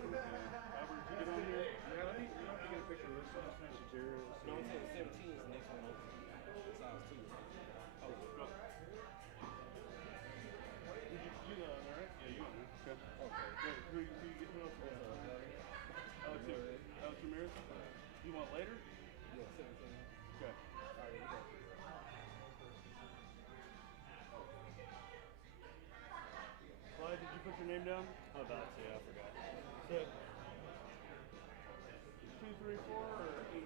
Albert, did you get on here? Yeah, let me get a picture of this one. Nice materials. No, I'm saying 17 is the next one over. Size 2. Oh, go. You right? Yeah, you on there. Okay. Wait, who else you got? Alex Ramirez? You want later? Yeah, 17. Okay. Alright, here we go. Clyde, did you put your name down? I'm about to, I forgot. So, 2, 3, 4, or 18?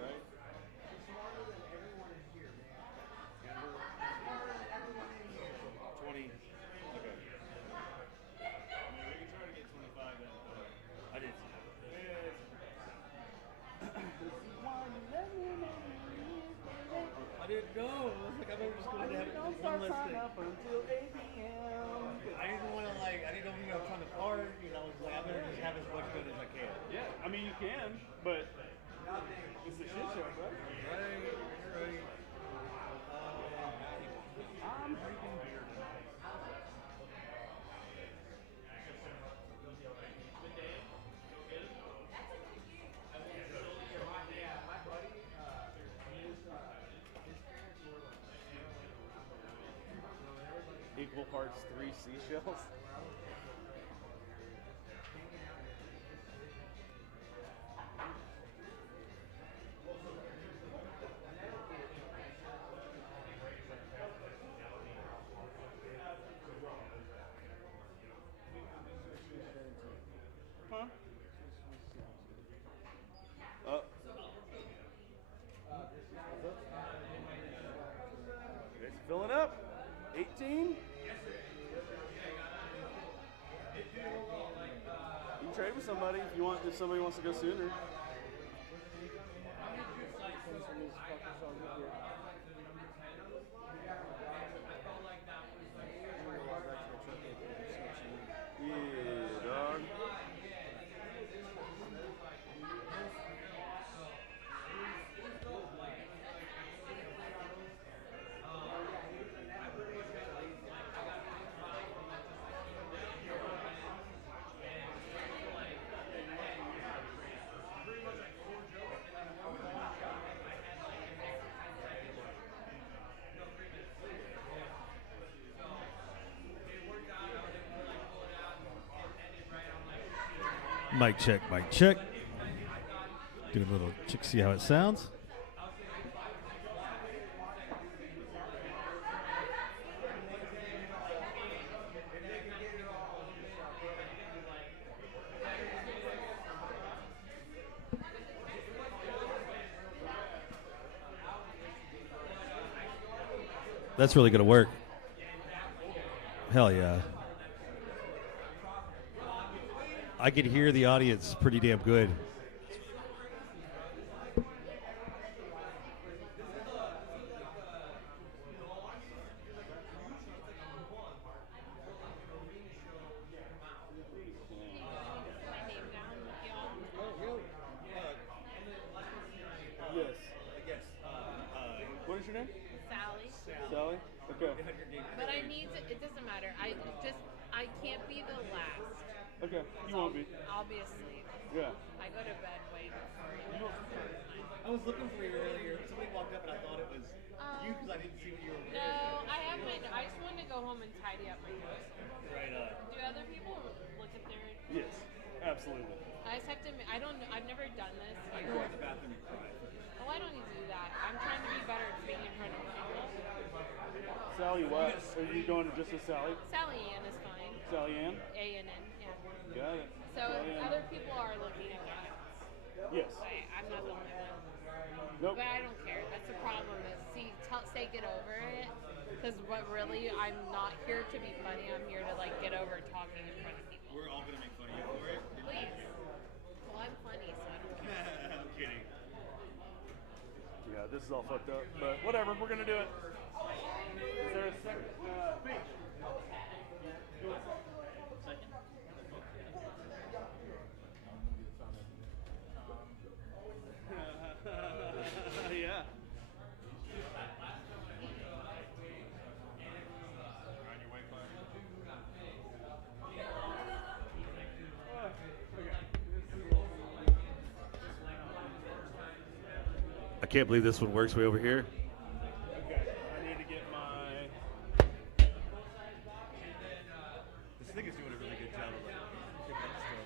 Right? Smarter than everyone in here, man. Amber. Smarter than everyone in here. 20. Okay. I mean, we can try to get 25 then. I didn't see that. I didn't know. I was like, I was just going to have one less thing. Up until 8 p.m. I didn't want to I didn't know if you were trying to party. You know, I was like, I better just have as much fun as I can. Yeah, I mean you can, but it's a shit show, bro. Right, right. I'm drinking beer tonight. Yeah, my buddy, his parents were like, Equal parts 3 seashells. Huh? It's filling up. 18. You can trade with somebody if somebody wants to go sooner. Yeah, dog. Mic check, mic check. Do a little check, see how it sounds. That's really going to work. Hell yeah. I could hear the audience pretty damn good. Yes. What is your name? Sally. Sally? Okay. But I need to, it doesn't matter. I can't be the last. Okay. You won't be. I'll be asleep. Yeah. I go to bed way before you. I was looking for you earlier. Somebody walked up and I thought it was you because I didn't see what you were wearing. No, I just wanted to go home and tidy up my house. Right on. Do other people look at their... Yes. Absolutely. I just have to, I've never done this. I go in the bathroom and cry. Oh, I don't need to do that. I'm trying to be better at being in front of people. Sally what? Are you going to just with Sally? Sally Ann is fine. Sally Ann? A-N-N, yeah. Got it. So Sally Ann. other people are looking at my house. Yes. I'm not the only one. Nope. But I don't care. That's the problem is, say get over it. Because what really, I'm not here to be funny. I'm here to get over talking in front of people. We're all going to make fun of you for it. Please. Well, I'm funny, so I don't care. I'm kidding. Yeah, this is all fucked up. But whatever, we're going to do it. Is there a second? Speech. Second? Yeah. On your way, Clark? I can't believe this one works way over here. Okay, I need to get my. This thing is doing a really good job of like picking up stuff.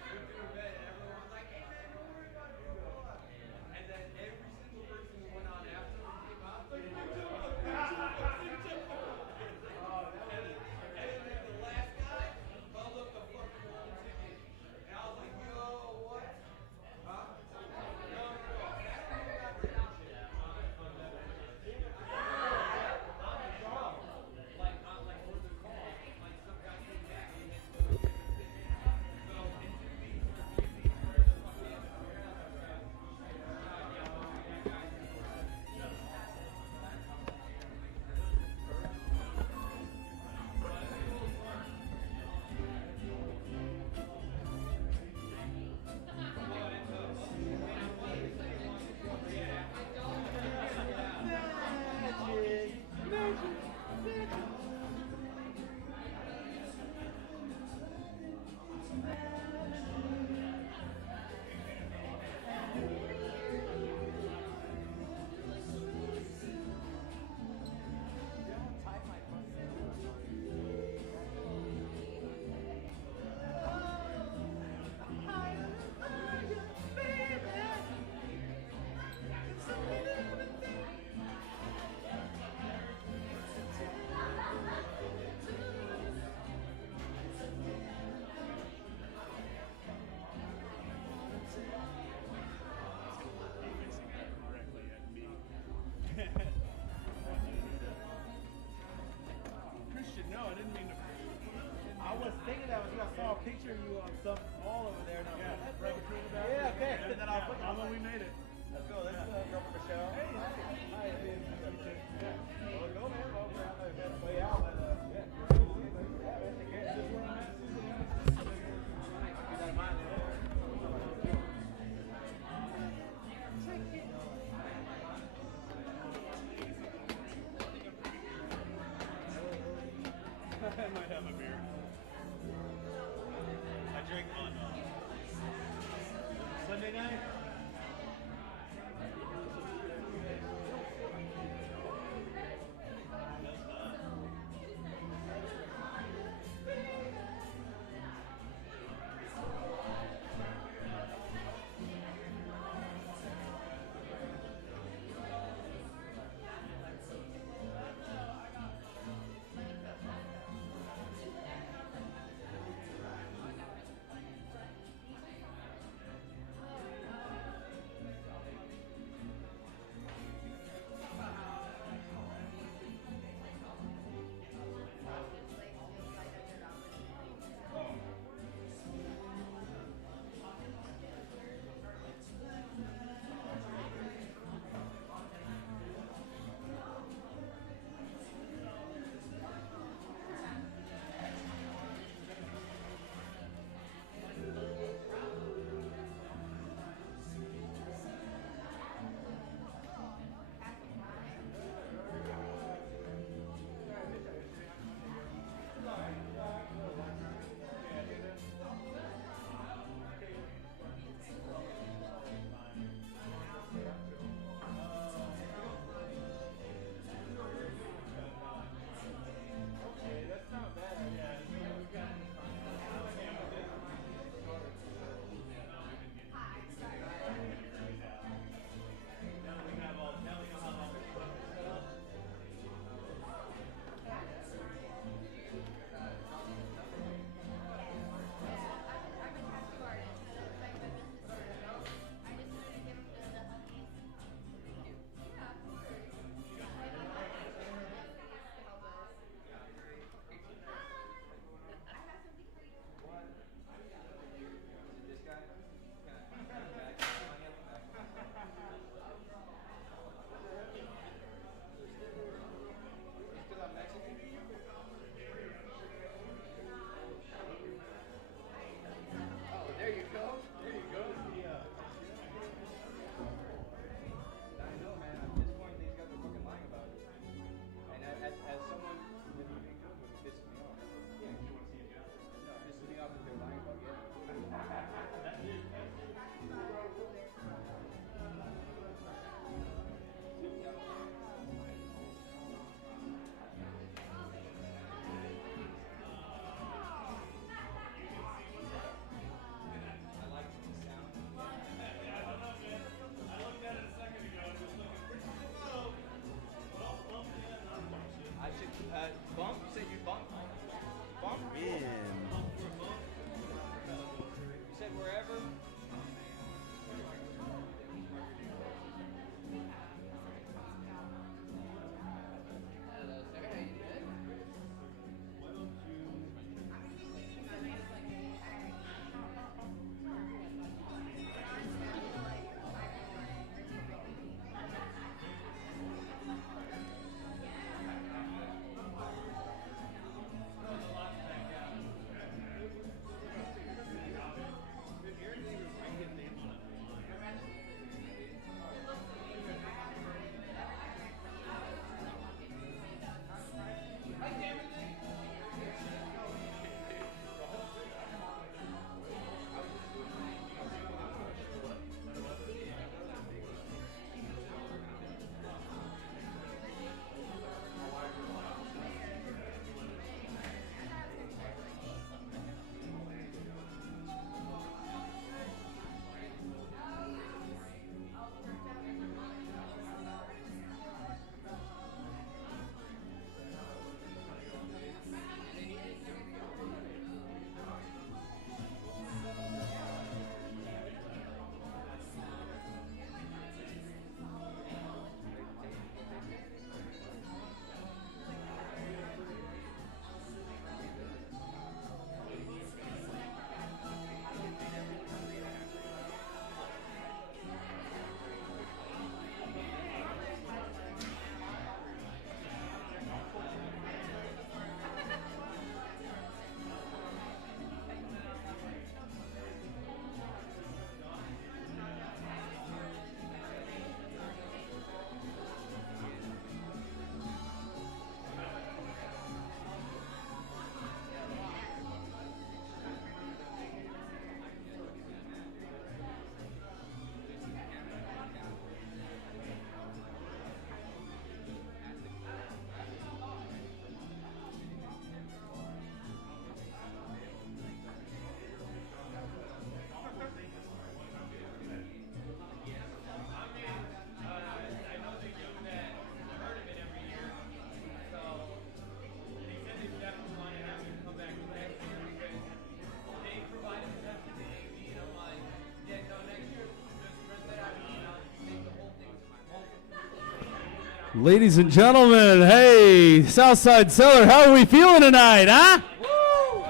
Ladies and gentlemen, hey, Southside Cellar, how are we feeling tonight, huh? Woo!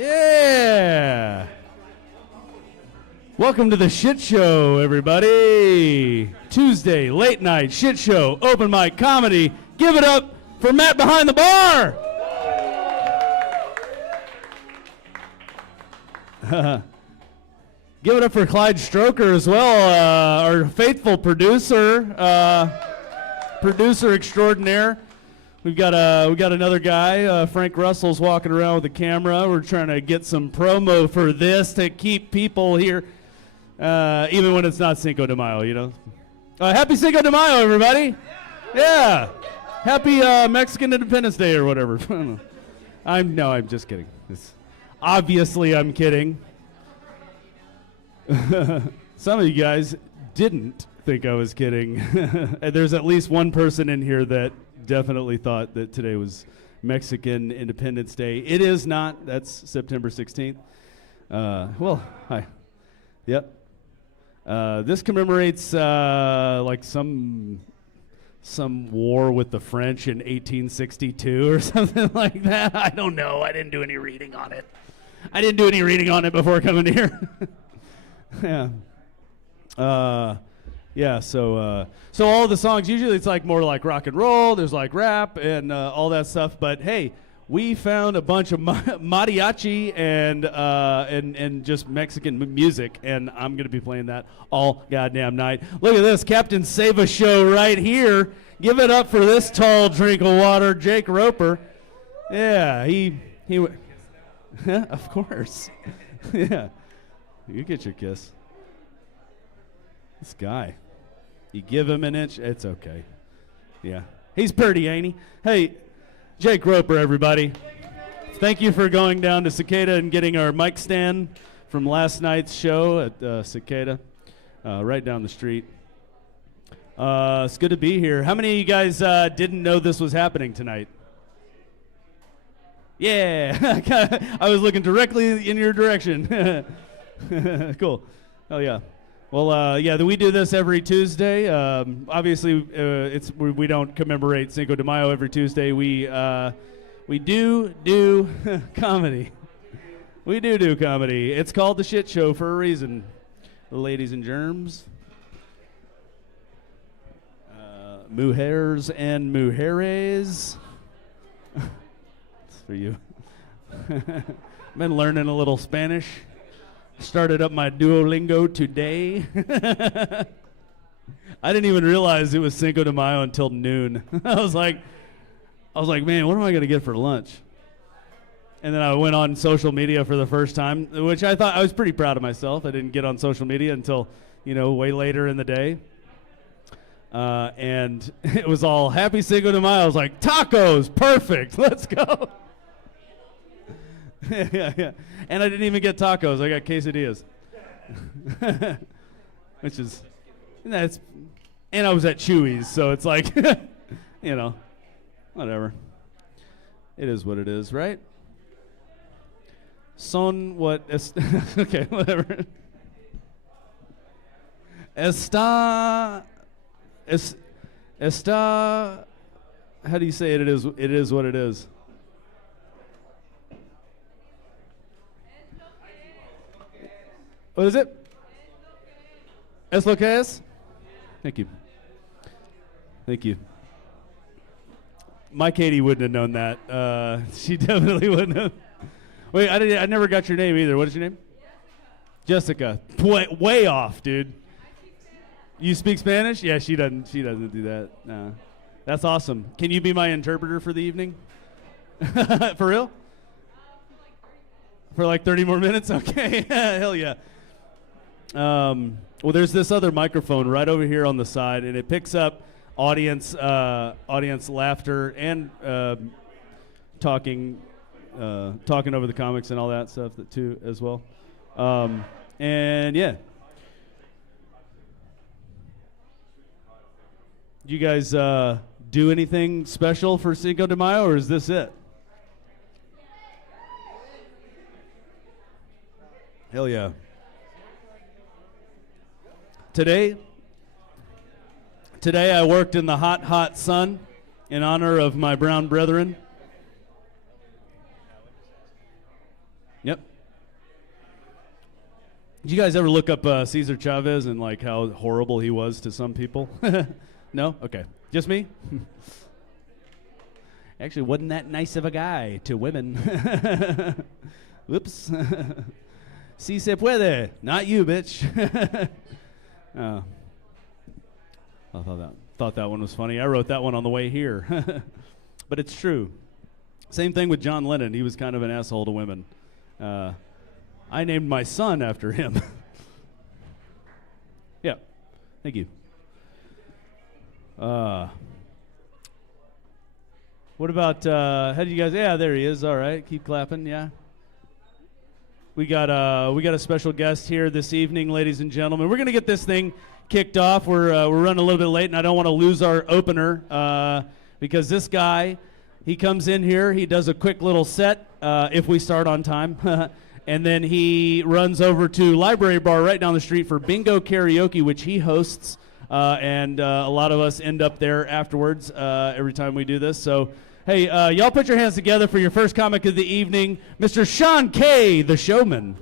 Yeah. Welcome to the shit show, everybody. Tuesday, late night, shit show, open mic comedy. Give it up for Matt behind the bar. Give it up for Clyde Stroker as well, our faithful producer. Producer extraordinaire. We got another guy. Frank Russell's walking around with a camera. We're trying to get some promo for this to keep people here, even when it's not Cinco de Mayo. You know. Happy Cinco de Mayo, everybody! Yeah. Happy Mexican Independence Day or whatever. I'm just kidding. Obviously, I'm kidding. Some of you guys didn't think I was kidding. There's at least one person in here that definitely thought that today was Mexican Independence Day. It is not. That's September 16th. Well, hi. Yep. This commemorates like some war with the French in 1862 or something like that. I don't know. I didn't do any reading on it. Before coming here. Yeah. Yeah, so all the songs, usually it's like more like rock and roll, there's like rap and all that stuff, but hey, we found a bunch of mariachi and just Mexican music, and I'm going to be playing that all goddamn night. Look at this, Captain Save-A show right here. Give it up for this tall drink of water, Jake Roper. Yeah, he of course. Yeah, you get your kiss. This guy. You give him an inch, it's okay. Yeah. He's pretty, ain't he? Hey, Jake Roper, everybody. Thank you for going down to Cicada and getting our mic stand from last night's show at Cicada, right down the street. It's good to be here. How many of you guys didn't know this was happening tonight? Yeah. I was looking directly in your direction. Cool. Oh, yeah. Well, yeah, we do this every Tuesday. Obviously, we don't commemorate Cinco de Mayo every Tuesday. We do comedy. We do comedy. It's called the Shit Show for a reason, ladies and germs. Mujeres and mujeres. It's for you. Been learning a little Spanish. Started up my Duolingo today. I didn't even realize it was Cinco de Mayo until noon. I was like, man, what am I going to get for lunch? And then I went on social media for the first time, which I thought I was pretty proud of myself. I didn't get on social media until, way later in the day. And it was all happy Cinco de Mayo. I was like, tacos, perfect, let's go. Yeah. And I didn't even get tacos. I got quesadillas. Which is, and I was at Chewy's, so it's like, whatever. It is what it is, right? Son what, okay, whatever. Está, how do you say it? It is what it is. What is it? Es lo que es? Thank you. Thank you. My Katie wouldn't have known that. She definitely wouldn't have. Wait, I never got your name either. What is your name? Jessica. Way off, dude. You speak Spanish? Yeah, she doesn't do that. No. That's awesome. Can you be my interpreter for the evening? For real? For like 30 more minutes? Okay. Hell yeah. Well, there's this other microphone right over here on the side, and it picks up audience laughter and talking over the comics and all that stuff too as well. And yeah. Do you guys do anything special for Cinco de Mayo, or is this it? Hell yeah. Today I worked in the hot, hot sun in honor of my brown brethren. Yep. Did you guys ever look up Cesar Chavez and like how horrible he was to some people? No? Okay. Just me? Actually, wasn't that nice of a guy to women. Whoops. Si se puede. Not you, bitch. Oh. I thought that one was funny. I wrote that one on the way here. But it's true. Same thing with John Lennon. He was kind of an asshole to women. I named my son after him. Yeah. Thank you. What about, how do you guys, yeah, there he is. All right, keep clapping, yeah. We got a special guest here this evening, ladies and gentlemen. We're going to get this thing kicked off. We're running a little bit late, and I don't want to lose our opener because this guy, he comes in here, he does a quick little set if we start on time, and then he runs over to Library Bar right down the street for bingo karaoke, which he hosts. And a lot of us end up there afterwards every time we do this. So, hey, y'all put your hands together for your first comic of the evening, Mr. Sean K., the showman.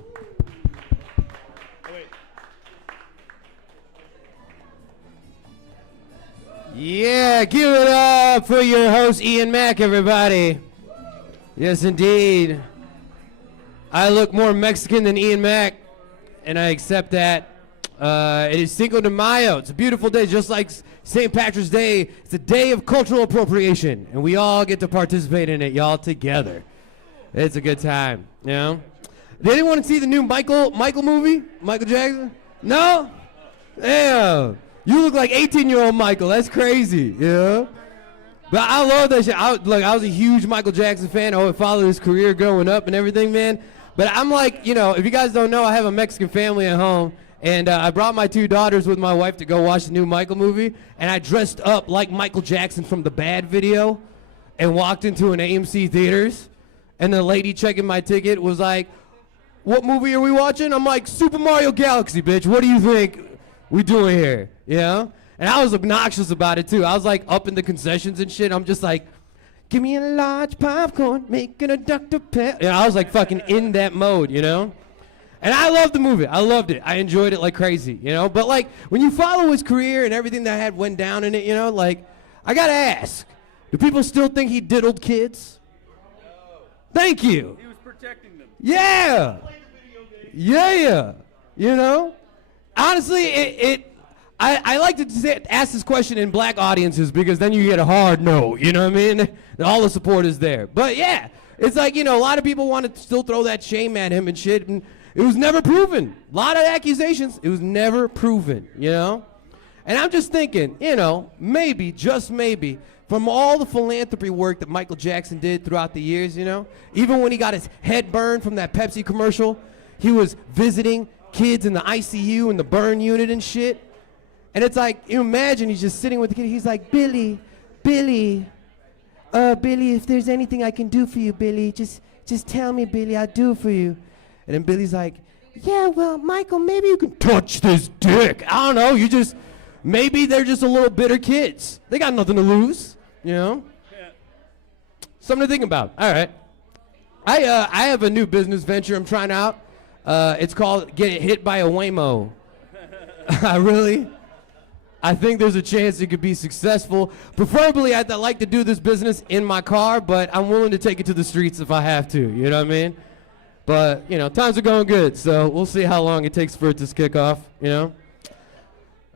Yeah, give it up for your host, Ian Mack, everybody. Yes, indeed. I look more Mexican than Ian Mack, and I accept that. It is Cinco de Mayo. It's a beautiful day, just like St. Patrick's Day. It's a day of cultural appropriation, and we all get to participate in it, y'all, together. It's a good time, you know? Did anyone see the new Michael movie? Michael Jackson? No? Damn. You look like 18-year-old Michael. That's crazy, you know? But I love that shit. I was a huge Michael Jackson fan. I would follow his career growing up and everything, man. But I'm like, you know, if you guys don't know, I have a Mexican family at home. And I brought my 2 daughters with my wife to go watch the new Michael movie. And I dressed up like Michael Jackson from the Bad video and walked into an AMC theaters. And the lady checking my ticket was like, "What movie are we watching?" I'm like, "Super Mario Galaxy, bitch. What do you think we doing here?" You know? And I was obnoxious about it, too. I was like up in the concessions and shit. I'm just like, "Give me a large popcorn, making a Dr. Pepper." You know, I was like fucking in that mode, you know? And I loved the movie. I loved it. I enjoyed it like crazy, you know? But, like, when you follow his career and everything that had went down in it, you know, like, I got to ask, do people still think he diddled kids? No. Thank you. He was protecting them. Yeah. Yeah. You know? Honestly, I like to ask this question in black audiences because then you get a hard no, you know what I mean? All the support is there. But, yeah, it's like, you know, a lot of people want to still throw that shame at him and shit, and it was never proven. A lot of accusations. It was never proven, you know? And I'm just thinking, you know, maybe, just maybe, from all the philanthropy work that Michael Jackson did throughout the years, you know, even when he got his head burned from that Pepsi commercial, he was visiting kids in the ICU and the burn unit and shit. And it's like, you imagine he's just sitting with the kid. He's like, Billy, if there's anything I can do for you, Billy, just tell me, Billy, I'll do it for you. And then Billy's like, "Yeah, well, Michael, maybe you can touch this dick." I don't know. Maybe they're just a little bitter kids. They got nothing to lose, you know? Yeah. Something to think about. All right. I have a new business venture I'm trying out. It's called Get Hit by a Waymo. I think there's a chance it could be successful. Preferably, I'd like to do this business in my car, but I'm willing to take it to the streets if I have to. You know what I mean? But, you know, times are going good, so we'll see how long it takes for it to kick off, you know?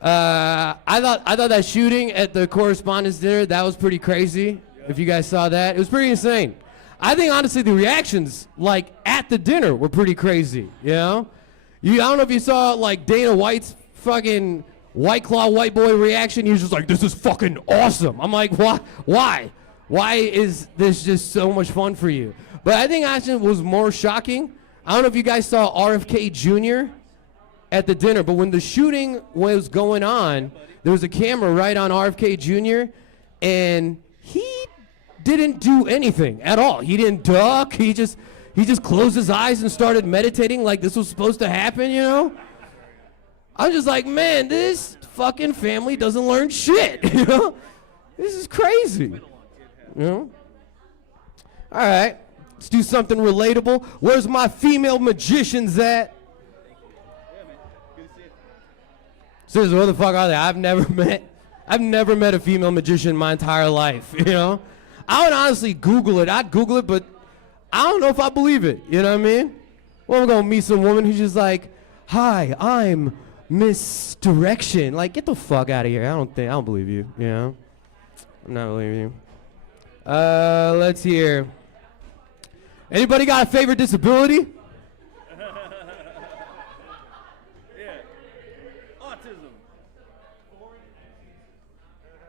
I thought that shooting at the correspondence dinner, that was pretty crazy. If you guys saw that, it was pretty insane. I think, honestly, the reactions, like, at the dinner were pretty crazy, you know? I don't know if you saw, like, Dana White's fucking White Claw white boy reaction. He was just like, "This is fucking awesome." I'm like, why? Why is this just so much fun for you? But I think actually was more shocking. I don't know if you guys saw RFK Jr. at the dinner, but when the shooting was going on, there was a camera right on RFK Jr., and he didn't do anything at all. He didn't duck. He just closed his eyes and started meditating like this was supposed to happen, you know? I'm just like, man, this fucking family doesn't learn shit. You know, this is crazy. You know. All right, let's do something relatable. Where's my female magicians at? Seriously, what the fuck are they? I've never met a female magician in my entire life, you know? I would honestly Google it. I'd Google it, but I don't know if I believe it, you know what I mean? Well, I'm gonna meet some woman who's just like, hi, I'm Misdirection. Like, get the fuck out of here. I don't believe you, you know? I'm not believing you. Let's hear. Anybody got a favorite disability?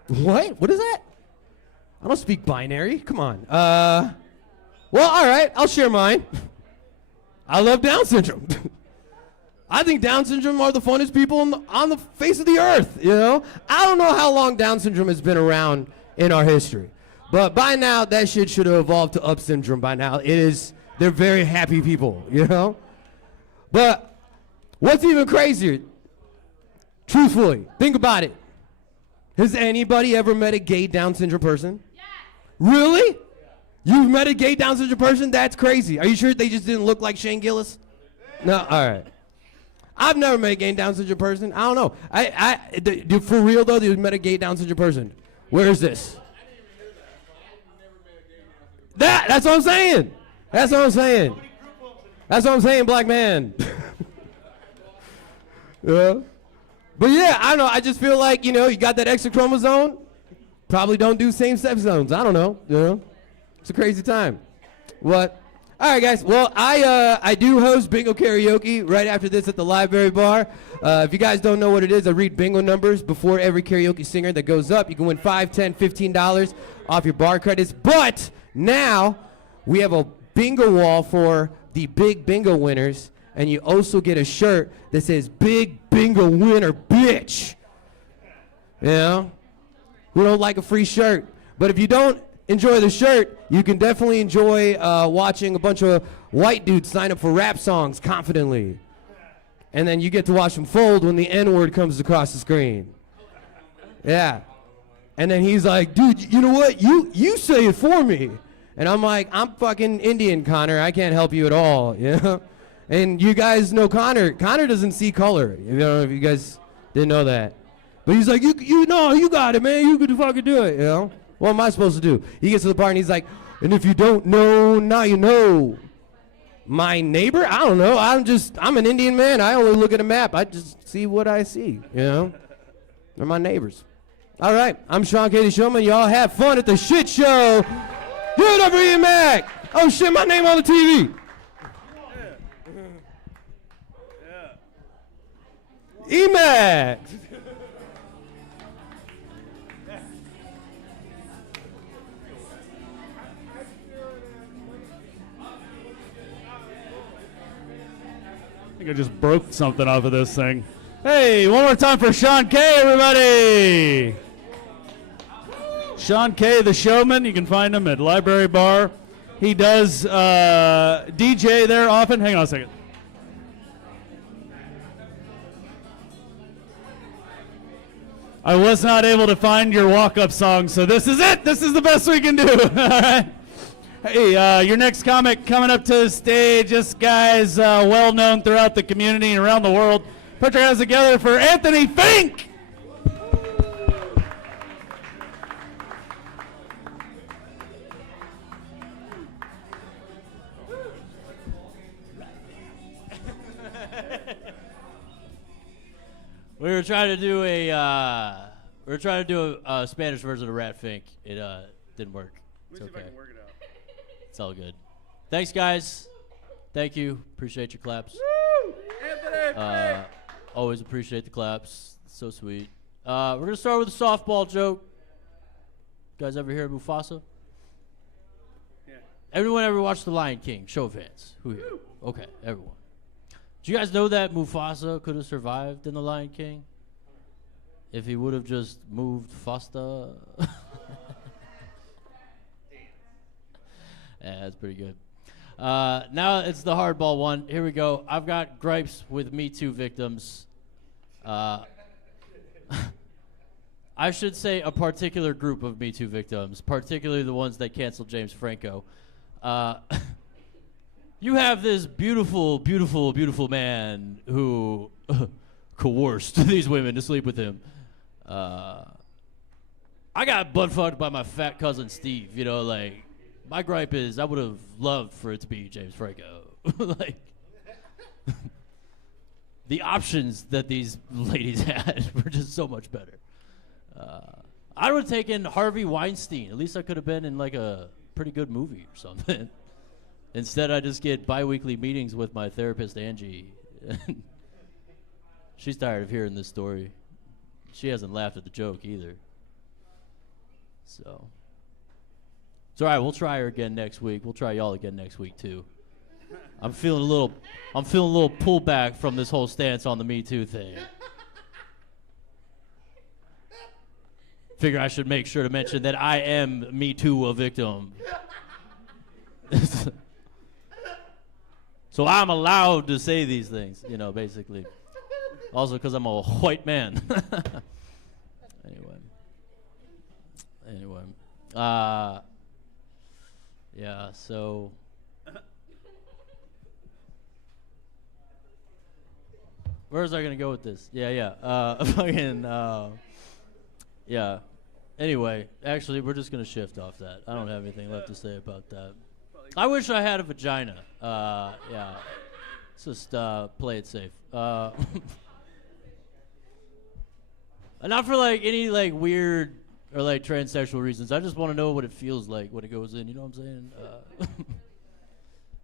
What? What is that? I don't speak binary. Come on. Well, all right. I'll share mine. I love Down syndrome. I think Down syndrome are the funnest people on the face of the earth, you know? I don't know how long Down syndrome has been around in our history. But by now, that shit should have evolved to Up syndrome by now. They're very happy people, you know? But what's even crazier, truthfully, think about it. Has anybody ever met a gay Down syndrome person? Yes. Really? You've met a gay Down syndrome person? That's crazy. Are you sure they just didn't look like Shane Gillis? No? All right. I've never met a gay Down syndrome person. I don't know. For real, though, you've met a gay Down syndrome person. Where is this? That's what I'm saying. That's what I'm saying. That's what I'm saying, black man. Yeah. But yeah, I don't know. I just feel like, you know, you got that extra chromosome. Probably don't do same-sex zones. I don't know. You know, it's a crazy time. What? All right, guys. Well, I do host bingo karaoke right after this at the library bar. If you guys don't know what it is, I read bingo numbers before every karaoke singer that goes up. You can win $5, $10, $15 off your bar credits. But now we have a bingo wall for the big bingo winners, and you also get a shirt that says "Big Bingo Winner, Bitch." You know, we don't like a free shirt, but if you don't enjoy the shirt, you can definitely enjoy watching a bunch of white dudes sign up for rap songs confidently. And then you get to watch them fold when the N-word comes across the screen. Yeah. And then he's like, dude, you know what? You say it for me. And I'm like, I'm fucking Indian, Connor. I can't help you at all, you know? And you guys know Connor. Connor doesn't see color. I don't know if you guys didn't know that. But he's like, you know, you got it, man. You could fucking do it, you know? What am I supposed to do? He gets to the part and he's like, and if you don't know, now you know. My neighbor? I don't know. I'm an Indian man. I only look at a map. I just see what I see, you know? They're my neighbors. All right. I'm Sean K. the Showman. Y'all have fun at the shit show. Do it up for Ian Mac. Oh, shit, my name on the TV. Yeah. E-Mac. I think I just broke something off of this thing. Hey, one more time for Sean K, everybody. Sean K, the Showman. You can find him at Library Bar. He does DJ there often. Hang on a second. I was not able to find your walk-up song, so this is it. This is the best we can do. All right. Hey, your next comic coming up to the stage. This guy's well-known throughout the community and around the world. Put your hands together for Anthony Fink. We were trying to do a Spanish version of Rat Fink. It didn't work. It's okay. It's all good. Thanks, guys. Thank you. Appreciate your claps. Woo! Anthony! Always appreciate the claps. So sweet. We're going to start with a softball joke. You guys ever hear of Mufasa? Yeah. Everyone ever watched The Lion King? Show of hands. Who here? Okay, everyone. Do you guys know that Mufasa could have survived in The Lion King? If he would have just moved faster? Yeah, that's pretty good. Now it's the hardball one. Here we go. I've got gripes with Me Too victims. I should say a particular group of Me Too victims, particularly the ones that canceled James Franco. You have this beautiful, beautiful, beautiful man who coerced these women to sleep with him. I got butt fucked by my fat cousin Steve. You know, like, my gripe is I would have loved for it to be James Franco. Like, the options that these ladies had were just so much better. I would have taken Harvey Weinstein. At least I could have been in like a pretty good movie or something. Instead, I just get bi-weekly meetings with my therapist, Angie. She's tired of hearing this story. She hasn't laughed at the joke either. So it's all right. We'll try her again next week. We'll try y'all again next week too. I'm feeling a little pullback from this whole stance on the Me Too thing. Figure I should make sure to mention that I am Me Too a victim. So I'm allowed to say these things, you know, basically. Also because I'm a white man. Anyway. Yeah, so... Where was I going to go with this? Yeah. Yeah. Anyway, actually, we're just going to shift off that. I don't have anything left to say about that. I wish I had a vagina. Yeah. Let's just play it safe. Not for, like, any, like, weird or, like, transsexual reasons. I just want to know what it feels like when it goes in. You know what I'm saying?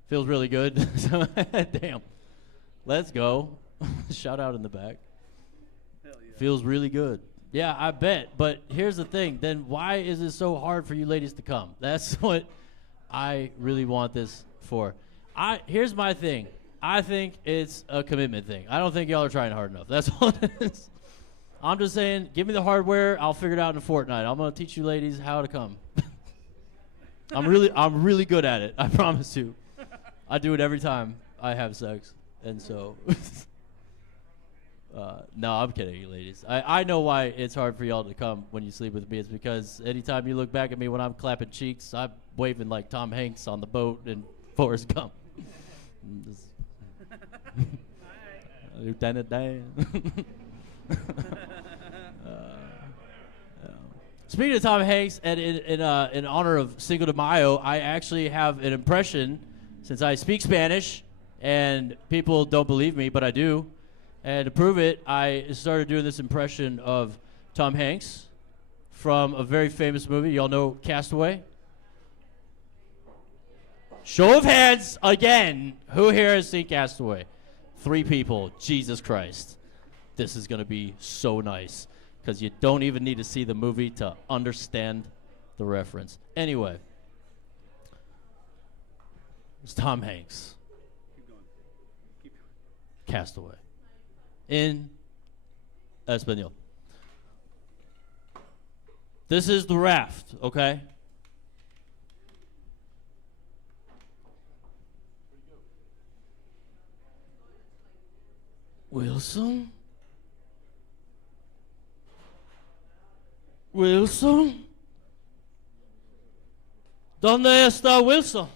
Feels really good. Damn. Let's go. Shout out in the back. Hell yeah. Feels really good. Yeah, I bet. But here's the thing. Then why is it so hard for you ladies to come? That's what I really want this for. Here's my thing. I think it's a commitment thing. I don't think y'all are trying hard enough. That's all it is. I'm just saying, give me the hardware. I'll figure it out in a fortnight. I'm gonna teach you ladies how to come. I'm really good at it. I promise you. I do it every time I have sex, and so. No, I'm kidding, you ladies. I know why it's hard for y'all to come when you sleep with me. It's because anytime you look back at me when I'm clapping cheeks, I'm waving like Tom Hanks on the boat in Forrest Gump. Lieutenant Dan. Speaking of Tom Hanks, and in honor of Cinco de Mayo, I actually have an impression, since I speak Spanish, and people don't believe me, but I do. And to prove it, I started doing this impression of Tom Hanks from a very famous movie. Y'all know Castaway? Show of hands again. Who here has seen Castaway? 3 people. Jesus Christ. This is going to be so nice because you don't even need to see the movie to understand the reference. Anyway, it's Tom Hanks. Keep going. Castaway. In Espanol. This is the raft, okay? Wilson? Wilson? ¿Dónde está Wilson?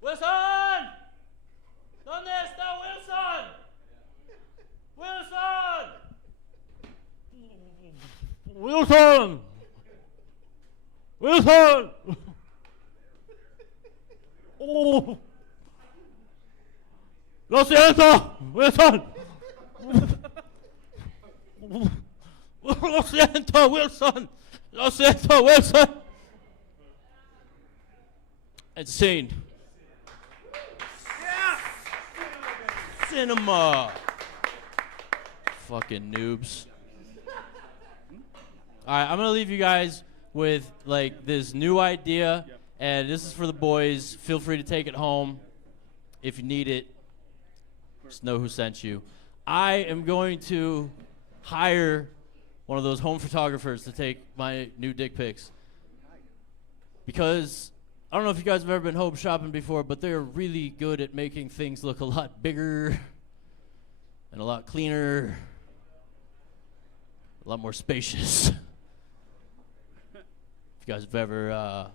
Wilson! ¿Dónde está Wilson? Wilson! Wilson! Oh! Lo siento, Wilson! Lo siento, Wilson! Lo siento, Wilson! It's scene. Cinema! Fucking noobs. All right, I'm going to leave you guys with, like, this new idea, and this is for the boys. Feel free to take it home if you need it. Just know who sent you. I am going to hire one of those home photographers to take my new dick pics. Because I don't know if you guys have ever been home shopping before, but they're really good at making things look a lot bigger and a lot cleaner. A a lot more spacious. If you guys have ever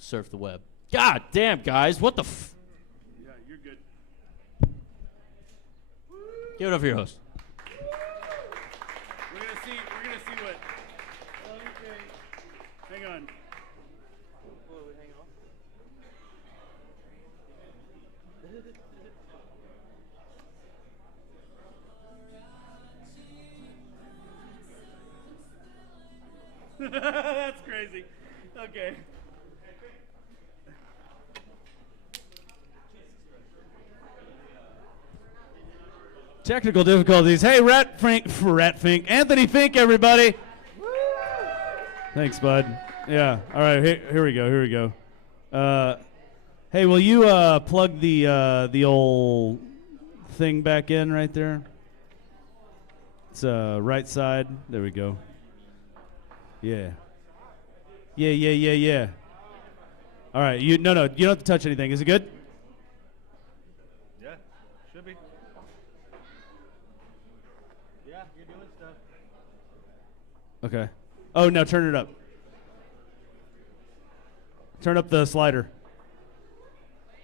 surfed the web. God damn, guys, what the Yeah, you're good. Give it up for your host. We're gonna see what. Okay. Hang on. That's crazy. Okay. Technical difficulties. Hey, Anthony Fink, everybody. Thanks, bud. Yeah. All right. Here we go. Hey, will you plug the old thing back in right there? It's right side. There we go. Yeah. Yeah. All right. You don't have to touch anything. Is it good? Yeah, should be. Yeah, you're doing stuff. Okay. Oh, now turn it up. Turn up the slider.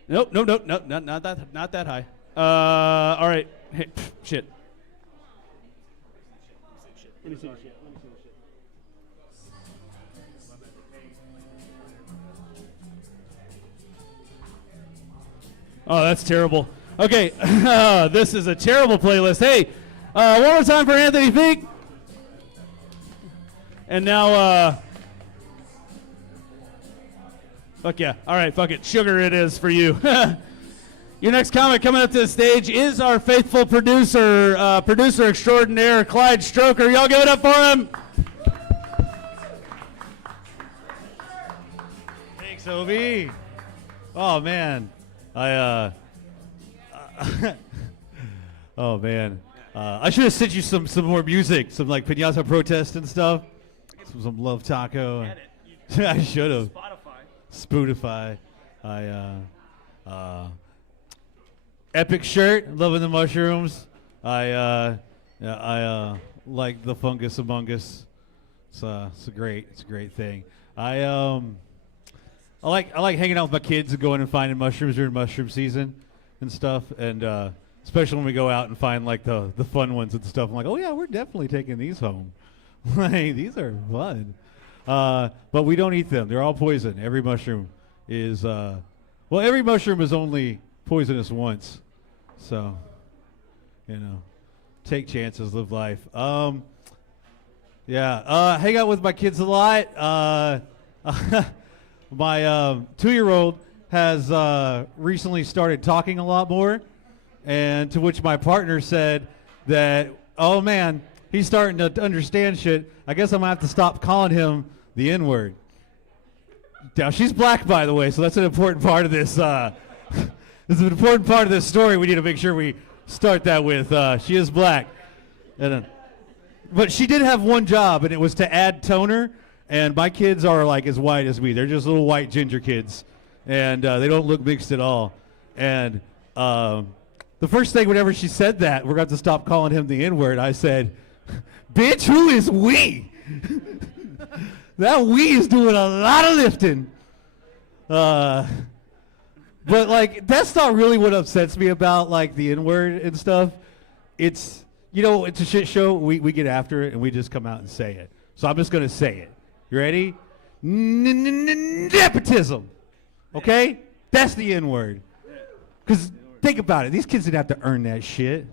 Nope, not that high. All right. Hey, shit. Let me see the shit. Oh, that's terrible. Okay, this is a terrible playlist. Hey, one more time for Anthony Fink. And now, fuck yeah. All right, fuck it. Sugar it is for you. Your next comic coming up to the stage is our faithful producer, producer extraordinaire, Clyde Stroker. Y'all give it up for him. Thanks, Obi. Oh, man. Oh, man. I should have sent you some more music, some like piñata protest and stuff. Some Love Taco. I should have. Spotify. Epic shirt, loving the mushrooms. I like the fungus among us. It's a great thing. I like hanging out with my kids and going and finding mushrooms during mushroom season and stuff, and especially when we go out and find like the fun ones and stuff. I'm like, oh yeah, we're definitely taking these home. Like, these are fun. But we don't eat them. They're all poison. Every mushroom is every mushroom is only poisonous once. So, take chances, live life. Hang out with my kids a lot. My 2-year-old has recently started talking a lot more, and to which my partner said that, oh man, he's starting to understand shit. I guess I'm going to have to stop calling him the N-word. Now, she's black, by the way, so that's an important part of this. This is an important part of this story we need to make sure we start that with. She is black. But she did have one job, and it was to add toner. And my kids are like as white as me. They're just little white ginger kids. And they don't look mixed at all. And the first thing whenever she said that, we're going to have to stop calling him the N-word, I said, bitch, who is we? That we is doing a lot of lifting. But like, that's not really what upsets me about like the N-word and stuff. It's, it's a shit show. We get after it and we just come out and say it. So I'm just going to say it. You ready? Nepotism. Okay? That's the N-word. Because think about it. These kids didn't have to earn that shit.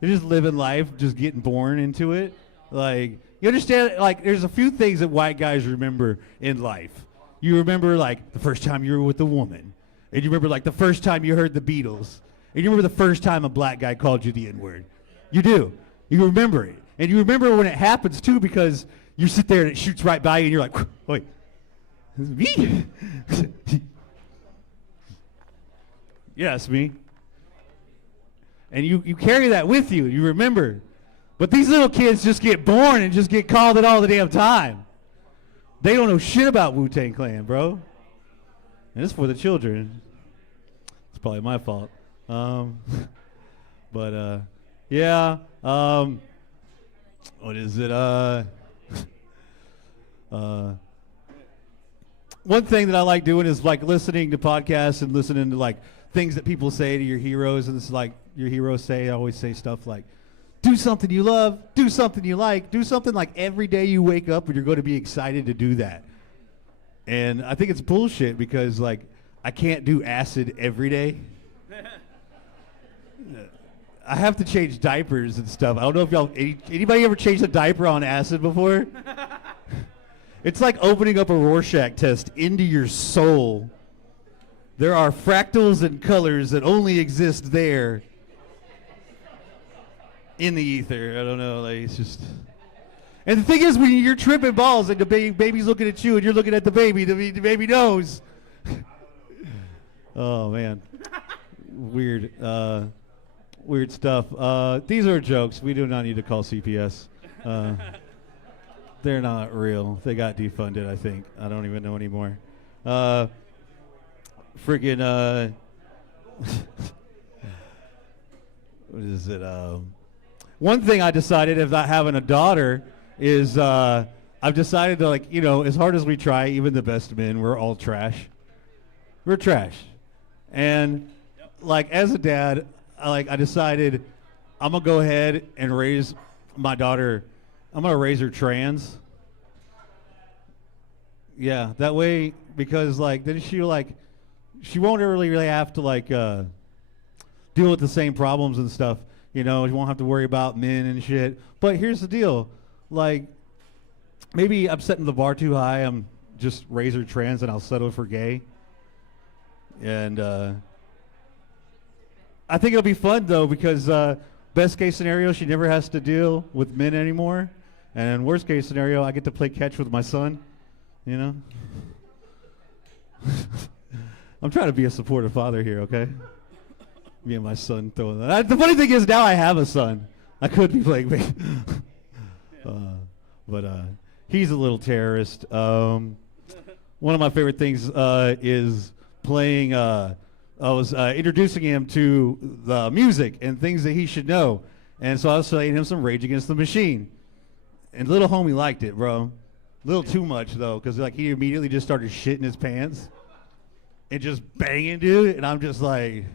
They're just living life, just getting born into it. Like, you understand? Like, there's a few things that white guys remember in life. You remember, like, the first time you were with a woman. And you remember, like, the first time you heard the Beatles. And you remember the first time a black guy called you the N-word. You do. You remember it. And you remember when it happens, too, because you sit there and it shoots right by you, and you're like, wait, this is me? Yeah, it's me. And you carry that with you, you remember. But these little kids just get born and just get called it all the damn time. They don't know shit about Wu-Tang Clan, bro. And it's for the children. It's probably my fault. what is it? One thing that I like doing is like listening to podcasts and listening to like things that people say to your heroes. And this is like your heroes say, I always say stuff like, do something you love, do something you like, do something like every day you wake up and you're going to be excited to do that. And I think it's bullshit because like I can't do acid every day. I have to change diapers and stuff. I don't know if anybody ever changed a diaper on acid before? It's like opening up a Rorschach test into your soul. There are fractals and colors that only exist there in the ether. I don't know, like it's just. And the thing is, when you're tripping balls and the baby's looking at you and you're looking at the baby knows. Oh man, weird, weird stuff. These are jokes. We do not need to call CPS. They're not real. They got defunded, I think. I don't even know anymore. Friggin', what is it? One thing I decided about having a daughter is I've decided to, like, you know, as hard as we try, even the best men, we're all trash. We're trash. And, like, as a dad, I decided I'm going to go ahead and raise my daughter. I'm going to raise her trans. Yeah, that way, because, like, then she won't really have to, like, deal with the same problems and stuff. You know, you won't have to worry about men and shit. But here's the deal. Like, maybe I'm setting the bar too high. I'm just raise her trans and I'll settle for gay. And I think it'll be fun, though, because best case scenario, she never has to deal with men anymore. And worst case scenario, I get to play catch with my son, you know? I'm trying to be a supportive father here, okay? Me and my son throwing that. The funny thing is now I have a son. I could be playing me. But he's a little terrorist. One of my favorite things is playing, I was introducing him to the music and things that he should know. And so I was playing him some Rage Against the Machine. And little homie liked it, bro. A little too much, though, because like he immediately just started shitting his pants and just banging, dude. And I'm just like,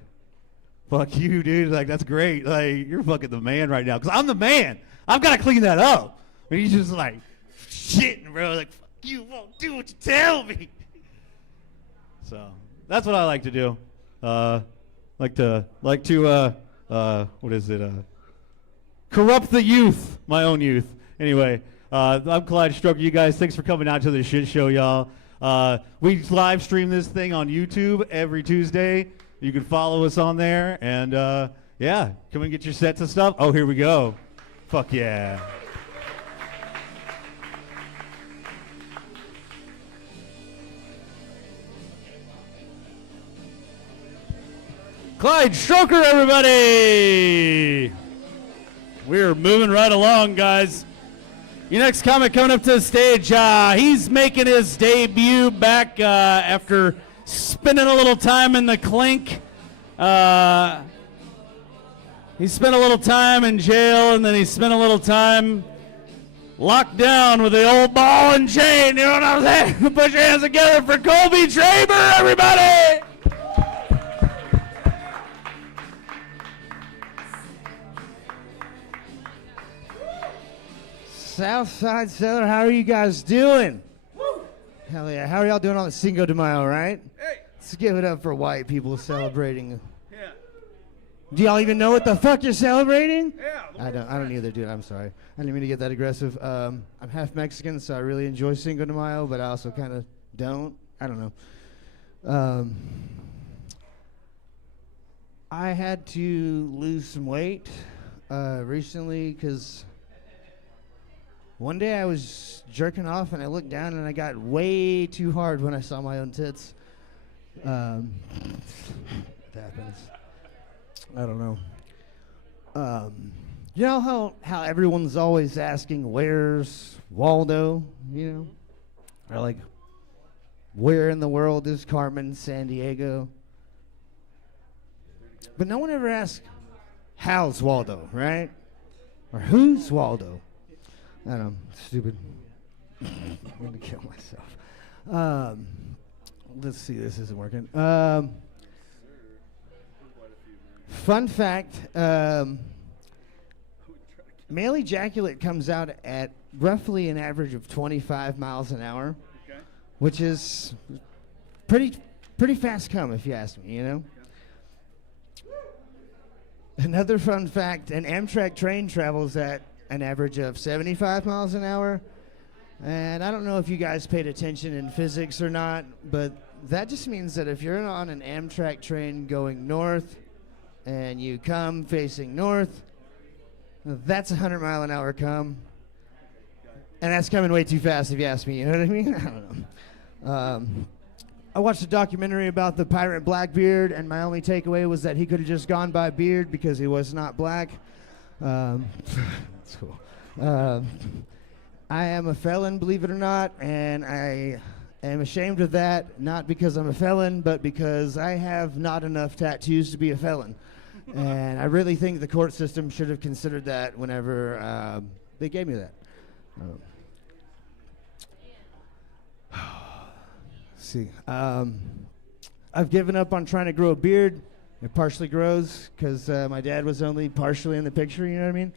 fuck you, dude. Like, that's great. Like, you're fucking the man right now. Because I'm the man. I've got to clean that up. And he's just like, shitting, bro. Like, fuck you, won't do what you tell me. So that's what I like to do. Like to what is it? Corrupt the youth, my own youth. Anyway, I'm Clyde Stroker. You guys, thanks for coming out to the shit show, y'all. We live stream this thing on YouTube every Tuesday. You can follow us on there. And yeah, come and get your sets and stuff. Oh, here we go. Fuck yeah. Clyde Stroker, everybody! We're moving right along, guys. Your next comic coming up to the stage, he's making his debut back after spending a little time in the clink. He spent a little time in jail, and then he spent a little time locked down with the old ball and chain. You know what I'm saying? Put your hands together for Colby Traber, everybody! Southside Cellar, how are you guys doing? Woo! Hell yeah. How are y'all doing on the Cinco de Mayo, right? Hey! Let's give it up for white people celebrating. Yeah. Do y'all even know what the fuck you're celebrating? Yeah. I don't either, dude. I'm sorry. I didn't mean to get that aggressive. I'm half Mexican, so I really enjoy Cinco de Mayo, but I also kind of don't. I don't know. I had to lose some weight recently because one day I was jerking off and I looked down and I got way too hard when I saw my own tits. It happens. I don't know. You know how everyone's always asking, where's Waldo? You know? Or like, where in the world is Carmen Sandiego? But no one ever asks, how's Waldo, right? Or who's Waldo? I don't know, stupid. I'm gonna kill myself. Let's see, this isn't working. Fun fact, male ejaculate comes out at roughly an average of 25 miles an hour, which is pretty fast come, if you ask me, you know? Another fun fact, an Amtrak train travels at an average of 75 miles an hour. And I don't know if you guys paid attention in physics or not, but that just means that if you're on an Amtrak train going north and you come facing north, that's a 100-mile-an-hour come. And that's coming way too fast if you ask me, you know what I mean? I don't know. I watched a documentary about the pirate Blackbeard, and my only takeaway was that he could have just gone by Beard because he was not black. That's cool. I am a felon, believe it or not, and I am ashamed of that, not because I'm a felon, but because I have not enough tattoos to be a felon. And I really think the court system should have considered that whenever they gave me that. See, I've given up on trying to grow a beard. It partially grows because my dad was only partially in the picture, you know what I mean?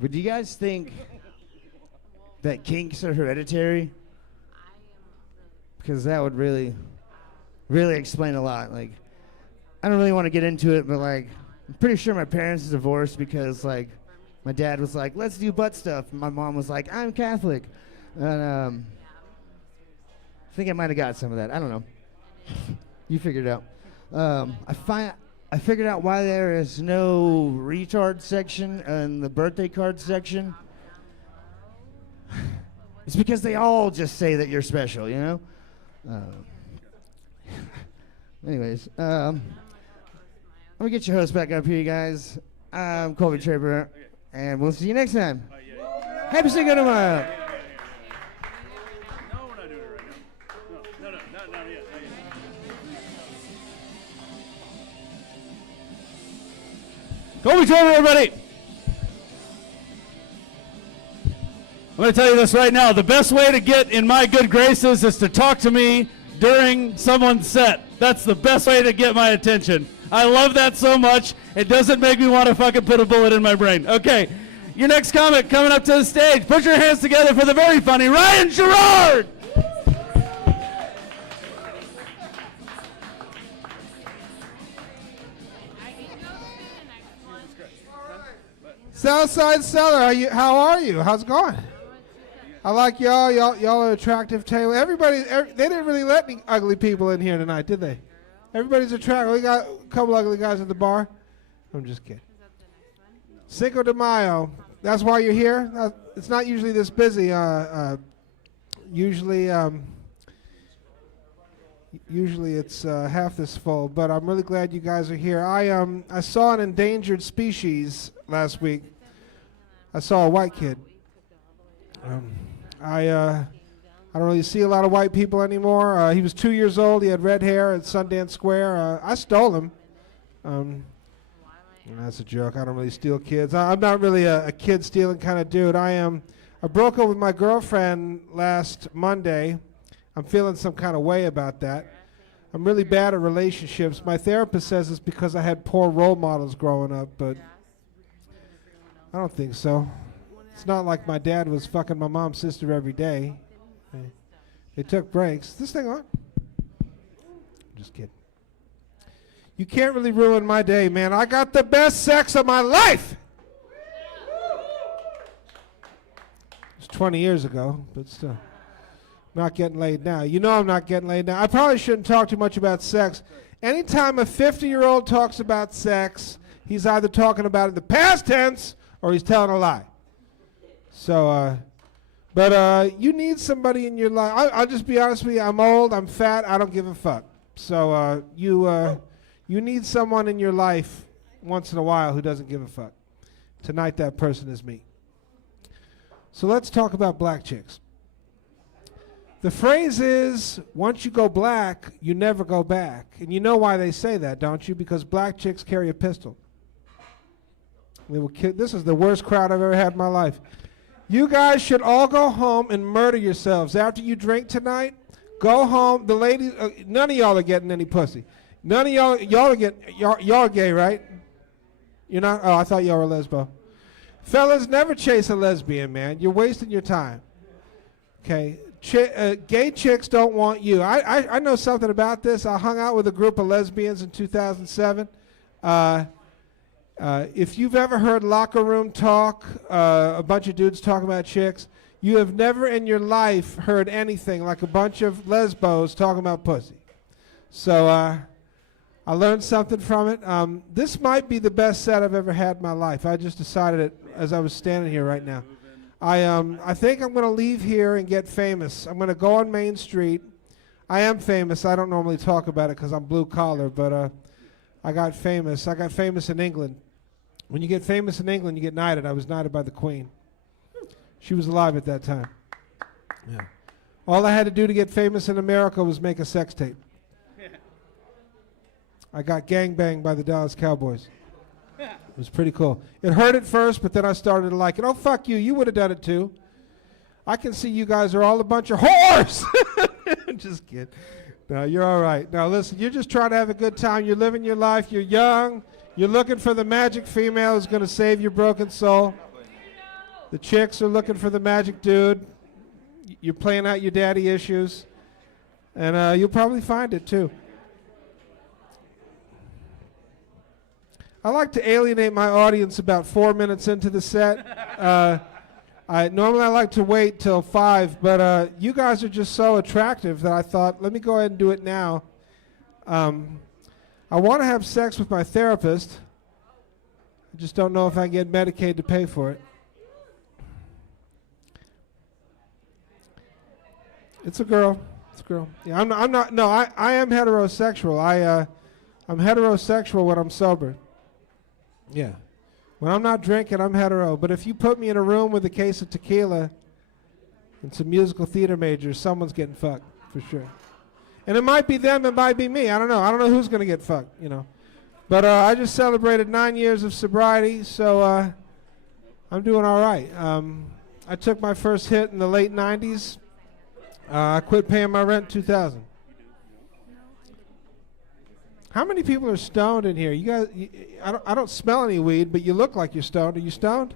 But do you guys think that kinks are hereditary? Because that would really explain a lot. Like, I don't really want to get into it, but like, I'm pretty sure my parents are divorced because like, my dad was like, let's do butt stuff. And my mom was like, I'm Catholic. And I think I might have got some of that. I don't know. You figured it out. I figured out why there is no retard section in the birthday card section. It's because they all just say that you're special, you know? Anyways, let me get your host back up here, you guys. I'm Colby Traper, and we'll see you next time. Happy Cinco de Mayo. No, we're not doing it right now. No, not yet. Colby Traper, everybody. I'm going to tell you this right now. The best way to get in my good graces is to talk to me during someone's set. That's the best way to get my attention. I love that so much, it doesn't make me want to fucking put a bullet in my brain. Okay, your next comic coming up to the stage. Put your hands together for the very funny Ryan Gerard. Southside Cellar, how are you? How's it going? I like y'all. Y'all are attractive table. They didn't really let any ugly people in here tonight, did they? Everybody's attractive. We got a couple ugly guys at the bar. I'm just kidding. Cinco de Mayo. That's why you're here. It's not usually this busy. Usually it's half this full. But I'm really glad you guys are here. I saw an endangered species last week. I saw a white kid. I don't really see a lot of white people anymore. He was 2 years old. He had red hair at Sundance Square. I stole him. That's a joke. I don't really steal kids. I'm not really a kid stealing kind of dude. I broke up with my girlfriend last Monday. I'm feeling some kind of way about that. I'm really bad at relationships. My therapist says it's because I had poor role models growing up, but I don't think so. It's not like my dad was fucking my mom's sister every day. They took breaks. This thing on? Just kidding. You can't really ruin my day, man. I got the best sex of my life. It's 20 years ago, but still. Not getting laid now. You know I'm not getting laid now. I probably shouldn't talk too much about sex. Anytime a 50-year-old talks about sex, he's either talking about it in the past tense or he's telling a lie. So, but you need somebody in your life. I'll just be honest with you. I'm old. I'm fat. I don't give a fuck. So you need someone in your life once in a while who doesn't give a fuck. Tonight that person is me. So let's talk about black chicks. The phrase is, once you go black, you never go back. And you know why they say that, don't you? Because black chicks carry a pistol. This is the worst crowd I've ever had in my life. You guys should all go home and murder yourselves after you drink tonight. Go home. The ladies, none of y'all are getting any pussy. None of y'all are gay, right? You're not? Oh, I thought y'all were lesbo. Fellas, never chase a lesbian, man. You're wasting your time. Okay? Gay chicks don't want you. I know something about this. I hung out with a group of lesbians in 2007. If you've ever heard locker room talk, a bunch of dudes talking about chicks, you have never in your life heard anything like a bunch of lesbos talking about pussy. So I learned something from it. This might be the best set I've ever had in my life. I just decided it as I was standing here right now. I think I'm going to leave here and get famous. I'm going to go on Main Street. I am famous. I don't normally talk about it because I'm blue collar, but I got famous. I got famous in England. When you get famous in England, you get knighted. I was knighted by the Queen. She was alive at that time. Yeah. All I had to do to get famous in America was make a sex tape. I got gangbanged by the Dallas Cowboys. It was pretty cool. It hurt at first, but then I started to like it. Oh, fuck you. You would have done it too. I can see you guys are all a bunch of whores. Just kidding. No, you're all right. Now, listen, you're just trying to have a good time. You're living your life. You're young. You're looking for the magic female who's going to save your broken soul. The chicks are looking for the magic dude. You're playing out your daddy issues. And you'll probably find it, too. I like to alienate my audience about 4 minutes into the set. Normally I like to wait till 5, but you guys are just so attractive that I thought, let me go ahead and do it now. I want to have sex with my therapist. I just don't know if I can get Medicaid to pay for it. It's a girl. It's a girl. Yeah, I'm not. No, I am heterosexual. I'm heterosexual when I'm sober. Yeah. When I'm not drinking, I'm hetero. But if you put me in a room with a case of tequila and some musical theater majors, someone's getting fucked for sure. And it might be them, it might be me. I don't know. I don't know who's going to get fucked, you know. But I just celebrated 9 years of sobriety, so I'm doing all right. I took my first hit in the late 90s. I quit paying my rent in 2000. How many people are stoned in here? You guys, I don't smell any weed, but you look like you're stoned. Are you stoned?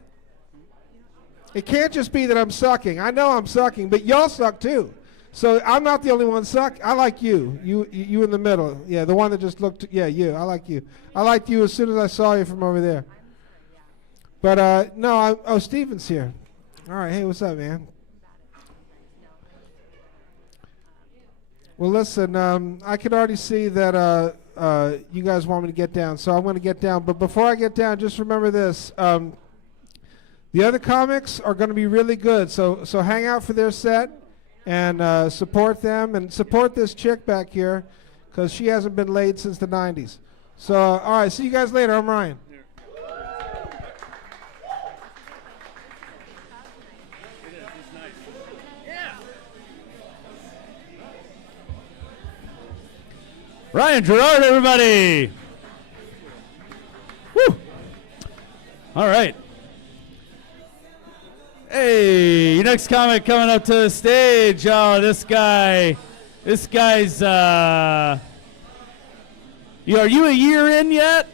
It can't just be that I'm sucking. I know I'm sucking, but y'all suck too. So I'm not the only one suck. I like you. You in the middle. Yeah, the one that just looked. Yeah, you. I like you. I liked you as soon as I saw you from over there. But no. Oh, Steven's here. All right. Hey, what's up, man? Well, listen. I can already see that. You guys want me to get down, so I'm going to get down. But before I get down, just remember this. The other comics are going to be really good, so hang out for their set and support them and support this chick back here because she hasn't been laid since the 90s. So, all right, see you guys later. I'm Ryan. Ryan Gerard, everybody. Woo. All right. Hey, your next comic coming up to the stage. Oh, this guy's, are you a year in yet?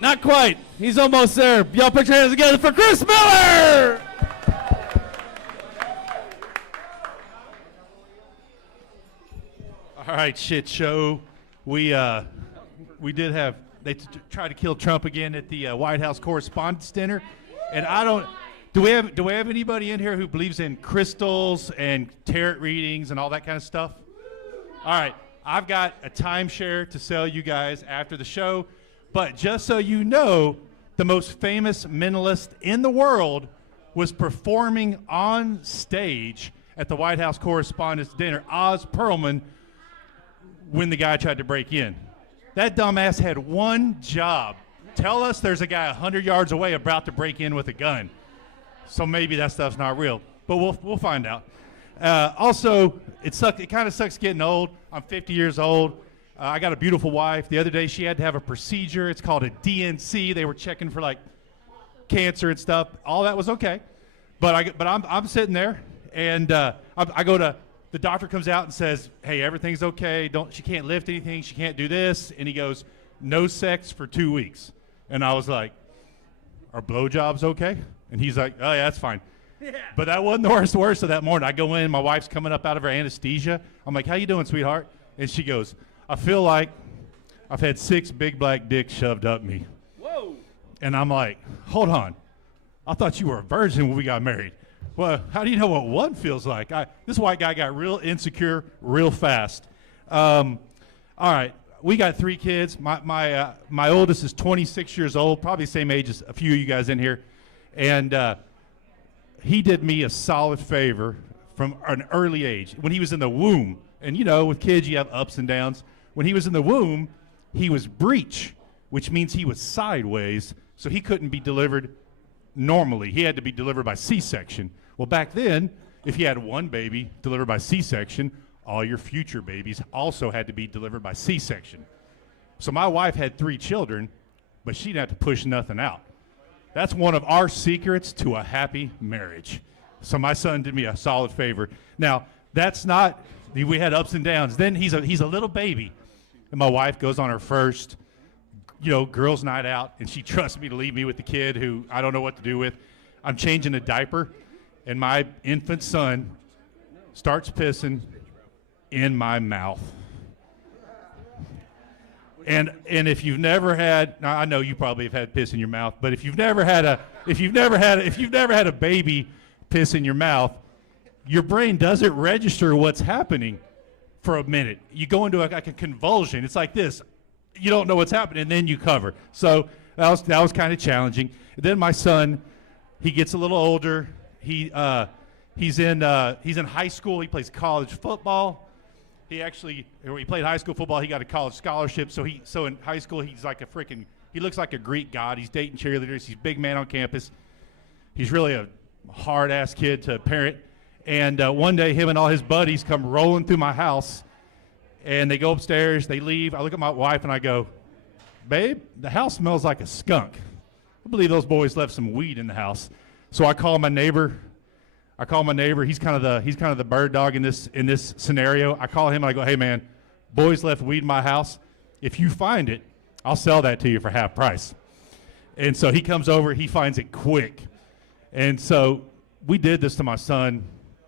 Not quite. He's almost there. Y'all put your hands together for Chris Miller. All right, shit show. We did have they tried to kill Trump again at the White House Correspondents' Dinner, and I don't. Do we have anybody in here who believes in crystals and tarot readings and all that kind of stuff? All right, I've got a timeshare to sell you guys after the show, but just so you know, the most famous mentalist in the world was performing on stage at the White House Correspondents' Dinner, Oz Perlman, when the guy tried to break in. That dumbass had one job. Tell us there's a guy 100 yards away about to break in with a gun. So maybe that stuff's not real, but we'll find out. Also, it kind of sucks getting old. I'm 50 years old. I got a beautiful wife. The other day she had to have a procedure. It's called a DNC. They were checking for like cancer and stuff. All that was okay. But I'm sitting there, and I go to, the doctor comes out and says, hey, everything's okay. She can't lift anything. She can't do this. And he goes, no sex for 2 weeks. And I was like, are blowjobs okay? And he's like, oh, yeah, that's fine. Yeah. But that wasn't the worst of that morning. I go in, my wife's coming up out of her anesthesia. I'm like, how you doing, sweetheart? And she goes, I feel like I've had 6 big black dicks shoved up me. Whoa. And I'm like, hold on. I thought you were a virgin when we got married. Well, how do you know what one feels like? This white guy got real insecure real fast. All right, we got 3 kids. My oldest is 26 years old, probably the same age as a few of you guys in here. And he did me a solid favor from an early age. When he was in the womb, and you know, with kids you have ups and downs. When he was in the womb, he was breech, which means he was sideways, so he couldn't be delivered normally. He had to be delivered by C-section. Well, back then, if you had one baby delivered by C-section, all your future babies also had to be delivered by C-section. So my wife had 3 children, but she didn't have to push nothing out. That's one of our secrets to a happy marriage. So my son did me a solid favor. Now, that's not, we had ups and downs. Then he's a little baby, and my wife goes on her first, girls' night out, and she trusts me to leave me with the kid who I don't know what to do with. I'm changing a diaper, and my infant son starts pissing in my mouth. And if you've never had, now I know you probably have had piss in your mouth, but if you've never had a baby piss in your mouth, your brain doesn't register what's happening for a minute. You go into like a convulsion. It's like this. You don't know what's happening, and then you cover. So that was kind of challenging. And then my son, he gets a little older. He's in high school. He plays college football. When he played high school football, he got a college scholarship. So in high school, he's like he looks like a Greek god. He's dating cheerleaders. He's a big man on campus. He's really a hard-ass kid to parent. And one day, him and all his buddies come rolling through my house, and they go upstairs. They leave. I look at my wife, and I go, babe, the house smells like a skunk. I believe those boys left some weed in the house. So I call my neighbor. He's kind of the bird dog in this scenario. I call him and I go, hey man, boys left weed in my house. If you find it, I'll sell that to you for half price. And so he comes over, he finds it quick. And so we did this to my son,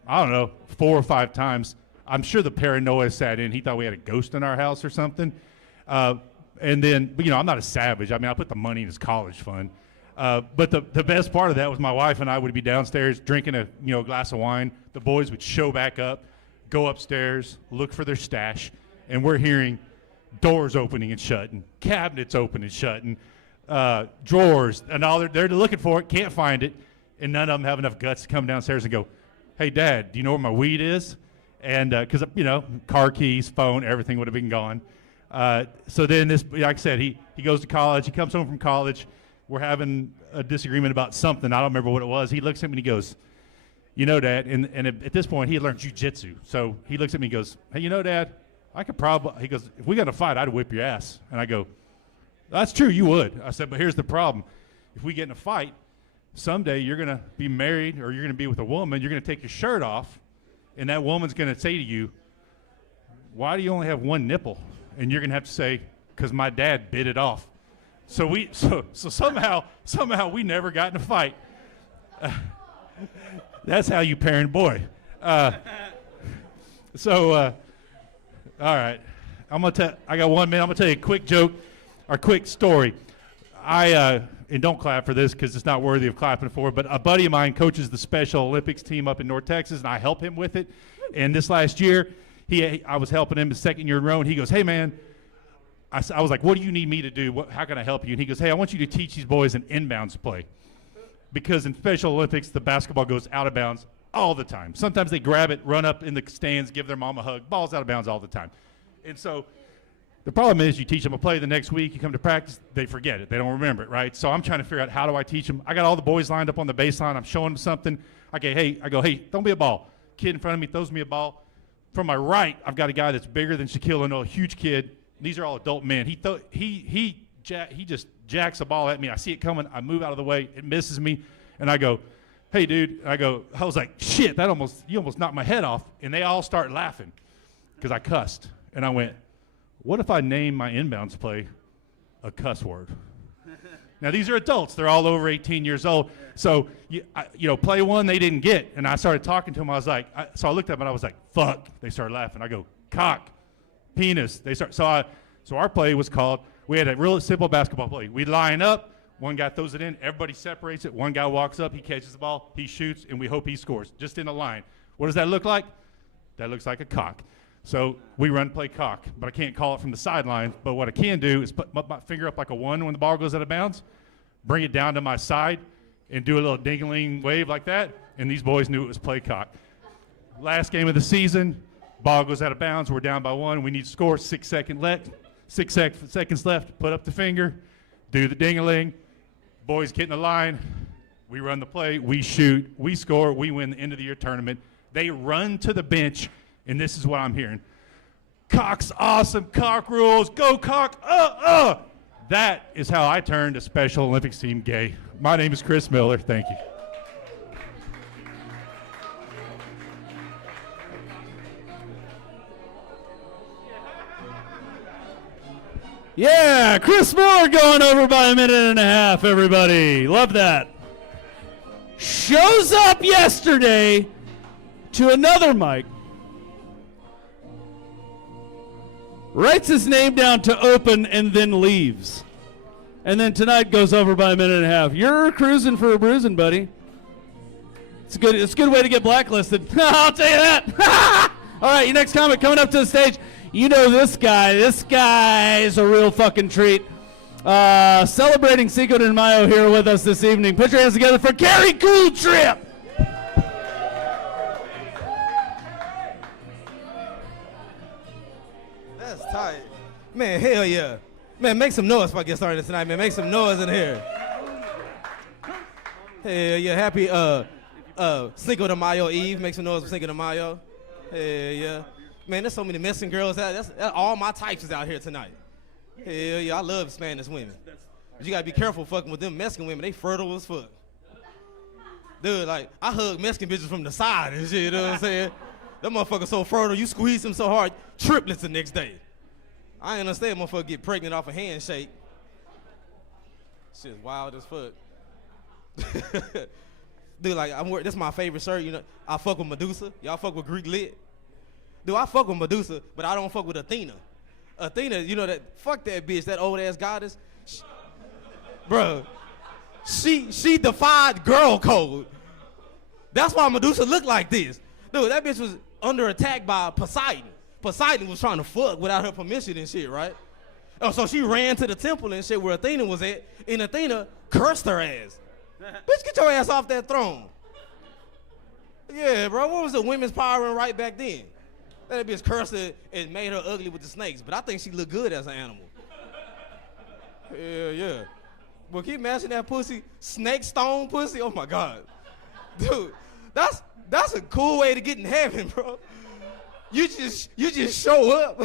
I don't know, 4 or 5 times. I'm sure the paranoia sat in. He thought we had a ghost in our house or something. And then, I'm not a savage. I mean, I put the money in his college fund. But the best part of that was my wife and I would be downstairs drinking a glass of wine. The boys would show back up, go upstairs, look for their stash, and we're hearing doors opening and shutting, cabinets opening and shutting, drawers, and all they're looking for it, can't find it, and none of them have enough guts to come downstairs and go, hey, Dad, do you know where my weed is? And because, car keys, phone, everything would have been gone. So then like I said, he goes to college. He comes home from college. We're having a disagreement about something. I don't remember what it was. He looks at me and he goes, Dad, and at this point he had learned jujitsu. So he looks at me and goes, hey, Dad, he goes, if we got to fight, I'd whip your ass. And I go, that's true, you would. I said, but here's the problem. If we get in a fight, someday you're going to be married or you're going to be with a woman, you're going to take your shirt off, and that woman's going to say to you, why do you only have one nipple? And you're going to have to say, because my dad bit it off. So somehow we never got in a fight. That's how you parent boy. All right. I got 1 minute. I'm gonna tell you a quick joke, or quick story. And don't clap for this because it's not worthy of clapping for. But a buddy of mine coaches the Special Olympics team up in North Texas, and I help him with it. And this last year, I was helping him the second year in a row, and he goes, "Hey man." I was like, what do you need me to do? How can I help you? And he goes, hey, I want you to teach these boys an inbounds play. Because in Special Olympics, the basketball goes out of bounds all the time. Sometimes they grab it, run up in the stands, give their mom a hug. Ball's out of bounds all the time. And so the problem is you teach them a play the next week, you come to practice, they forget it. They don't remember it, right? So I'm trying to figure out how do I teach them. I got all the boys lined up on the baseline. I'm showing them something. I go, hey, don't be a ball. Kid in front of me throws me a ball. From my right, I've got a guy that's bigger than Shaquille O'Neal, a huge kid. These are all adult men. He he just jacks the ball at me. I see it coming. I move out of the way. It misses me, and I go, "Hey, dude!" I was like, "Shit! You almost knocked my head off." And they all start laughing because I cussed, and I went, "What if I name my inbounds play a cuss word?" Now, these are adults. They're all over 18 years old. So, play one they didn't get. And I started talking to them. I was like, so I looked up and I was like, fuck. They started laughing. I go, cock, penis. So our play was called, we had a real simple basketball play. We line up. One guy throws it in. Everybody separates it. One guy walks up. He catches the ball. He shoots. And we hope he scores. Just in a line. What does that look like? That looks like a cock. So we play cock, but I can't call it from the sideline. But what I can do is put my finger up like a 1 when the ball goes out of bounds, bring it down to my side, and do a little dingling wave like that. And these boys knew it was play cock. Last game of the season, ball goes out of bounds. We're down by 1. We need to score. 6 seconds left. Put up the finger, do the dingling. Boys get in the line. We run the play. We shoot. We score. We win the end of the year tournament. They run to the bench. And this is what I'm hearing. Cock's awesome. Cock rules. Go cock. That is how I turned a Special Olympics team gay. My name is Chris Miller. Thank you. Yeah, Chris Miller going over by a minute and a half, everybody. Love that. Shows up yesterday to another mic. Writes his name down to open and then leaves. And then tonight goes over by a minute and a half. You're cruising for a bruising, buddy. It's a good way to get blacklisted. I'll tell you that. All right, your next comic coming up to the stage. You know this guy. This guy is a real fucking treat. Celebrating Cinco de Mayo here with us this evening. Put your hands together for Gary Cool Trip. That's tight. Man, hell yeah. Man, make some noise if I get started tonight, man. Make some noise in here. Hell yeah. Happy Cinco de Mayo Eve. Make some noise for Cinco de Mayo. Hell yeah. Man, there's so many Mexican girls out. That's all my types is out here tonight. Hell yeah. I love Spanish women. But you gotta be careful fucking with them Mexican women. They fertile as fuck. Dude, like, I hug Mexican bitches from the side and shit, you know what I'm saying? That motherfucker so fertile, you squeeze him so hard, triplets the next day. I ain't understand motherfucker get pregnant off a handshake. Shit's wild as fuck. Dude, like, this is my favorite shirt, you know. I fuck with Medusa. Y'all fuck with Greek Lit? Dude, I fuck with Medusa, but I don't fuck with Athena. Athena, you know that, fuck that bitch, that old ass goddess. Bruh, she defied girl code. That's why Medusa looked like this. Dude, that bitch was under attack by Poseidon. Poseidon was trying to fuck without her permission and shit, right? Oh, so she ran to the temple and shit where Athena was at, and Athena cursed her ass. Bitch, get your ass off that throne. Yeah, bro, what was the women's power and right back then? That bitch cursed her and made her ugly with the snakes, but I think she looked good as an animal. Yeah. But can you imagine that pussy? Snake stone pussy? Oh my God. Dude, that's a cool way to get in heaven, bro. You just show up.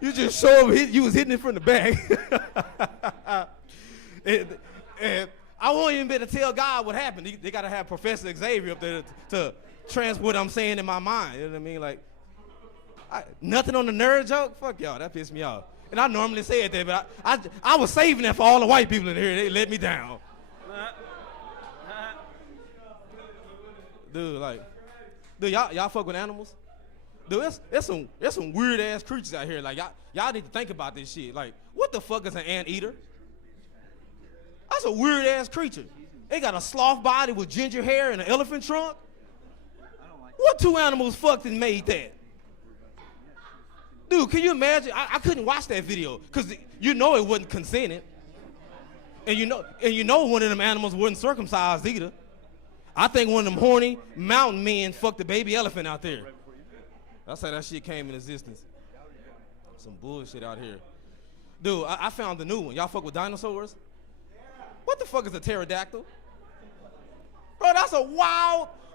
You just show up, you was hitting it from the back. and I won't even be able to tell God what happened. They gotta have Professor Xavier up there to transport what I'm saying in my mind. You know what I mean? Like, nothing on the nerd joke? Fuck y'all, that pissed me off. And I normally say it there, but I was saving that for all the white people in here. They let me down. Dude, y'all fuck with animals? Dude, there's some weird ass creatures out here. Like, y'all need to think about this shit. Like, what the fuck is an anteater? That's a weird ass creature. They got a sloth body with ginger hair and an elephant trunk. What two animals fucked and made that? Dude, can you imagine? I couldn't watch that video because you know it wasn't consented, and you know one of them animals wasn't circumcised either. I think one of them horny mountain men fucked a baby elephant out there. That's how that shit came in existence. Some bullshit out here. Dude, I found the new one. Y'all fuck with dinosaurs? What the fuck is a pterodactyl? Bro,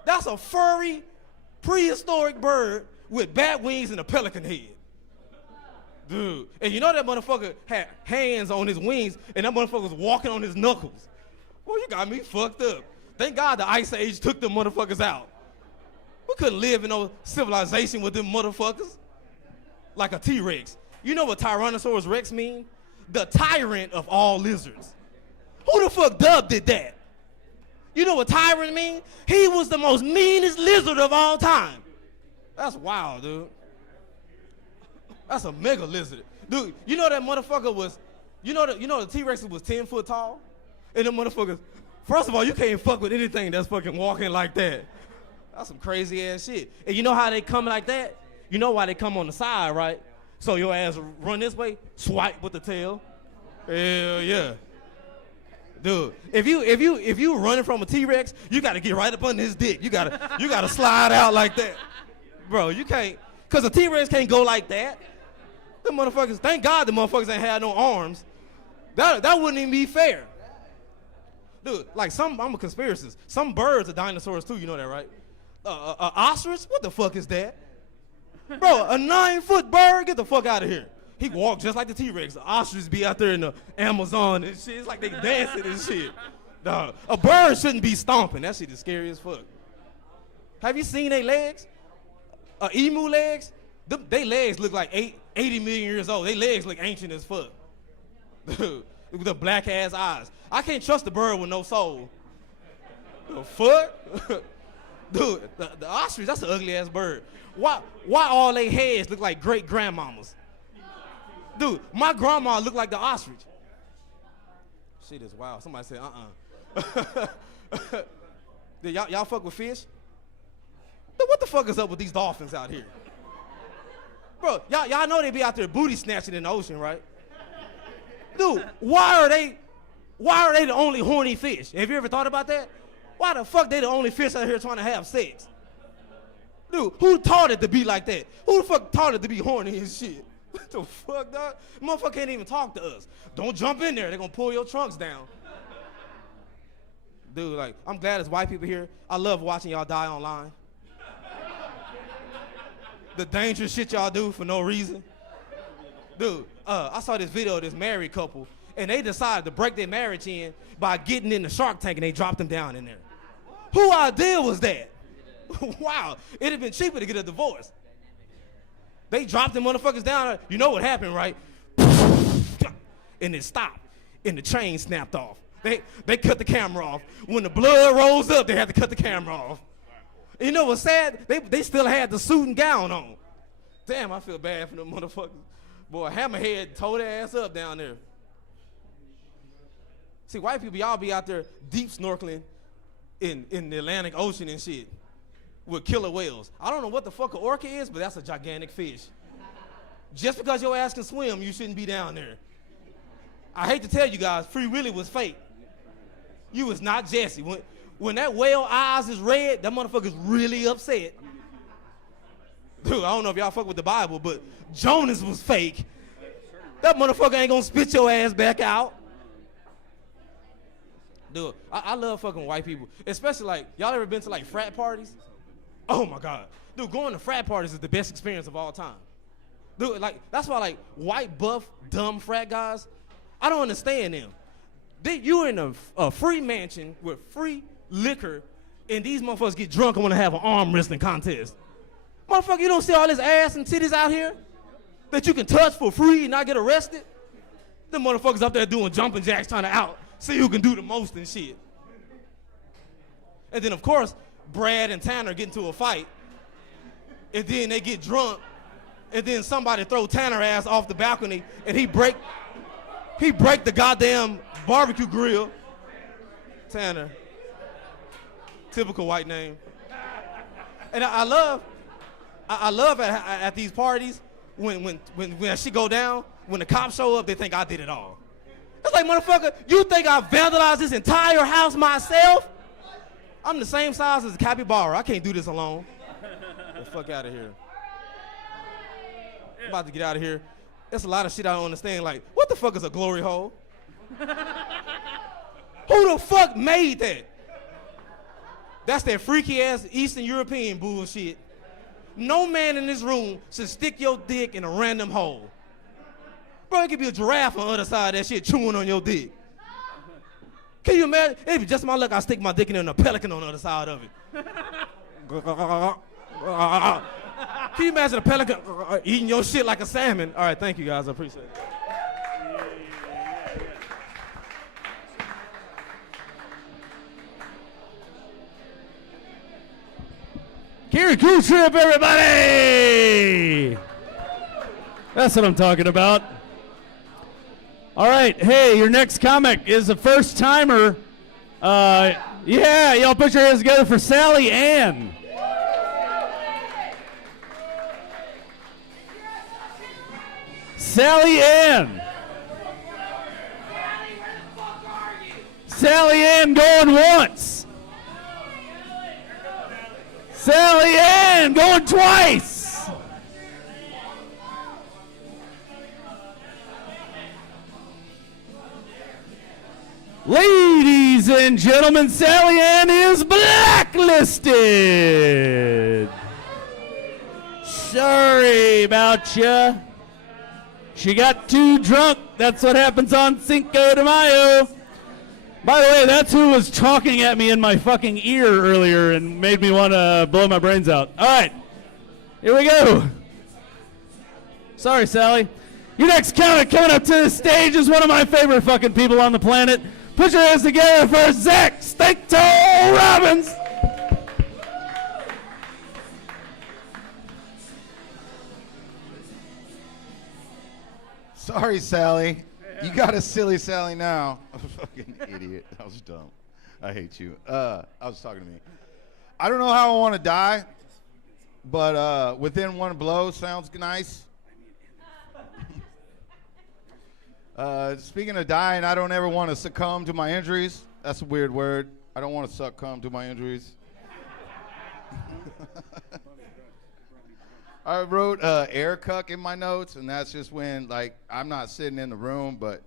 that's a furry, prehistoric bird with bat wings and a pelican head. Dude, and you know that motherfucker had hands on his wings, and that motherfucker was walking on his knuckles. Well, you got me fucked up. Thank God the Ice Age took them motherfuckers out. We couldn't live in no civilization with them motherfuckers. Like a T-Rex. You know what Tyrannosaurus Rex mean? The tyrant of all lizards. Who the fuck dubbed it that? You know what tyrant mean? He was the most meanest lizard of all time. That's wild, dude. That's a mega lizard. Dude, you know that motherfucker was, you know the T-Rex was 10 foot tall? And the motherfuckers, first of all, you can't fuck with anything that's fucking walking like that. That's some crazy ass shit. And you know how they come like that? You know why they come on the side, right? So your ass run this way, swipe with the tail. Hell yeah. Dude, if you running from a T-Rex, you gotta get right up under his dick. You gotta slide out like that. Bro, you can't, cause a T-Rex can't go like that. The motherfuckers, thank God the motherfuckers ain't had no arms. That wouldn't even be fair. Dude, like I'm a conspiracist. Some birds are dinosaurs too, you know that, right? Ostrich? What the fuck is that? Bro, a 9-foot bird? Get the fuck out of here. He walk just like the T-Rex. The ostriches be out there in the Amazon and shit. It's like they dancing and shit. Dog, a bird shouldn't be stomping. That shit is scary as fuck. Have you seen their legs? Emu legs? They legs look like 80 million years old. They legs look ancient as fuck. Dude, with the black ass eyes. I can't trust a bird with no soul. The fuck? Dude, the ostrich, that's an ugly ass bird. Why all they heads look like great grandmamas? Dude, my grandma looked like the ostrich. Shit is wild. Somebody said, Dude, y'all fuck with fish? Dude, what the fuck is up with these dolphins out here? Bro, y'all know they be out there booty snatching in the ocean, right? Dude, why are they the only horny fish? Have you ever thought about that? Why the fuck they the only fish out here trying to have sex? Dude, who taught it to be like that? Who the fuck taught it to be horny and shit? What the fuck, dog? Motherfucker can't even talk to us. Don't jump in there. They're gonna pull your trunks down. Dude, like, I'm glad there's white people here. I love watching y'all die online. The dangerous shit y'all do for no reason. Dude, I saw this video of this married couple, and they decided to break their marriage in by getting in the Shark Tank, and they dropped them down in there. Who idea was that? Wow, it'd have been cheaper to get a divorce. They dropped them motherfuckers down. You know what happened, right? And it stopped, and the chain snapped off. They cut the camera off. When the blood rose up, they had to cut the camera off. And you know what's sad? They still had the suit and gown on. Damn, I feel bad for them motherfuckers. Boy, Hammerhead tore their ass up down there. See, white people, y'all be out there deep snorkeling in the Atlantic Ocean and shit with killer whales. I don't know what the fuck an orca is, but that's a gigantic fish. Just because your ass can swim, you shouldn't be down there. I hate to tell you guys, Free Willy was fake. You was not Jesse. When that whale eyes is red, that motherfucker's really upset. Dude, I don't know if y'all fuck with the Bible, but Jonas was fake. That motherfucker ain't gonna spit your ass back out. Dude, I love fucking white people. Especially like, y'all ever been to like frat parties? Oh my God. Dude, going to frat parties is the best experience of all time. Dude, like, that's why like white, buff, dumb frat guys, I don't understand them. You in a free mansion with free liquor, and these motherfuckers get drunk and want to have an arm wrestling contest. Motherfucker, you don't see all this ass and titties out here that you can touch for free and not get arrested? Them motherfuckers up there doing jumping jacks trying to see who can do the most and shit. And then, of course, Brad and Tanner get into a fight, and then they get drunk, and then somebody throw Tanner ass off the balcony, and he break the goddamn barbecue grill. Tanner. Typical white name. And I love at these parties when that shit go down, when the cops show up, they think I did it all. It's like, motherfucker, you think I vandalized this entire house myself? I'm the same size as a capybara. I can't do this alone. Get the fuck out of here. I'm about to get out of here. There's a lot of shit I don't understand. Like, what the fuck is a glory hole? Who the fuck made that? That's that freaky ass Eastern European bullshit. No man in this room should stick your dick in a random hole. Bro, it could be a giraffe on the other side of that shit chewing on your dick. Can you imagine? It'd be just my luck I stick my dick in there and a pelican on the other side of it. Can you imagine a pelican eating your shit like a salmon? All right, thank you guys. I appreciate it. Gary Cool Trip, everybody! That's what I'm talking about. All right, hey, your next comic is a first timer. Yeah, y'all put your hands together for Sally Ann. Sally Ann. Sally Ann going once. Sally Ann going twice. Ladies and gentlemen, Sally Ann is blacklisted. Sorry about ya. She got too drunk. That's what happens on Cinco de Mayo. By the way, that's who was talking at me in my fucking ear earlier and made me want to blow my brains out. All right, here we go. Sorry, Sally. Your next comic coming up to the stage is one of my favorite fucking people on the planet. Put your hands together for Zach Stinktoe Robbins. Sorry, Sally. You got a silly Sally now. Fucking idiot. That was dumb. I hate you. I was talking to me. I don't know how I want to die, but within one blow sounds nice. Speaking of dying, I don't ever want to succumb to my injuries. That's a weird word. I don't want to succumb to my injuries. I wrote air cuck in my notes, and that's just when, like, I'm not sitting in the room, but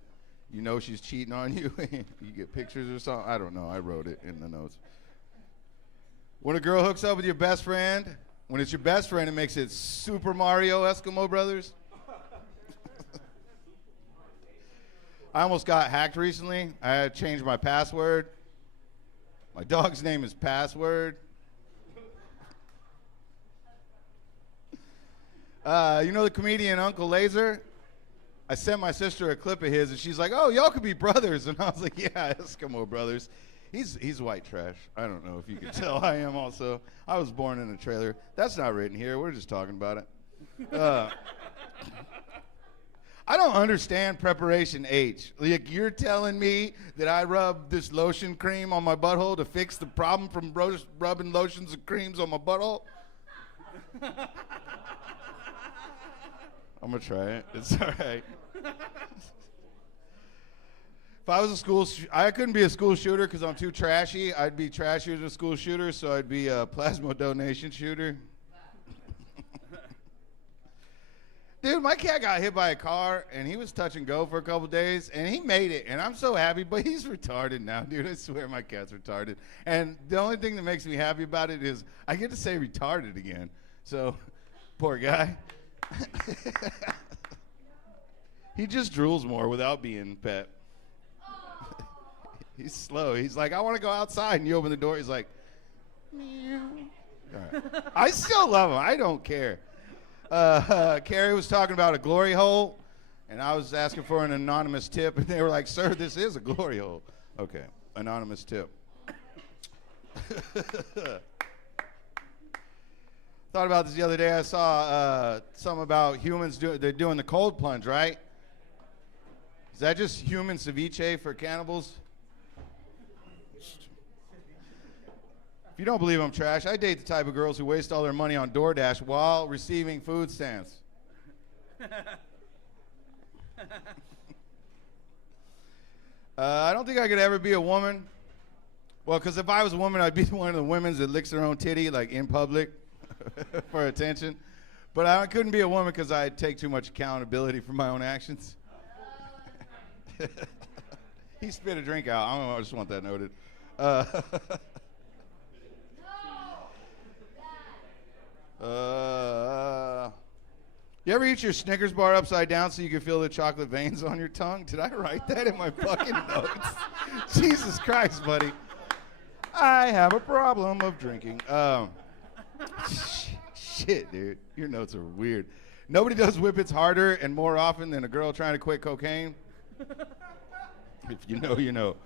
you know she's cheating on you. You get pictures or something. I don't know. I wrote it in the notes. When a girl hooks up with your best friend, when it's your best friend, it makes it Super Mario Eskimo Brothers. I almost got hacked recently. I had to change my password. My dog's name is Password. You know the comedian Uncle Laser? I sent my sister a clip of his, and she's like, "Oh, y'all could be brothers." And I was like, "Yeah, Eskimo brothers." He's white trash. I don't know if you can tell. I am also. I was born in a trailer. That's not written here. We're just talking about it. I don't understand Preparation H. Like, you're telling me that I rub this lotion cream on my butthole to fix the problem from rubbing lotions and creams on my butthole? I'm gonna try it. It's all right. If I was a I couldn't be a school shooter because I'm too trashy. I'd be trashier than a school shooter, so I'd be a plasma donation shooter. Dude, my cat got hit by a car, and he was touch and go for a couple days, and he made it, and I'm so happy, but he's retarded now, dude. I swear my cat's retarded. And the only thing that makes me happy about it is I get to say retarded again. So, poor guy. He just drools more without being pet. He's slow. He's like, I want to go outside, and you open the door, he's like, meow. All right. I still love him. I don't care. Carrie was talking about a glory hole, and I was asking for an anonymous tip, and they were like, "Sir, this is a glory hole." Okay, anonymous tip. Thought about this the other day. I saw something about humans they're doing the cold plunge, right? Is that just human ceviche for cannibals? If you don't believe I'm trash, I date the type of girls who waste all their money on DoorDash while receiving food stamps. I don't think I could ever be a woman. Well, because if I was a woman, I'd be one of the women that licks their own titty, like in public, for attention. But I couldn't be a woman because I'd take too much accountability for my own actions. He spit a drink out. I don't know. I just want that noted. You ever eat your Snickers bar upside down so you can feel the chocolate veins on your tongue? Did I write that in my fucking notes? Jesus Christ, buddy. I have a problem of drinking. Shit, dude. Your notes are weird. Nobody does whippets harder and more often than a girl trying to quit cocaine. If you know, you know.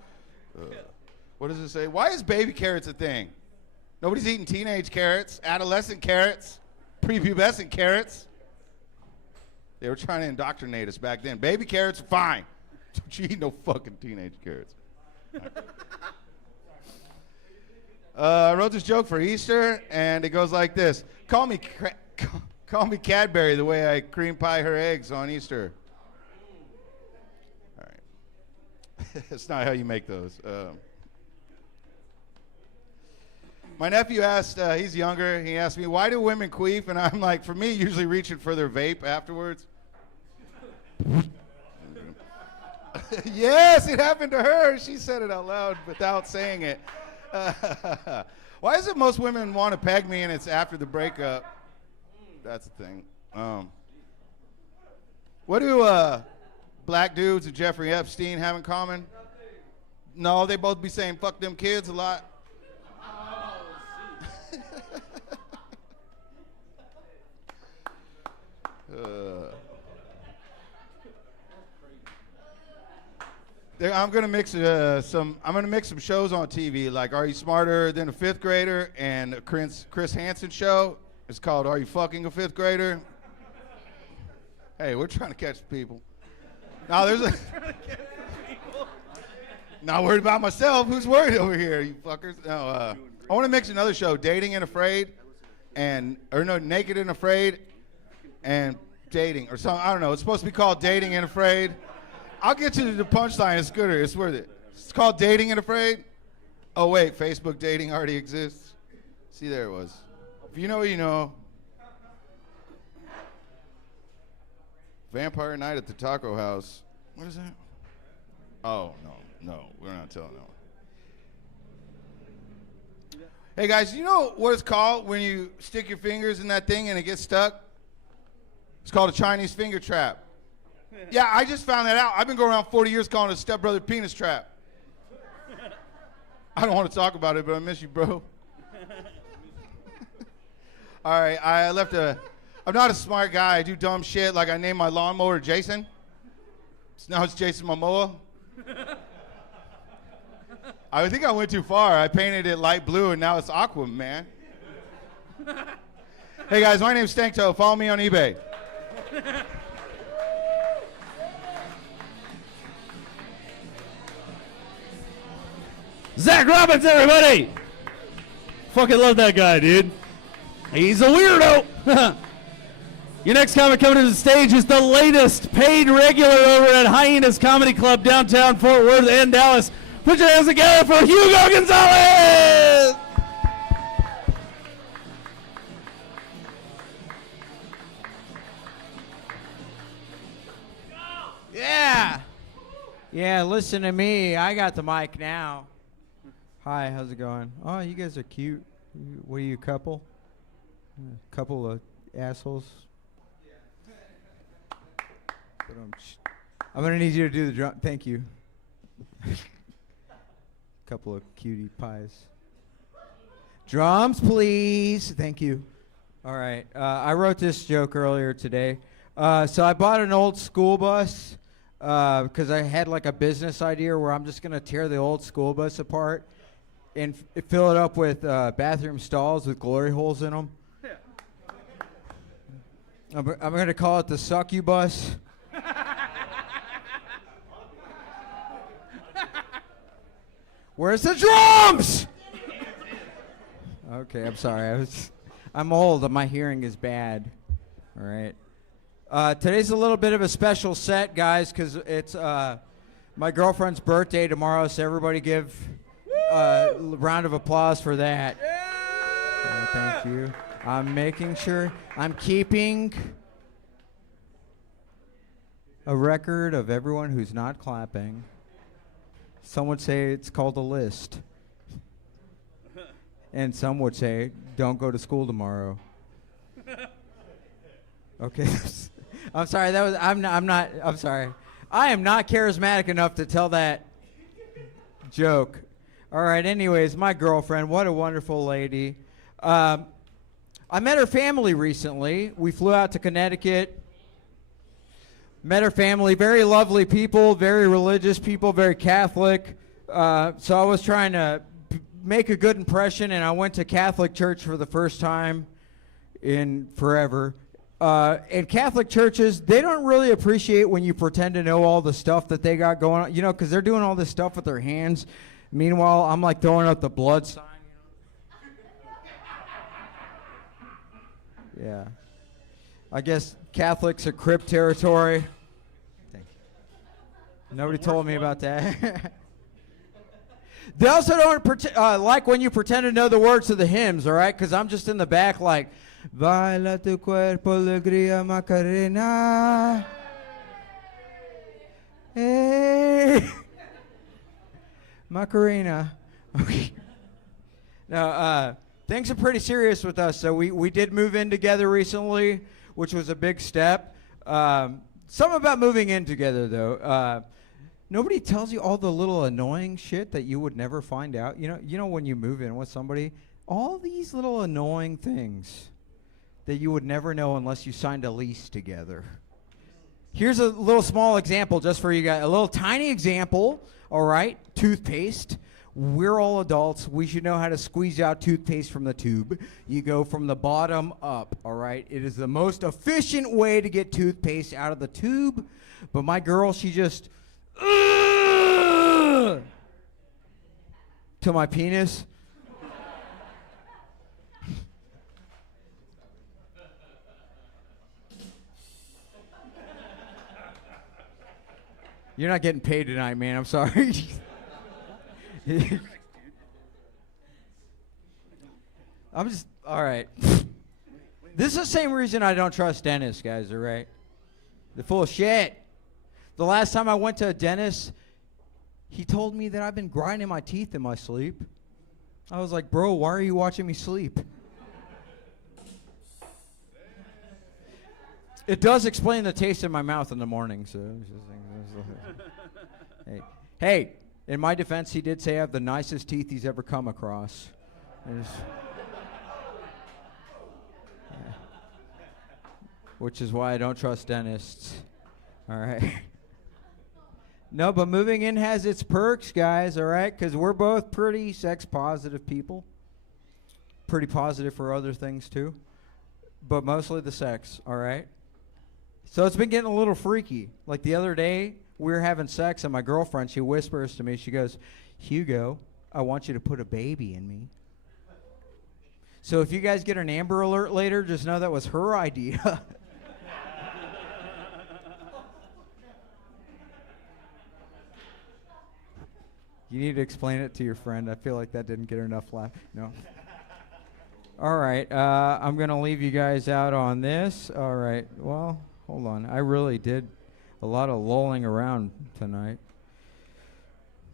What does it say? Why is baby carrots a thing? Nobody's eating teenage carrots, adolescent carrots, prepubescent carrots. They were trying to indoctrinate us back then. Baby carrots are fine. Don't you eat no fucking teenage carrots. I wrote this joke for Easter, and it goes like this. Call me Cadbury the way I cream pie her eggs on Easter. All right. That's not how you make those. My nephew asked, he's younger, he asked me, why do women queef? And I'm like, for me, usually reaching for their vape afterwards. Yes, it happened to her. She said it out loud without saying it. Why is it most women want to peg me and it's after the breakup? That's the thing. What do black dudes and Jeffrey Epstein have in common? No, they both be saying fuck them kids a lot. I'm gonna mix some shows on TV. Like, Are You Smarter Than a Fifth Grader? And a Chris Hansen show. It's called Are You Fucking a Fifth Grader? Hey, we're trying to catch people. Now there's a. Not worried about myself. Who's worried over here, you fuckers? No. I want to mix another show, Dating and Afraid, Naked and Afraid, and Dating or something. I don't know. It's supposed to be called Dating and Afraid. I'll get you to the punchline. It's gooder. It's worth it. It's called Dating and Afraid. Oh, wait. Facebook dating already exists. See, there it was. If you know, you know. Vampire Night at the Taco House. What is that? Oh, no. We're not telling that one. Hey, guys, you know what it's called when you stick your fingers in that thing and it gets stuck? It's called a Chinese finger trap. Yeah, I just found that out. I've been going around 40 years calling it a stepbrother penis trap. I don't want to talk about it, but I miss you, bro. All right, I'm not a smart guy. I do dumb shit, like I named my lawnmower Jason. So now it's Jason Momoa. I think I went too far. I painted it light blue, and now it's Aquaman. Hey, guys, my name's Stanktoe. Follow me on eBay. Zach Robbins, everybody! Fucking love that guy, dude. He's a weirdo. Your next comic coming to the stage is the latest paid regular over at Hyenas Comedy Club downtown Fort Worth and Dallas. Put your hands together for Hugo Gonzalez! Yeah, listen to me. I got the mic now. Hi, how's it going? Oh, you guys are cute. What are you, a couple? A couple of assholes? I'm gonna need you to do the drum. Thank you. Couple of cutie pies. Drums, please. Thank you. All right. I wrote this joke earlier today. So I bought an old school bus because I had like a business idea where I'm just gonna tear the old school bus apart and fill it up with bathroom stalls with glory holes in them. Yeah. I'm going to call it the Suck You Bus. Where's the drums? Okay, I'm sorry. I'm old. My hearing is bad. All right. Today's a little bit of a special set, guys, because it's my girlfriend's birthday tomorrow, so everybody give a round of applause for that. Yeah! Thank you. I'm making sure I'm keeping a record of everyone who's not clapping. Some would say it's called a list. And some would say, don't go to school tomorrow. Okay. I'm sorry. I'm sorry. I am not charismatic enough to tell that joke. All right. Anyways, my girlfriend, what a wonderful lady. I met her family recently. We flew out to Connecticut. Met her family. Very lovely people. Very religious people. Very Catholic. So I was trying to make a good impression, and I went to Catholic church for the first time in forever. And Catholic churches, they don't really appreciate when you pretend to know all the stuff that they got going on, you know, because they're doing all this stuff with their hands. Meanwhile, I'm like throwing up the blood sign. Yeah. I guess Catholics are crib territory. Thank you. Nobody told me about that. They also don't like when you pretend to know the words to the hymns, all right? Because I'm just in the back like, Baila tu cuerpo, alegría, Macarena. Hey. Macarena. Okay. Now, things are pretty serious with us. So we did move in together recently, which was a big step. Something about moving in together, though. Nobody tells you all the little annoying shit that you would never find out. You know when you move in with somebody, all these little annoying things that you would never know unless you signed a lease together. Here's a little small example just for you guys. A little tiny example, all right? Toothpaste. We're all adults. We should know how to squeeze out toothpaste from the tube. You go from the bottom up, all right? It is the most efficient way to get toothpaste out of the tube. But my girl, she just... to my penis. You're not getting paid tonight, man. I'm sorry. I'm just, all right. This is the same reason I don't trust dentists, guys, all right? They're full of shit. The last time I went to a dentist, he told me that I've been grinding my teeth in my sleep. I was like, bro, why are you watching me sleep? It does explain the taste in my mouth in the morning, so. Hey, in my defense, he did say I have the nicest teeth he's ever come across. Yeah. Which is why I don't trust dentists. All right. No, but moving in has its perks, guys, all right? Because we're both pretty sex-positive people. Pretty positive for other things, too. But mostly the sex, all right? So it's been getting a little freaky. Like the other day, we were having sex, and my girlfriend, she whispers to me, she goes, Hugo, I want you to put a baby in me. So if you guys get an Amber Alert later, just know that was her idea. You need to explain it to your friend. I feel like that didn't get her enough laugh. No. All right. I'm going to leave you guys out on this. All right. Well, hold on. I really did a lot of lolling around tonight.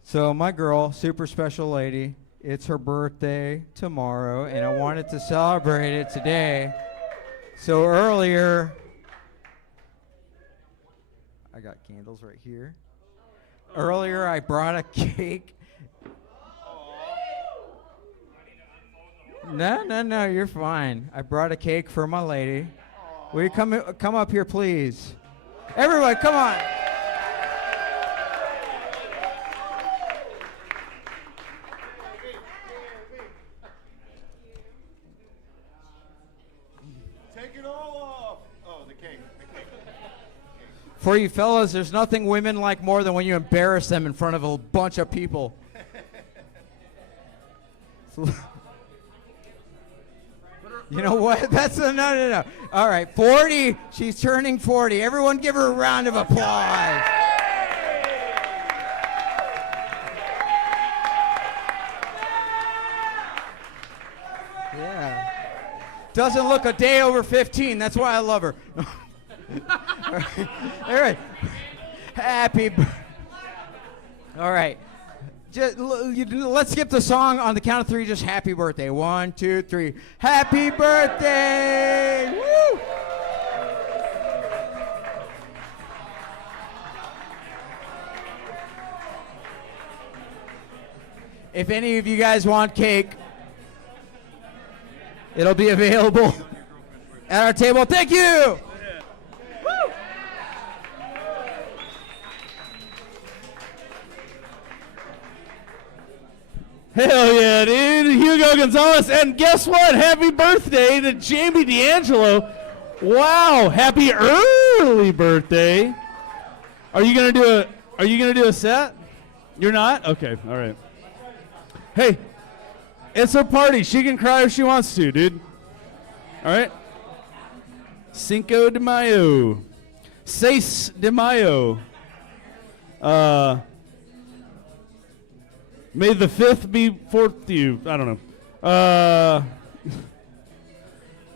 So my girl, super special lady, it's her birthday tomorrow, and I wanted to celebrate it today. So earlier, I got candles right here. Earlier, I brought a cake. No, you're fine. I brought a cake for my lady. Will you come up here, please? Everyone, come on. Take it all off. Oh, the cake. For you fellas, there's nothing women like more than when you embarrass them in front of a bunch of people. You know what? That's a no. All right, 40. She's turning 40. Everyone give her a round of applause. Yeah. Doesn't look a day over 15. That's why I love her. All right. Happy. All right. Let's skip the song on the count of 3. Just happy birthday. 1, 2, 3. Happy birthday! Woo! If any of you guys want cake, it'll be available at our table. Thank you. Hell yeah, dude. Hugo Gonzalez. And guess what? Happy birthday to Jamie D'Angelo. Wow, happy early birthday. Are you gonna do a set? You're not? Okay, all right. Hey, it's her party. She can cry if she wants to, dude. All right? Cinco de Mayo. Seis de Mayo. May the 5th be 4th to you. I don't know.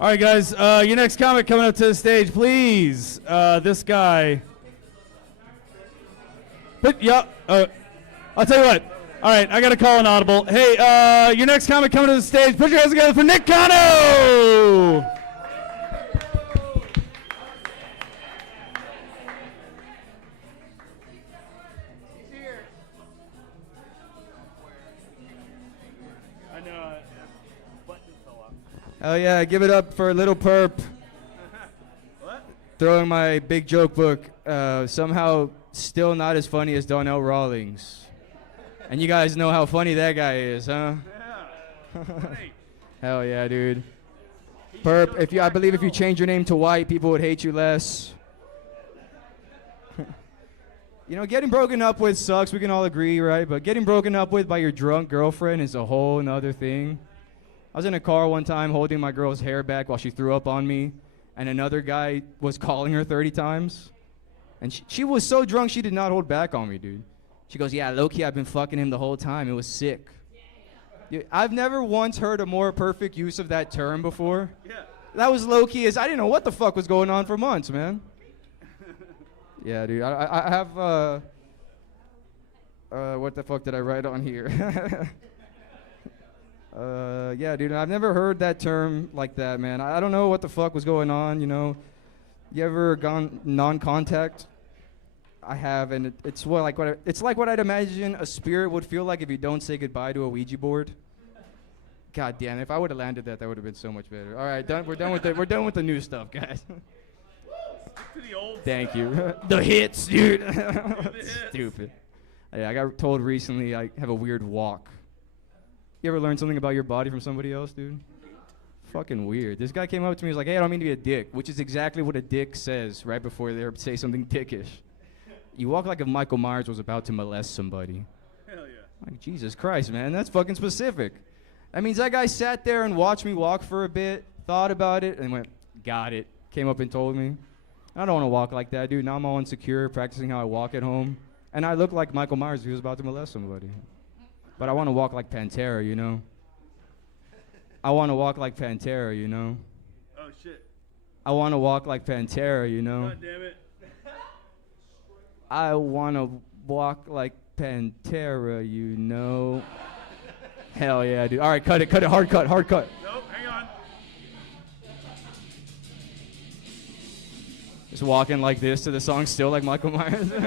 All right, guys. Your next comic coming up to the stage, please. This guy. But yeah, I'll tell you what. All right, I got to call an audible. Hey, your next comic coming to the stage. Put your hands together for Nick Cano. Oh yeah, give it up for Little Perp. What? Throwing my big joke book. Somehow still not as funny as Donnell Rawlings. And you guys know how funny that guy is, huh? Yeah. Hell yeah, dude. Perp, I believe if you change your name to White, people would hate you less. You know, getting broken up with sucks, we can all agree, right? But getting broken up with by your drunk girlfriend is a whole nother thing. I was in a car one time holding my girl's hair back while she threw up on me, and another guy was calling her 30 times. And she was so drunk she did not hold back on me, dude. She goes, yeah, low-key, I've been fucking him the whole time. It was sick. Dude, I've never once heard a more perfect use of that term before. Yeah. That was low-key as I didn't know what the fuck was going on for months, man. Yeah, dude. I have, what the fuck did I write on here? Yeah, dude, I've never heard that term like that, man. I don't know what the fuck was going on, you know. You ever gone non-contact? I have, and it's like what I'd imagine a spirit would feel like if you don't say goodbye to a Ouija board. God damn, if I would have landed that would have been so much better. All right, we're done with the new stuff, guys. To the old Thank stuff. you. The hits, dude. The hits. Stupid. Yeah, I got told recently I have a weird walk. You ever learn something about your body from somebody else, dude? Fucking weird. This guy came up to me and was like, hey, I don't mean to be a dick, which is exactly what a dick says right before they say something dickish. You walk like if Michael Myers was about to molest somebody. Hell yeah. Like, Jesus Christ, man, that's fucking specific. That means that guy sat there and watched me walk for a bit, thought about it, and went, got it. Came up and told me. I don't want to walk like that, dude. Now I'm all insecure, practicing how I walk at home. And I look like Michael Myers if he was about to molest somebody. But I want to walk like Pantera, you know? I want to walk like Pantera, you know? Oh, shit. I want to walk like Pantera, you know? God damn it. I want to walk like Pantera, you know? Hell yeah, dude. All right, cut it, hard cut. Nope, hang on. Just walking like this to the song, still like Michael Myers. Wait,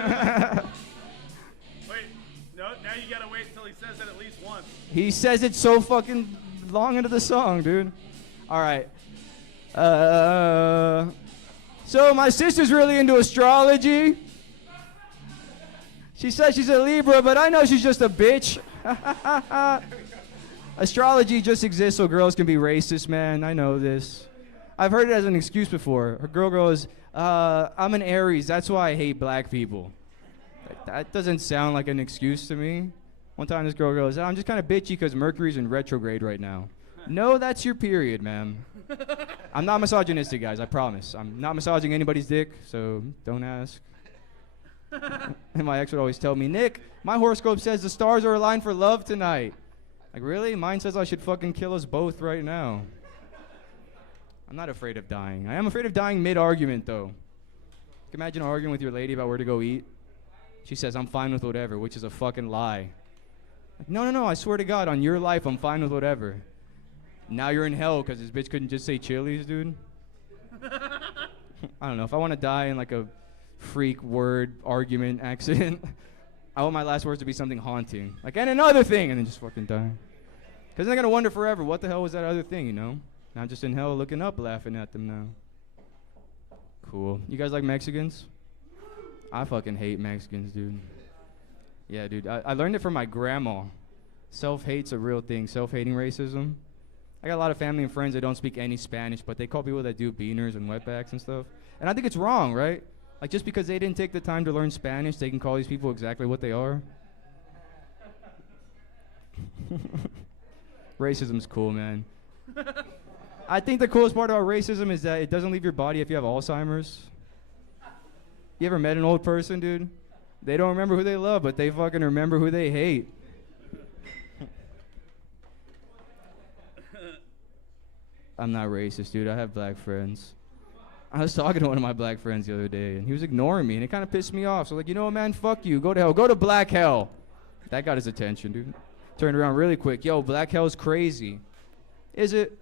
no, now you gotta wait until he says it at least once. He says it so fucking long into the song, dude. All right. So my sister's really into astrology. She says she's a Libra, but I know she's just a bitch. Astrology just exists so girls can be racist, man. I know this. I've heard it as an excuse before. Her girl goes, I'm an Aries, that's why I hate black people. That doesn't sound like an excuse to me. One time this girl goes, I'm just kind of bitchy because Mercury's in retrograde right now. No, that's your period, ma'am. I'm not misogynistic, guys, I promise. I'm not massaging anybody's dick, so don't ask. And my ex would always tell me, Nick, my horoscope says the stars are aligned for love tonight. Like, really? Mine says I should fucking kill us both right now. I'm not afraid of dying. I am afraid of dying mid-argument, though. Imagine arguing with your lady about where to go eat. She says, I'm fine with whatever, which is a fucking lie. Like, no, I swear to God, on your life, I'm fine with whatever. Now you're in hell because this bitch couldn't just say Chili's, dude. I don't know. If I want to die in like a freak word argument accident, I want my last words to be something haunting. Like, and another thing, and then just fucking die. Because they're going to wonder forever, what the hell was that other thing, you know? And I'm just in hell looking up, laughing at them now. Cool. You guys like Mexicans? I fucking hate Mexicans, dude. Yeah, dude. I learned it from my grandma. Self-hate's a real thing. Self-hating racism. I got a lot of family and friends that don't speak any Spanish, but they call people that do beaners and wetbacks and stuff. And I think it's wrong, right? Like, just because they didn't take the time to learn Spanish, they can call these people exactly what they are. Racism's cool, man. I think the coolest part about racism is that it doesn't leave your body if you have Alzheimer's. You ever met an old person, dude? They don't remember who they love, but they fucking remember who they hate. I'm not racist, dude. I have black friends. I was talking to one of my black friends the other day, and he was ignoring me, and it kind of pissed me off. So, like, you know what, man? Fuck you. Go to hell. Go to black hell. That got his attention, dude. Turned around really quick. Yo, black hell's crazy. Is it?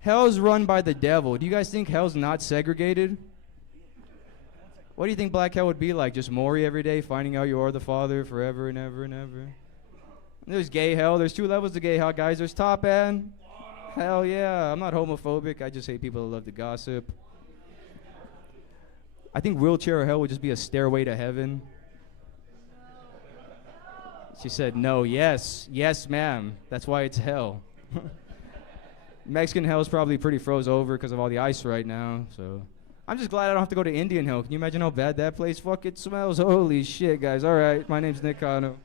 Hell's run by the devil. Do you guys think hell's not segregated? What do you think black hell would be like? Just Maury every day, finding out you are the Father forever and ever and ever? There's gay hell. There's 2 levels to gay hell, guys. There's top end. Hell yeah. I'm not homophobic. I just hate people that love to gossip. I think wheelchair hell would just be a stairway to heaven. She said, no, yes. Yes, ma'am. That's why it's hell. Mexican hell is probably pretty froze over because of all the ice right now, so... I'm just glad I don't have to go to Indian hell. Can you imagine how bad that place fucking smells? Holy shit, guys. All right, my name's Nick Cano.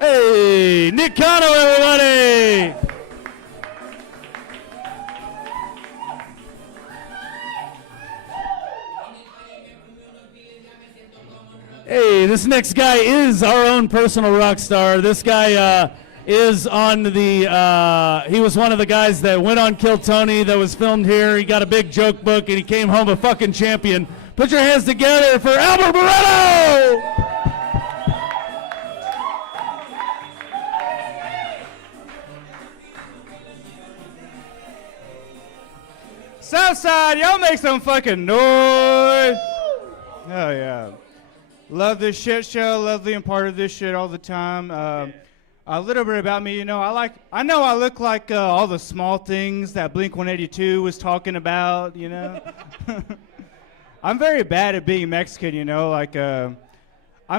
Hey, Nick Cano, everybody! Hey, this next guy is our own personal rock star. This guy is on the, he was one of the guys that went on Kill Tony that was filmed here. He got a big joke book and he came home a fucking champion. Put your hands together for Albert Barretto! Southside, y'all make some fucking noise. Oh, yeah. Love this shit show. Love being part of this shit all the time. A little bit about me, you know, I know I look like all the small things that Blink-182 was talking about, you know. I'm very bad at being Mexican, you know, like, I'm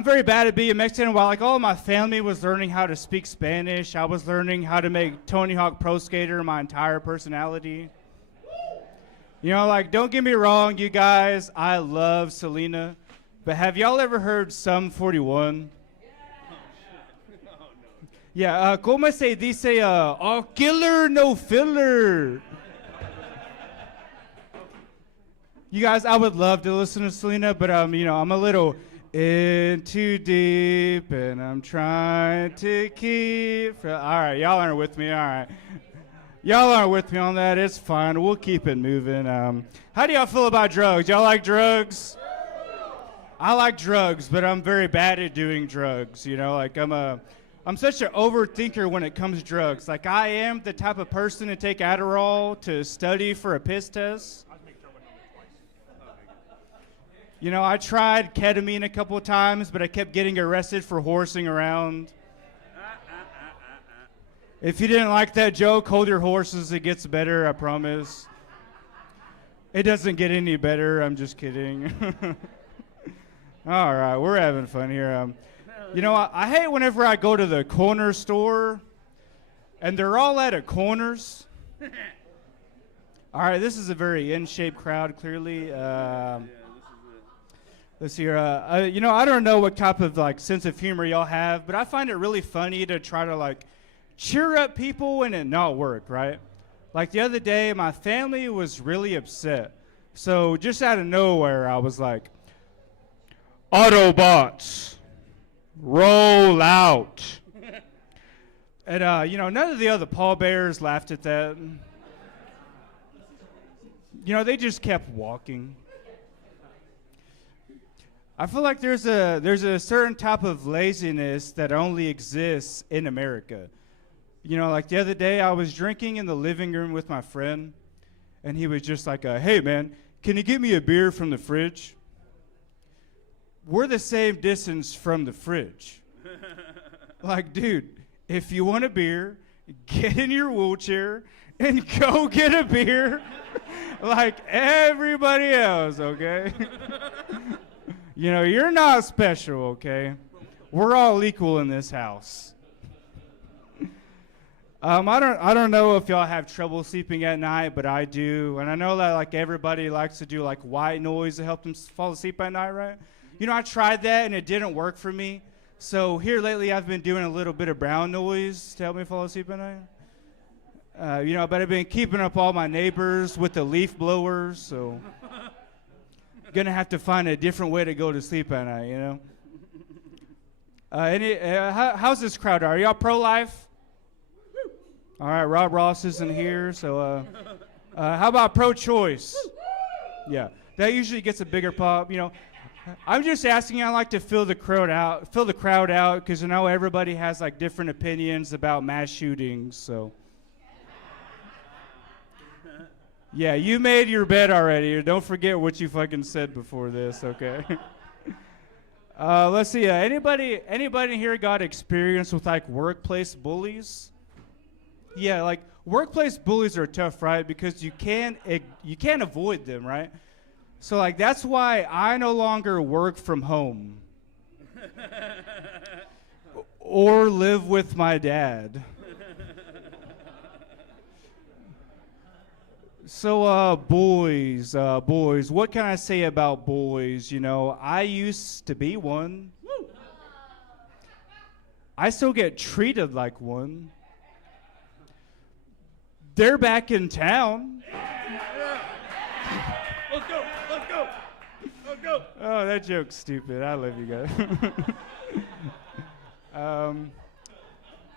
very bad at being Mexican. While like all my family was learning how to speak Spanish, I was learning how to make Tony Hawk Pro Skater my entire personality. You know, like, don't get me wrong, you guys, I love Selena, but have y'all ever heard Sum 41? Yeah, como se dice, all killer, no filler. You guys, I would love to listen to Selena, but, you know, I'm a little in too deep, and I'm trying to keep... All right, y'all aren't with me, all right. Y'all aren't with me on that. It's fine. We'll keep it moving. How do y'all feel about drugs? Y'all like drugs? I like drugs, but I'm very bad at doing drugs. You know, like I'm such an overthinker when it comes to drugs. Like I am the type of person to take Adderall to study for a piss test. You know, I tried ketamine a couple of times, but I kept getting arrested for horsing around. If you didn't like that joke, hold your horses. It gets better, I promise. It doesn't get any better. I'm just kidding. All right, we're having fun here. You know, I hate whenever I go to the corner store, and they're all at a Corners. All right, this is a very in-shape crowd, clearly. Let's see here. You know, I don't know what type of like sense of humor y'all have, but I find it really funny to try to like cheer up people and it not work, right? Like the other day, my family was really upset. So just out of nowhere, I was like, Autobots, roll out. And, you know, none of the other pallbearers laughed at that. You know, they just kept walking. I feel like there's a certain type of laziness that only exists in America. You know, like the other day I was drinking in the living room with my friend, and he was just like, hey, man, can you get me a beer from the fridge? We're the same distance from the fridge. Like, dude, if you want a beer, get in your wheelchair and go get a beer like everybody else, okay? You know, you're not special, okay? We're all equal in this house. I don't know if y'all have trouble sleeping at night, but I do. And I know that like everybody likes to do like white noise to help them fall asleep at night, right? You know, I tried that and it didn't work for me. So here lately I've been doing a little bit of brown noise to help me fall asleep at night. You know, but I've been keeping up all my neighbors with the leaf blowers, so gonna have to find a different way to go to sleep at night, you know? How's this crowd? Are y'all pro-life? All right, Rob Ross isn't here, so how about pro-choice? Yeah, that usually gets a bigger pop, you know. I'm just asking. I like to fill the crowd out, because I know everybody has like different opinions about mass shootings. So, yeah, you made your bed already. Don't forget what you fucking said before this, okay? Let's see. Anybody here got experience with like workplace bullies? Yeah, like workplace bullies are tough, right? Because you can't avoid them, right? So, like, that's why I no longer work from home or live with my dad. So, boys, what can I say about boys? You know, I used to be one. I still get treated like one. They're back in town. Oh, that joke's stupid. I love you guys.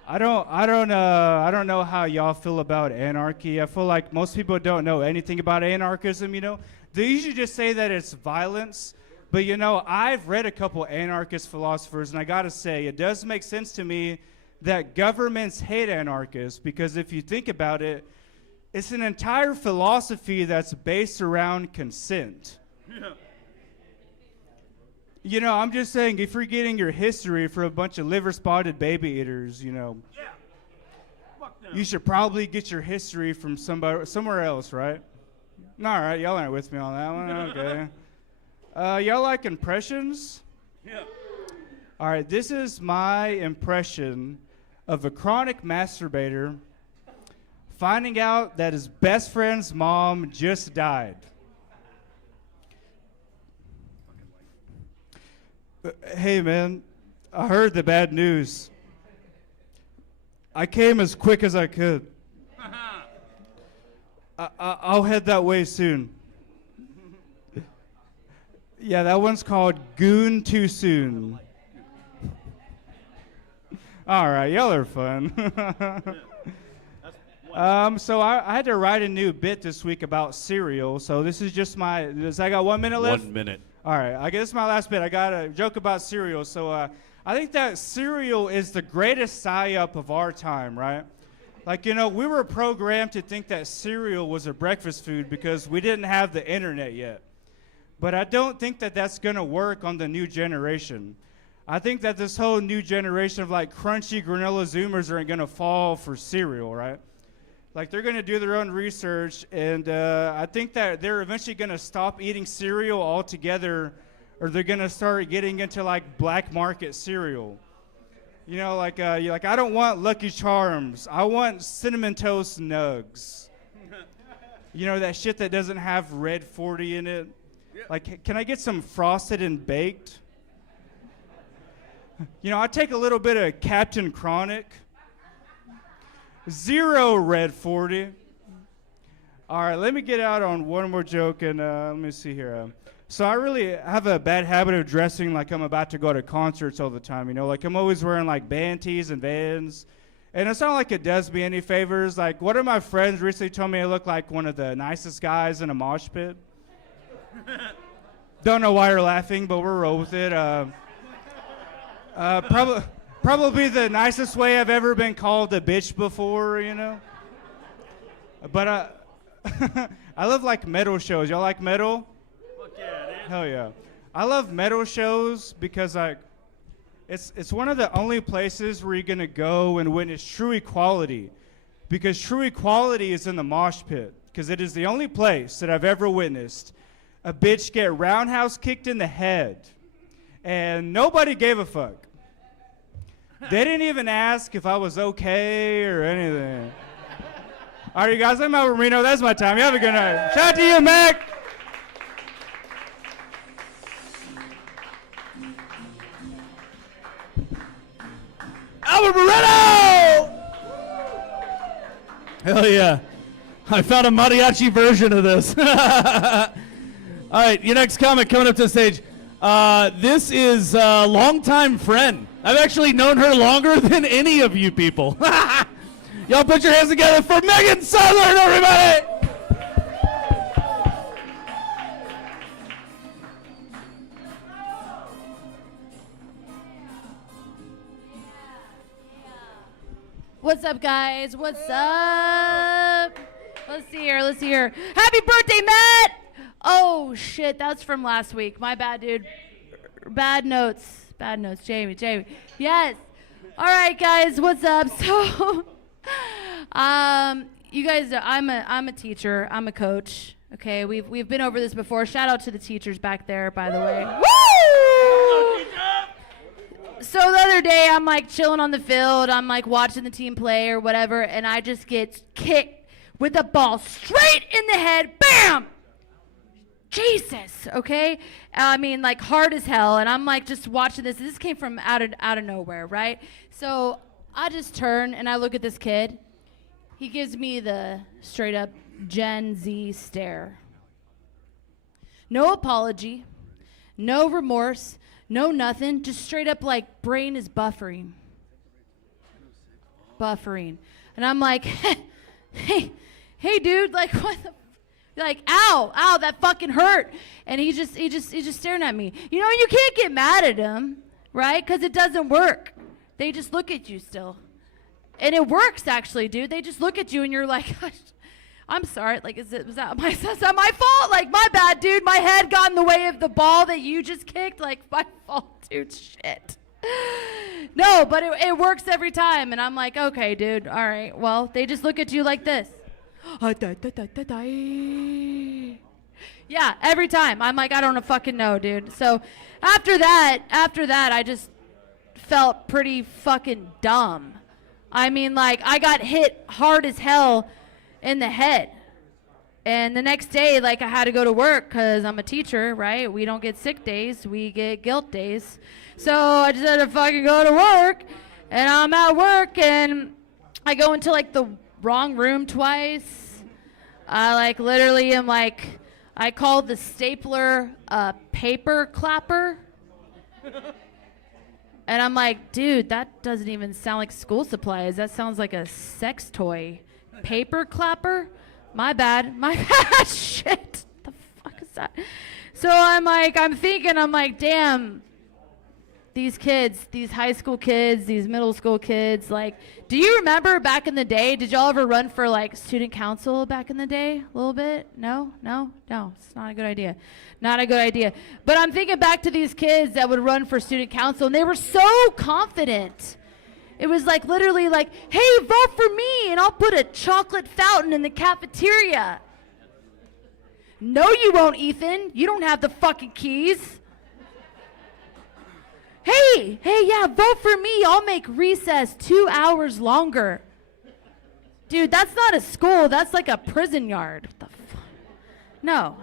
I don't know how y'all feel about anarchy. I feel like most people don't know anything about anarchism, you know. They usually just say that it's violence. But, you know, I've read a couple anarchist philosophers, and I got to say, it does make sense to me that governments hate anarchists, because if you think about it, it's an entire philosophy that's based around consent. Yeah. You know, I'm just saying, if you're getting your history for a bunch of liver-spotted baby eaters, you know, you should probably get your history from somewhere else, right? All right, y'all aren't with me on that one. Okay. Y'all like impressions? Yeah. All right, this is my impression of a chronic masturbator finding out that his best friend's mom just died. Hey, man, I heard the bad news. I came as quick as I could. I'll head that way soon. Yeah, that one's called Goon Too Soon. All right, y'all are fun. So I had to write a new bit this week about cereal. So this is just I got 1 minute left? 1 minute. All right, I guess this is my last bit. I got a joke about cereal. So I think that cereal is the greatest psyop of our time, right? Like, you know, we were programmed to think that cereal was a breakfast food because we didn't have the internet yet. But I don't think that that's going to work on the new generation. I think that this whole new generation of, like, crunchy granola Zoomers are going to fall for cereal, right? Like, they're going to do their own research, and I think that they're eventually going to stop eating cereal altogether, or they're going to start getting into, like, black market cereal. You know, like, I don't want Lucky Charms. I want Cinnamon Toast Nugs. You know, that shit that doesn't have red 40 in it. Yeah. Like, can I get some frosted and baked? You know, I take a little bit of Captain Chronic. 0 red 40. All right, let me get out on one more joke, and let me see here. So I really have a bad habit of dressing like I'm about to go to concerts all the time, you know? Like, I'm always wearing, like, band tees and Vans. And it's not like it does me any favors. Like, one of my friends recently told me I look like one of the nicest guys in a mosh pit. Don't know why you're laughing, but we'll roll with it. probably the nicest way I've ever been called a bitch before, you know. But I love like metal shows. Y'all like metal? Fuck yeah, dude. Hell yeah. I love metal shows because like it's one of the only places where you're gonna go and witness true equality. Because true equality is in the mosh pit. Because it is the only place that I've ever witnessed a bitch get roundhouse kicked in the head. And nobody gave a fuck. They didn't even ask if I was okay or anything. All right, you guys, I'm Albert Reno. That's my time. You have a good night. Shout out to you, Mac. Albert Moreno! Hell yeah. I found a mariachi version of this. All right, your next comic coming up to the stage. This is a longtime friend. I've actually known her longer than any of you people. Y'all put your hands together for Megan Southern, everybody! What's up, guys? What's up? Let's see here. Happy birthday, Matt! Oh, shit, that's from last week. My bad, dude. Bad notes. Jamie. Yes. All right, guys, what's up? So, you guys, I'm a teacher. I'm a coach. Okay, we've been over this before. Shout out to the teachers back there, by the way. Woo! So the other day, I'm like chilling on the field. I'm like watching the team play or whatever, and I just get kicked with the ball straight in the head. Bam! Jesus, okay? I mean, like hard as hell, and I'm like just watching this. This came from out of nowhere, right? So I just turn and I look at this kid. He gives me the straight up Gen Z stare. No apology, no remorse, no nothing, just straight up like brain is buffering. And I'm like, hey dude, like what the like, ow, that fucking hurt. And he's just staring at me. You know, you can't get mad at him, right? Because it doesn't work. They just look at you still. And it works, actually, dude. They just look at you and you're like, I'm sorry. Like, is that my fault? Like, my bad, dude. My head got in the way of the ball that you just kicked. Like, my fault, dude. Shit. No, but it works every time. And I'm like, okay, dude. All right. Well, they just look at you like this. Yeah, every time. I'm like, I don't fucking know, dude. So after that, I just felt pretty fucking dumb. I mean, like, I got hit hard as hell in the head. And the next day, like, I had to go to work because I'm a teacher, right? We don't get sick days. We get guilt days. So I just had to fucking go to work. And I'm at work, and I go into, like, the wrong room twice. I like literally am like, I called the stapler a paper clapper. And I'm like, dude, that doesn't even sound like school supplies. That sounds like a sex toy. Paper clapper? My bad. Shit. The fuck is that? So I'm like, I'm like, damn. These kids, these high school kids, these middle school kids, like, do you remember back in the day, did y'all ever run for, like, student council back in the day? A little bit? No, it's not a good idea. Not a good idea. But I'm thinking back to these kids that would run for student council, and they were so confident. It was, like, literally like, hey, vote for me, and I'll put a chocolate fountain in the cafeteria. No, you won't, Ethan. You don't have the fucking keys. Hey, yeah, vote for me. I'll make recess 2 hours longer. Dude, that's not a school. That's like a prison yard. What the fuck? No,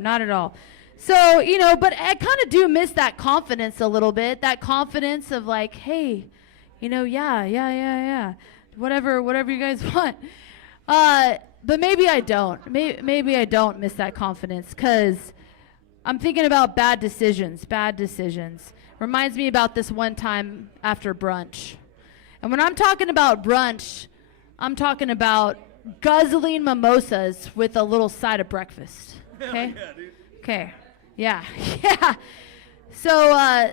not at all. So, you know, but I kind of do miss that confidence a little bit. That confidence of like, hey, you know, yeah. Whatever you guys want. But maybe I don't. Maybe I don't miss that confidence because I'm thinking about bad decisions. Reminds me about this one time after brunch. And when I'm talking about brunch, I'm talking about guzzling mimosas with a little side of breakfast. Okay? Okay. Yeah. So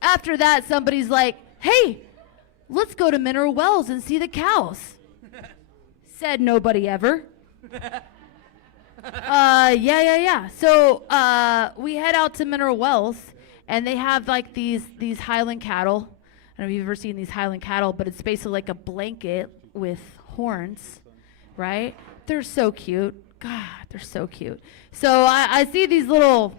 after that, somebody's like, hey, let's go to Mineral Wells and see the cows. Said nobody ever. Yeah. So we head out to Mineral Wells, and they have like these Highland cattle. I don't know if you've ever seen these Highland cattle, but it's basically like a blanket with horns, right? They're so cute. God, they're so cute. So I see these little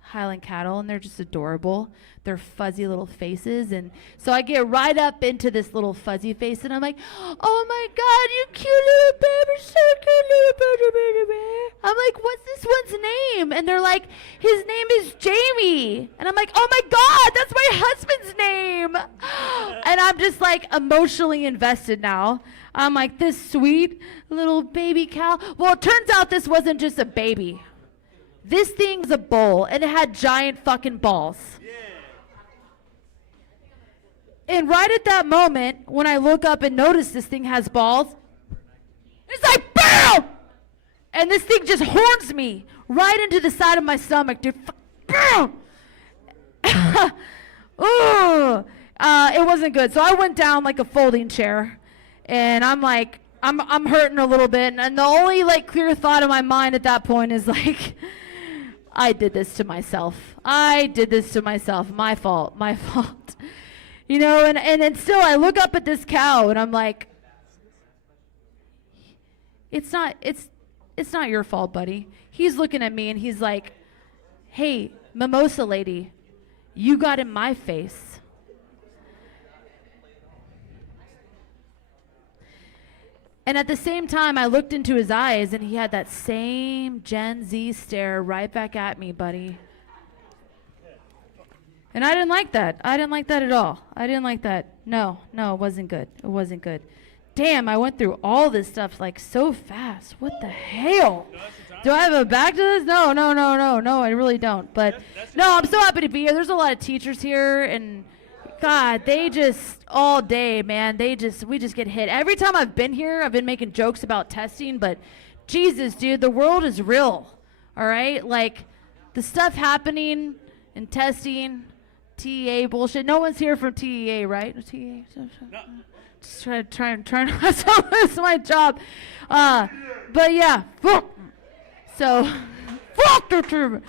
Highland cattle, and they're just adorable. They're fuzzy little faces, and so I get right up into this little fuzzy face, and I'm like, oh my God, you cute little baby, so cute little baby. I'm like, what's this one's name? And they're like, his name is Jamie. And I'm like, oh my God, that's my husband's name. And I'm just like emotionally invested now. I'm like, this sweet little baby cow. Well, it turns out this wasn't just a baby. This thing was a bull, and it had giant fucking balls. And right at that moment, when I look up and notice this thing has balls, it's like, BAM! And this thing just horns me right into the side of my stomach, dude. BAM! Ooh. It wasn't good. So I went down like a folding chair, and I'm like, I'm hurting a little bit, and the only like clear thought in my mind at that point is like, I did this to myself. My fault. You know, and then still I look up at this cow and I'm like, it's not your fault, buddy. He's looking at me and he's like, hey, mimosa lady, you got in my face. And at the same time, I looked into his eyes and he had that same Gen Z stare right back at me, buddy. And I didn't like that. I didn't like that at all. I didn't like that. No, it wasn't good. It wasn't good. Damn, I went through all this stuff like so fast. What the hell? Do I have a back to this? No, I really don't. But no, I'm so happy to be here. There's a lot of teachers here, and God, they just all day, man. We just get hit. Every time I've been here, I've been making jokes about testing, but Jesus, dude, the world is real. All right? Like the stuff happening in testing, TEA bullshit. No one's here from TEA, right? TEA. No. Just trying to that's my job. But yeah. So fuck the truth.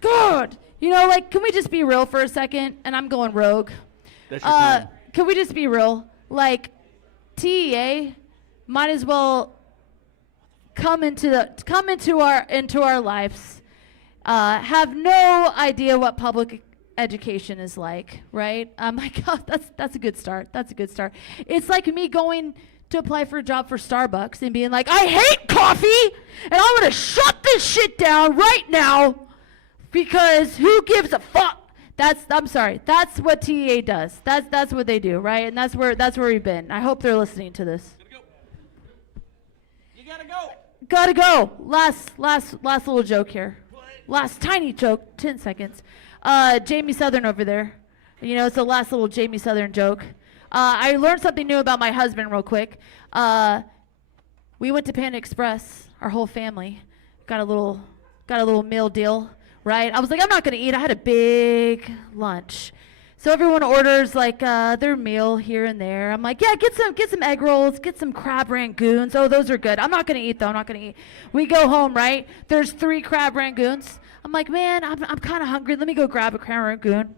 God. You know, like, can we just be real for a second? And I'm going rogue. That's your time. Can we just be real? Like, TEA might as well come into our lives. Have no idea what public education is like, right? I'm like, oh, that's a good start. It's like me going to apply for a job for Starbucks and being like, I hate coffee, and I'm gonna shut this shit down right now because who gives a fuck? I'm sorry. That's what TEA does. That's what they do, right? And that's where we've been. I hope they're listening to this. You gotta go. Gotta go. Last little joke here. Last tiny joke. 10 seconds. Jamie Southern over there. You know, it's the last little Jamie Southern joke. I learned something new about my husband real quick. We went to Panda Express, our whole family. Got a little meal deal, right? I was like, I'm not gonna eat. I had a big lunch. So everyone orders like their meal here and there. I'm like, yeah, get some egg rolls, get some crab rangoons. Oh, those are good. I'm not gonna eat though. We go home, right? There's 3 crab rangoons. I'm like, man, I'm kind of hungry. Let me go grab a crab rangoon.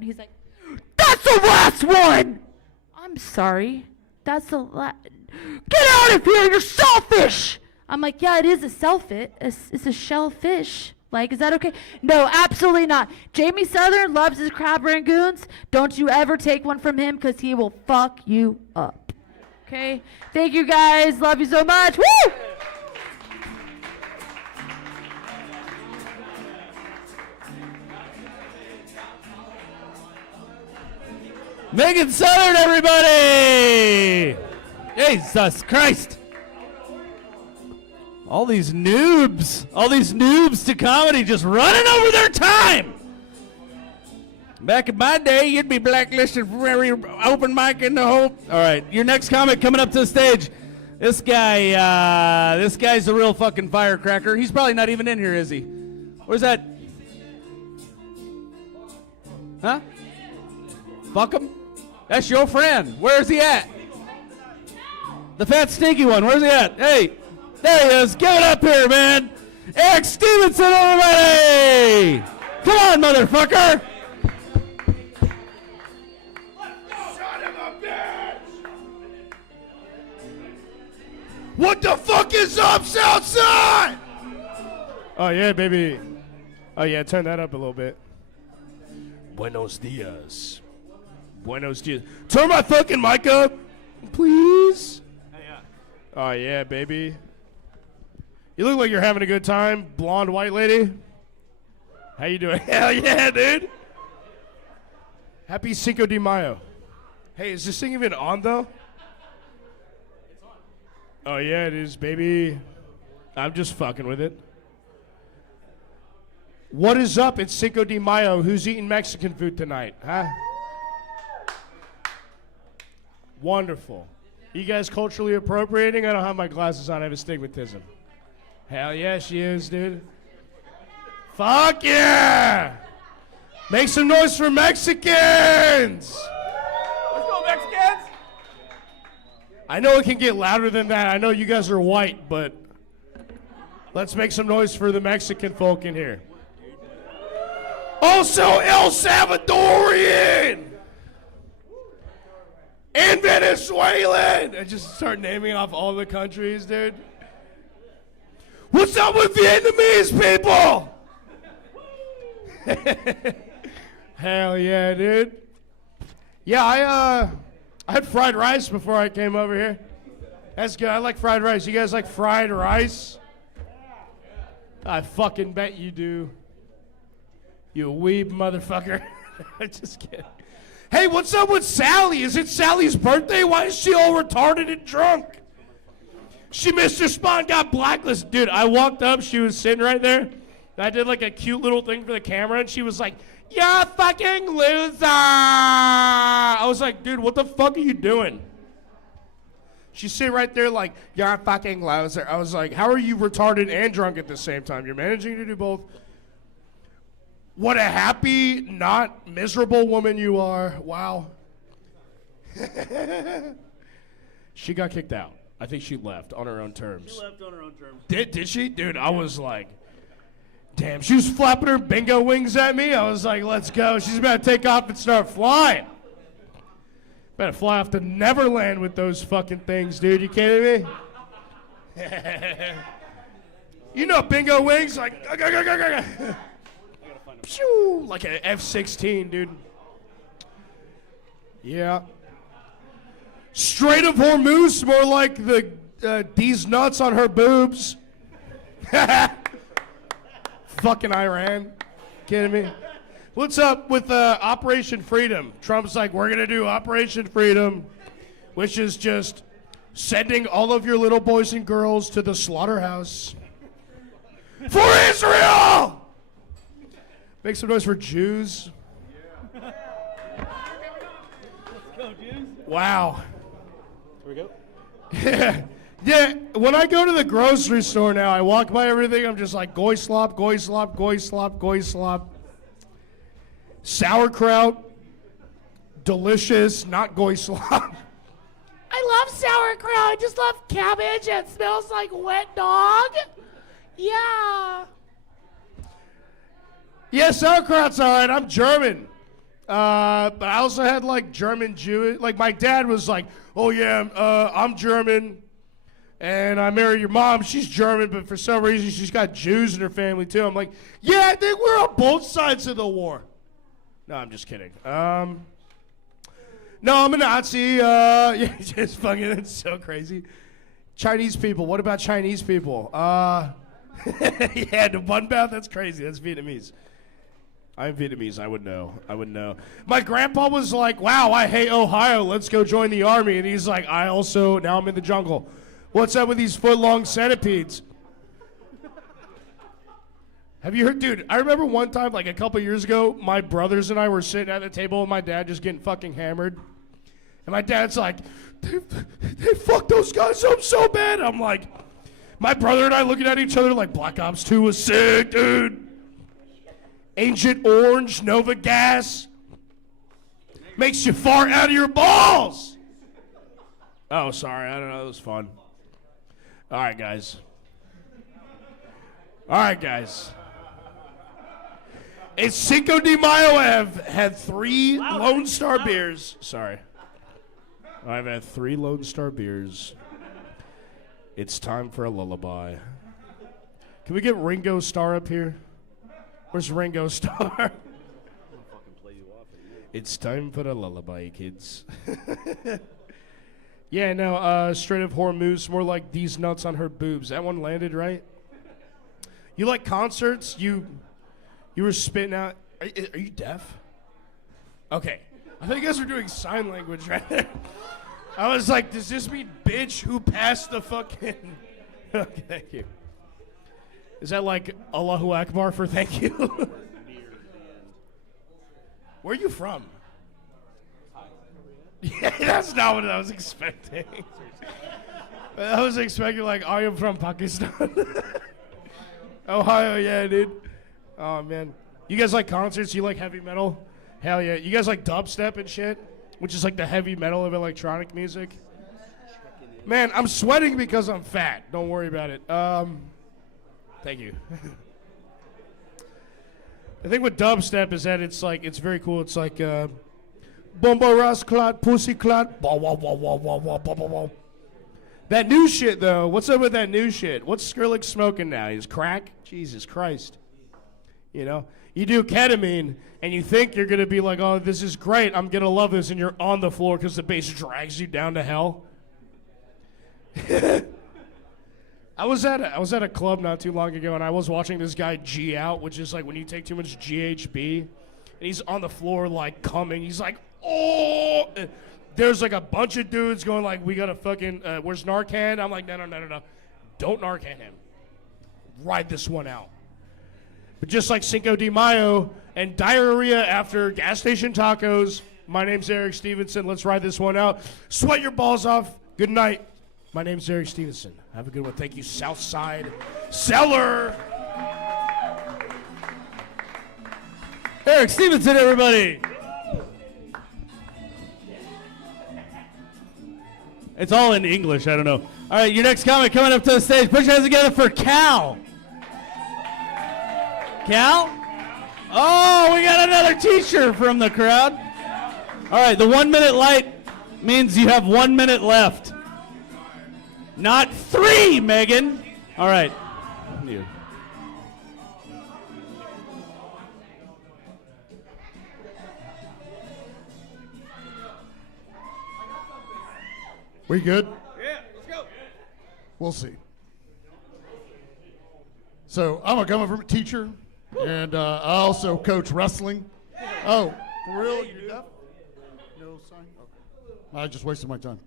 He's like, that's the last one. I'm sorry. That's the last. Get out of here. You're selfish. I'm like, yeah, it is a shellfish. It's a shellfish. Like, is that okay? No, absolutely not. Jamie Southern loves his crab rangoons. Don't you ever take one from him because he will fuck you up. Okay? Thank you guys. Love you so much. Woo! Megan Southern, everybody! Jesus Christ! All these noobs to comedy just running over their time. Back in my day, you'd be blacklisted for every open mic in the whole. All right, your next comic coming up to the stage. This guy's a real fucking firecracker. He's probably not even in here, is he? Where's that? Huh? Fuck him? That's your friend. Where's he at? The fat stinky one. Where's he at? Hey, there he is. Give it up here, man. Eric Stevenson, everybody! Come on, motherfucker! What the fuck is up, Southside? Oh, yeah, baby. Oh, yeah, turn that up a little bit. Buenos dias. Buenos dias. Turn my fucking mic up, please. Oh, yeah, baby. You look like you're having a good time, blonde white lady. How you doing? Hell yeah, dude. Happy Cinco de Mayo. Hey, is this thing even on, though? Oh, yeah, it is, baby. I'm just fucking with it. What is up? It's Cinco de Mayo. Who's eating Mexican food tonight, huh? Wonderful. You guys culturally appropriating? I don't have my glasses on. I have astigmatism. Hell yeah, she is, dude. Fuck yeah! Make some noise for Mexicans! Let's go, Mexicans! I know it can get louder than that. I know you guys are white, but let's make some noise for the Mexican folk in here. Also, El Salvadorian! And Venezuelan! I just start naming off all the countries, dude. What's up with Vietnamese people? Hell yeah, dude. Yeah, I had fried rice before I came over here. That's good. I like fried rice. You guys like fried rice? I fucking bet you do. You weeb motherfucker. Just kidding. Hey, what's up with Sally? Is it Sally's birthday? Why is she all retarded and drunk? She missed her spot and got blacklisted. Dude, I walked up. She was sitting right there. I did like a cute little thing for the camera, and she was like, "You're a fucking loser." I was like, dude, what the fuck are you doing? She's sitting right there like, "You're a fucking loser." I was like, how are you retarded and drunk at the same time? You're managing to do both. What a happy, not miserable woman you are. Wow. She got kicked out. I think she left on her own terms. She left on her own terms. Did she? Dude, I was like, damn, she was flapping her bingo wings at me. I was like, let's go. She's about to take off and start flying. Better fly off to Neverland with those fucking things, dude. You kidding me? You know bingo wings? Like, pew, like an F-16, dude. Yeah. Strait of Hormuz, more like these nuts on her boobs. Fucking Iran. Kidding me? What's up with Operation Freedom? Trump's like, we're going to do Operation Freedom, which is just sending all of your little boys and girls to the slaughterhouse. For Israel! Make some noise for Jews. Wow. Here we go. Yeah. Yeah, when I go to the grocery store now, I walk by everything, I'm just like, goy slop, goy slop, goy slop, goy slop. Sauerkraut, delicious, not goy slop. I love sauerkraut. I just love cabbage. It smells like wet dog. Yeah. Yeah, sauerkraut's all right. I'm German. But I also had like German Jewish. Like my dad was like, oh yeah, I'm German. And I married your mom. She's German, but for some reason she's got Jews in her family too. I'm like, yeah, I think we're on both sides of the war. No, I'm just kidding. No, I'm a Nazi. Yeah, just fucking, it's so crazy. Chinese people. What about Chinese people? Yeah, the bun bath. That's crazy. That's Vietnamese. I'm Vietnamese. I would know. I would know. My grandpa was like, wow, I hate Ohio. Let's go join the army. And he's like, I also, now I'm in the jungle. What's up with these foot-long centipedes? Have you heard, dude, I remember one time, like a couple years ago, my brothers and I were sitting at the table with my dad just getting fucking hammered. And my dad's like, they fucked those guys up so bad. I'm like, my brother and I looking at each other like, Black Ops 2 was sick, dude. Agent Orange, Nova Gas. Makes you fart out of your balls. Oh, sorry. I don't know. It was fun. All right, guys. It's Cinco de Mayo. I have had 3 Lone Star beers. Sorry. I've had 3 Lone Star beers. It's time for a lullaby. Can we get Ringo Starr up here? Where's Ringo Starr? It's time for a lullaby, kids. Yeah, no, straight up horror moves, more like these nuts on her boobs. That one landed, right? You like concerts? You were spitting out. Are you deaf? Okay. I thought you guys were doing sign language right there. I was like, does this mean bitch who passed the fucking... Okay, thank you. Is that like Allahu Akbar for thank you? Where are you from? Yeah, that's not what I was expecting. I was expecting like, I am from Pakistan. Ohio, yeah, dude. Oh, man. You guys like concerts? You like heavy metal? Hell yeah. You guys like dubstep and shit? Which is like the heavy metal of electronic music? Man, I'm sweating because I'm fat. Don't worry about it. Thank you. The thing with dubstep is that it's like, it's very cool. It's like, Bomba Ras Clot, Pussy Clot, wah, wah, wah, wah, wah, wah, wah, wah, wah. That new shit, though, what's up with that new shit? What's Skrillex smoking now? He's crack? Jesus Christ. You know? You do ketamine, and you think you're going to be like, oh, this is great, I'm going to love this, and you're on the floor because the bass drags you down to hell. I was at a club not too long ago, and I was watching this guy G out, which is like when you take too much GHB, and he's on the floor, like, coming. He's like, oh! And there's like a bunch of dudes going like, we got to fucking, where's Narcan? I'm like, no. Don't Narcan him. Ride this one out. But just like Cinco de Mayo and diarrhea after gas station tacos, my name's Eric Stevenson. Let's ride this one out. Sweat your balls off. Good night. My name's Eric Stevenson. Have a good one. Thank you, Southside Cellar. Eric Stevenson, everybody. It's all in English. I don't know. All right, your next comic coming up to the stage. Put your hands together for Cal. Cal? Oh, we got another teacher from the crowd. All right, the 1 minute light means you have 1 minute left. Not 3, Megan. All right. You. We good? Yeah, let's go. We'll see. So I'm a coming from a teacher, and I also coach wrestling. Oh, for real? You deaf? No sign? Okay. I just wasted my time.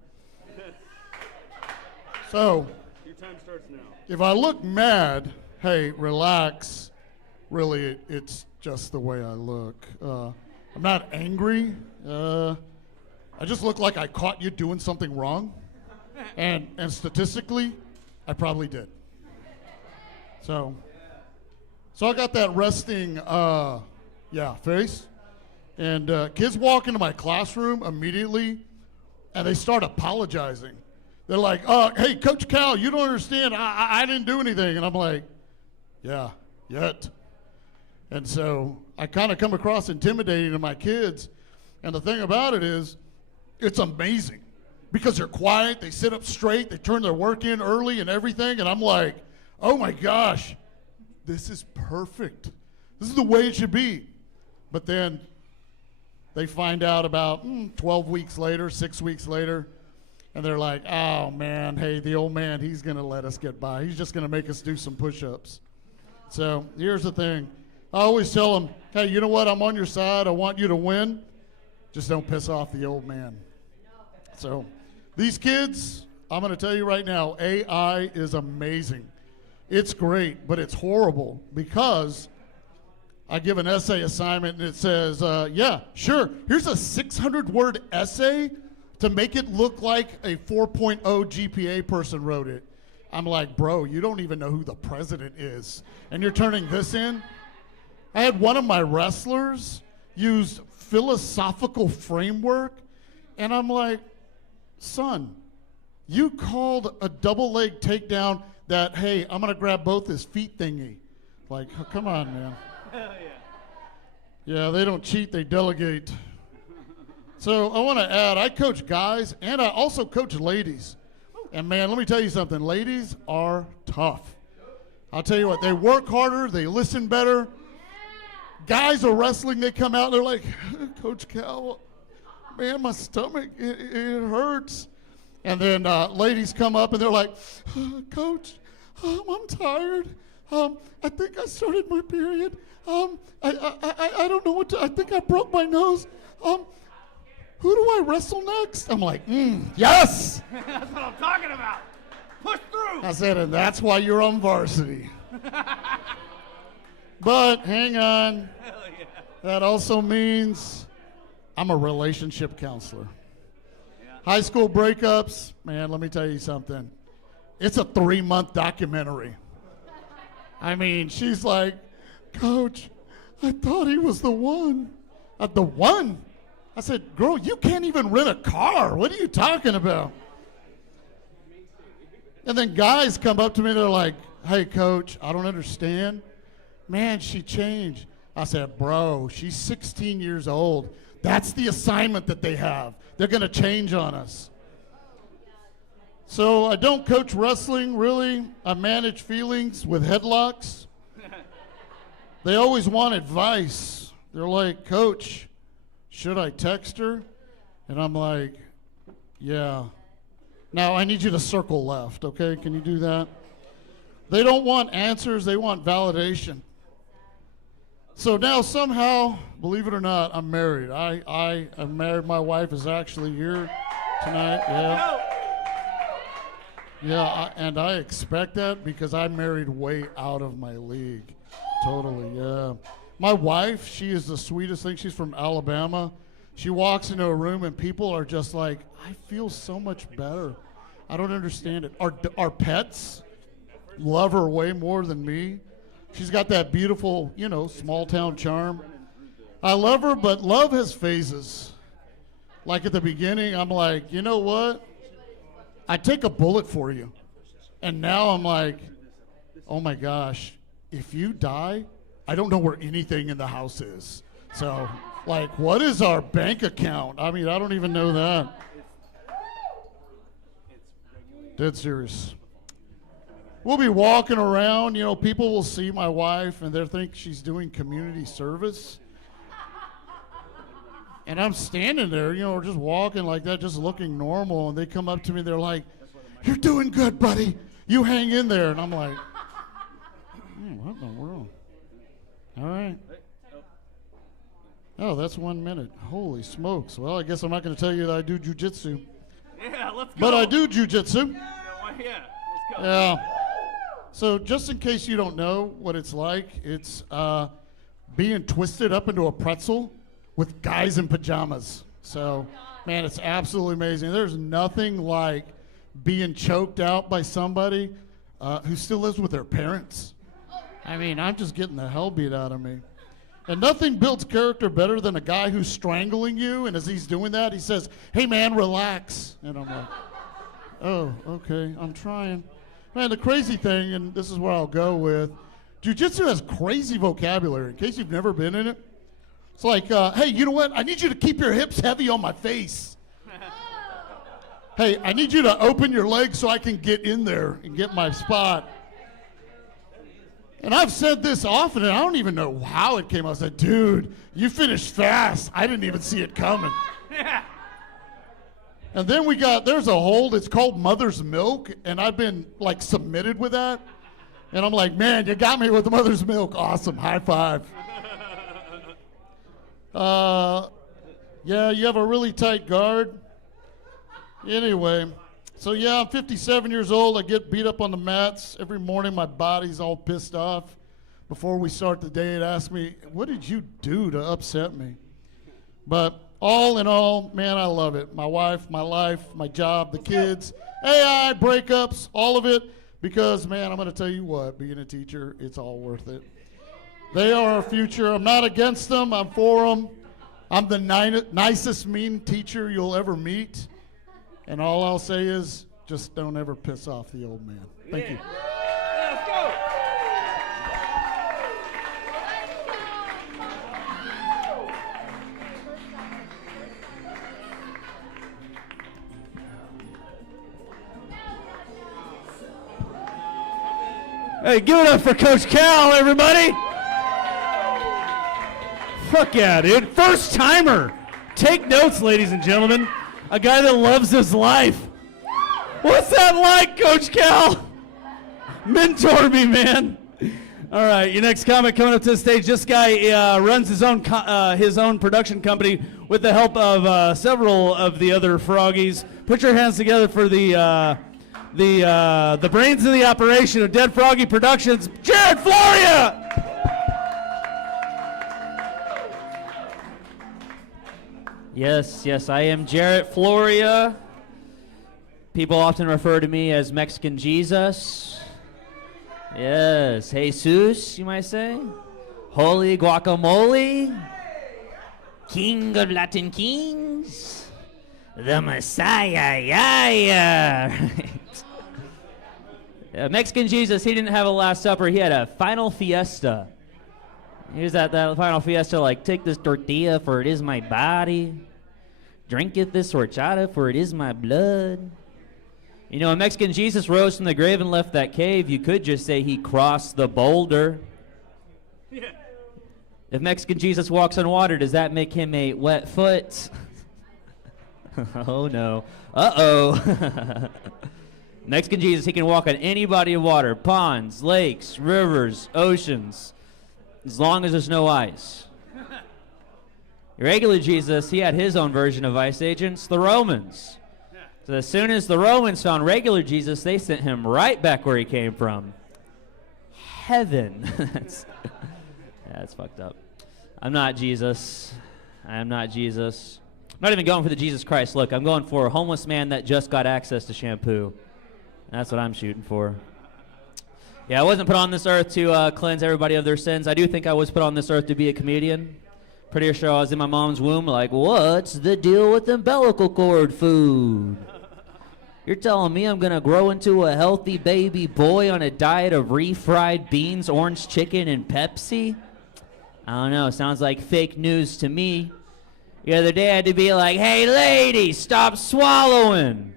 So, Your time starts now. if I look mad, hey, relax. Really, it's just the way I look. I'm not angry. I just look like I caught you doing something wrong. And statistically, I probably did. So I got that resting, face. And kids walk into my classroom immediately, and they start apologizing. They're like, hey, Coach Cal, you don't understand. I didn't do anything. And I'm like, yeah, yet. And so I kind of come across intimidating to my kids. And the thing about it is, it's amazing. Because they're quiet, they sit up straight, they turn their work in early and everything. And I'm like, oh my gosh, this is perfect. This is the way it should be. But then they find out about 12 weeks later, 6 weeks later, and they're like, oh man, hey, the old man, he's going to let us get by. He's just going to make us do some push-ups. So here's the thing. I always tell them, hey, you know what? I'm on your side. I want you to win. Just don't piss off the old man. So these kids, I'm going to tell you right now, AI is amazing. It's great, but it's horrible because I give an essay assignment and it says, yeah, sure, here's a 600-word essay to make it look like a 4.0 GPA person wrote it. I'm like, bro, you don't even know who the president is, and you're turning this in? I had one of my wrestlers use philosophical framework. And I'm like, son, you called a double leg takedown that, hey, I'm going to grab both his feet thingy. Like, oh, come on, man. Yeah, they don't cheat, they delegate. So I want to add, I coach guys and I also coach ladies. And man, let me tell you something, ladies are tough. I'll tell you what, they work harder, they listen better. Guys are wrestling, they come out, they're like, Coach Cal, man, my stomach, it hurts. And then ladies come up and they're like, Coach, I'm tired. I think I started my period. I don't know what to, I think I broke my nose. Who do I wrestle next? I'm like, yes! That's what I'm talking about. Push through. I said, and that's why you're on varsity. But hang on. Hell yeah. That also means I'm a relationship counselor. High school breakups, man, let me tell you something. It's a 3-month documentary. I mean, she's like, Coach, I thought he was the one. The one? I said, girl, you can't even rent a car. What are you talking about? And then guys come up to me, they're like, hey, Coach, I don't understand. Man, she changed. I said, bro, she's 16 years old. That's the assignment that they have. They're going to change on us. So I don't coach wrestling, really. I manage feelings with headlocks. They always want advice. They're like, Coach, should I text her? And I'm like, yeah. Now I need you to circle left, okay? Can you do that? They don't want answers, they want validation. So now somehow, believe it or not, I'm married. I am married. My wife is actually here tonight. Yeah. Yeah, and I expect that because I married way out of my league. Totally, yeah. My wife, she is the sweetest thing. She's from Alabama. She walks into a room and people are just like, I feel so much better. I don't understand it. Our pets love her way more than me. She's got that beautiful, small town charm. I love her, but love has phases. Like at the beginning, I'm like, you know what? I'd take a bullet for you. And now I'm like, oh my gosh, if you die, I don't know where anything in the house is. So, like, what is our bank account? I mean, I don't even know that. Dead serious. We'll be walking around, people will see my wife and they'll think she's doing community service. And I'm standing there, just walking like that, just looking normal. And they come up to me, they're like, you're doing good, buddy. You hang in there. And I'm like, what in the world? All right. Oh, that's 1 minute. Holy smokes. Well, I guess I'm not going to tell you that I do jujitsu. Yeah, let's go. But I do jujitsu. Yeah, let's go. Yeah. So just in case you don't know what it's like, it's being twisted up into a pretzel with guys in pajamas. So, man, it's absolutely amazing. There's nothing like being choked out by somebody who still lives with their parents. I mean, I'm just getting the hell beat out of me. And nothing builds character better than a guy who's strangling you, and as he's doing that, he says, hey, man, relax. And I'm like, oh, okay, I'm trying. Man, the crazy thing, and this is where I'll go with, jiu-jitsu has crazy vocabulary, in case you've never been in it. It's like, hey, you know what? I need you to keep your hips heavy on my face. Hey, I need you to open your legs so I can get in there and get my spot. And I've said this often, and I don't even know how it came out. I said, dude, you finished fast. I didn't even see it coming. And then there's a hold, it's called mother's milk, and I've been, submitted with that. And I'm like, man, you got me with the mother's milk. Awesome, high five. Yeah, you have a really tight guard. Anyway, so yeah, I'm 57 years old. I get beat up on the mats. Every morning my body's all pissed off. Before we start the day, it asks me, what did you do to upset me? But all in all, man, I love it. My wife, my life, my job, the kids, AI, breakups, all of it. Because, man, I'm going to tell you what, being a teacher, it's all worth it. They are our future. I'm not against them. I'm for them. I'm the nicest mean teacher you'll ever meet. And all I'll say is just don't ever piss off the old man. Thank you. Let's go. Hey, give it up for Coach Cal, everybody. Fuck yeah, dude. First timer. Take notes, ladies and gentlemen. A guy that loves his life. What's that like, Coach Cal? Mentor me, man. All right, your next comic coming up to the stage. This guy runs his own production company with the help of several of the other froggies. Put your hands together for the brains of the operation of Dead Froggy Productions, Jared Floria. Yes, I am Jarrett Floria. People often refer to me as Mexican Jesus. Yes, Jesus, you might say. Holy guacamole. King of Latin kings. The Messiah, yeah. Mexican Jesus, he didn't have a Last Supper. He had a final fiesta. He was at that final fiesta like, take this tortilla, for it is my body. Drinketh this horchata, for it is my blood. You know, when Mexican Jesus rose from the grave and left that cave, you could just say he crossed the boulder. Yeah. If Mexican Jesus walks on water, does that make him a wet foot? Oh, no. Uh-oh. Mexican Jesus, he can walk on any body of water, ponds, lakes, rivers, oceans, as long as there's no ice. Regular Jesus, he had his own version of ice agents, the Romans. So as soon as the Romans found regular Jesus, they sent him right back where he came from. Heaven. That's fucked up. I'm not Jesus. I am not Jesus. I'm not even going for the Jesus Christ look. I'm going for a homeless man that just got access to shampoo. That's what I'm shooting for. Yeah, I wasn't put on this earth to cleanse everybody of their sins. I do think I was put on this earth to be a comedian. Pretty sure I was in my mom's womb like, what's the deal with umbilical cord food? You're telling me I'm going to grow into a healthy baby boy on a diet of refried beans, orange chicken, and Pepsi? I don't know. Sounds like fake news to me. The other day I had to be like, hey, lady, stop swallowing.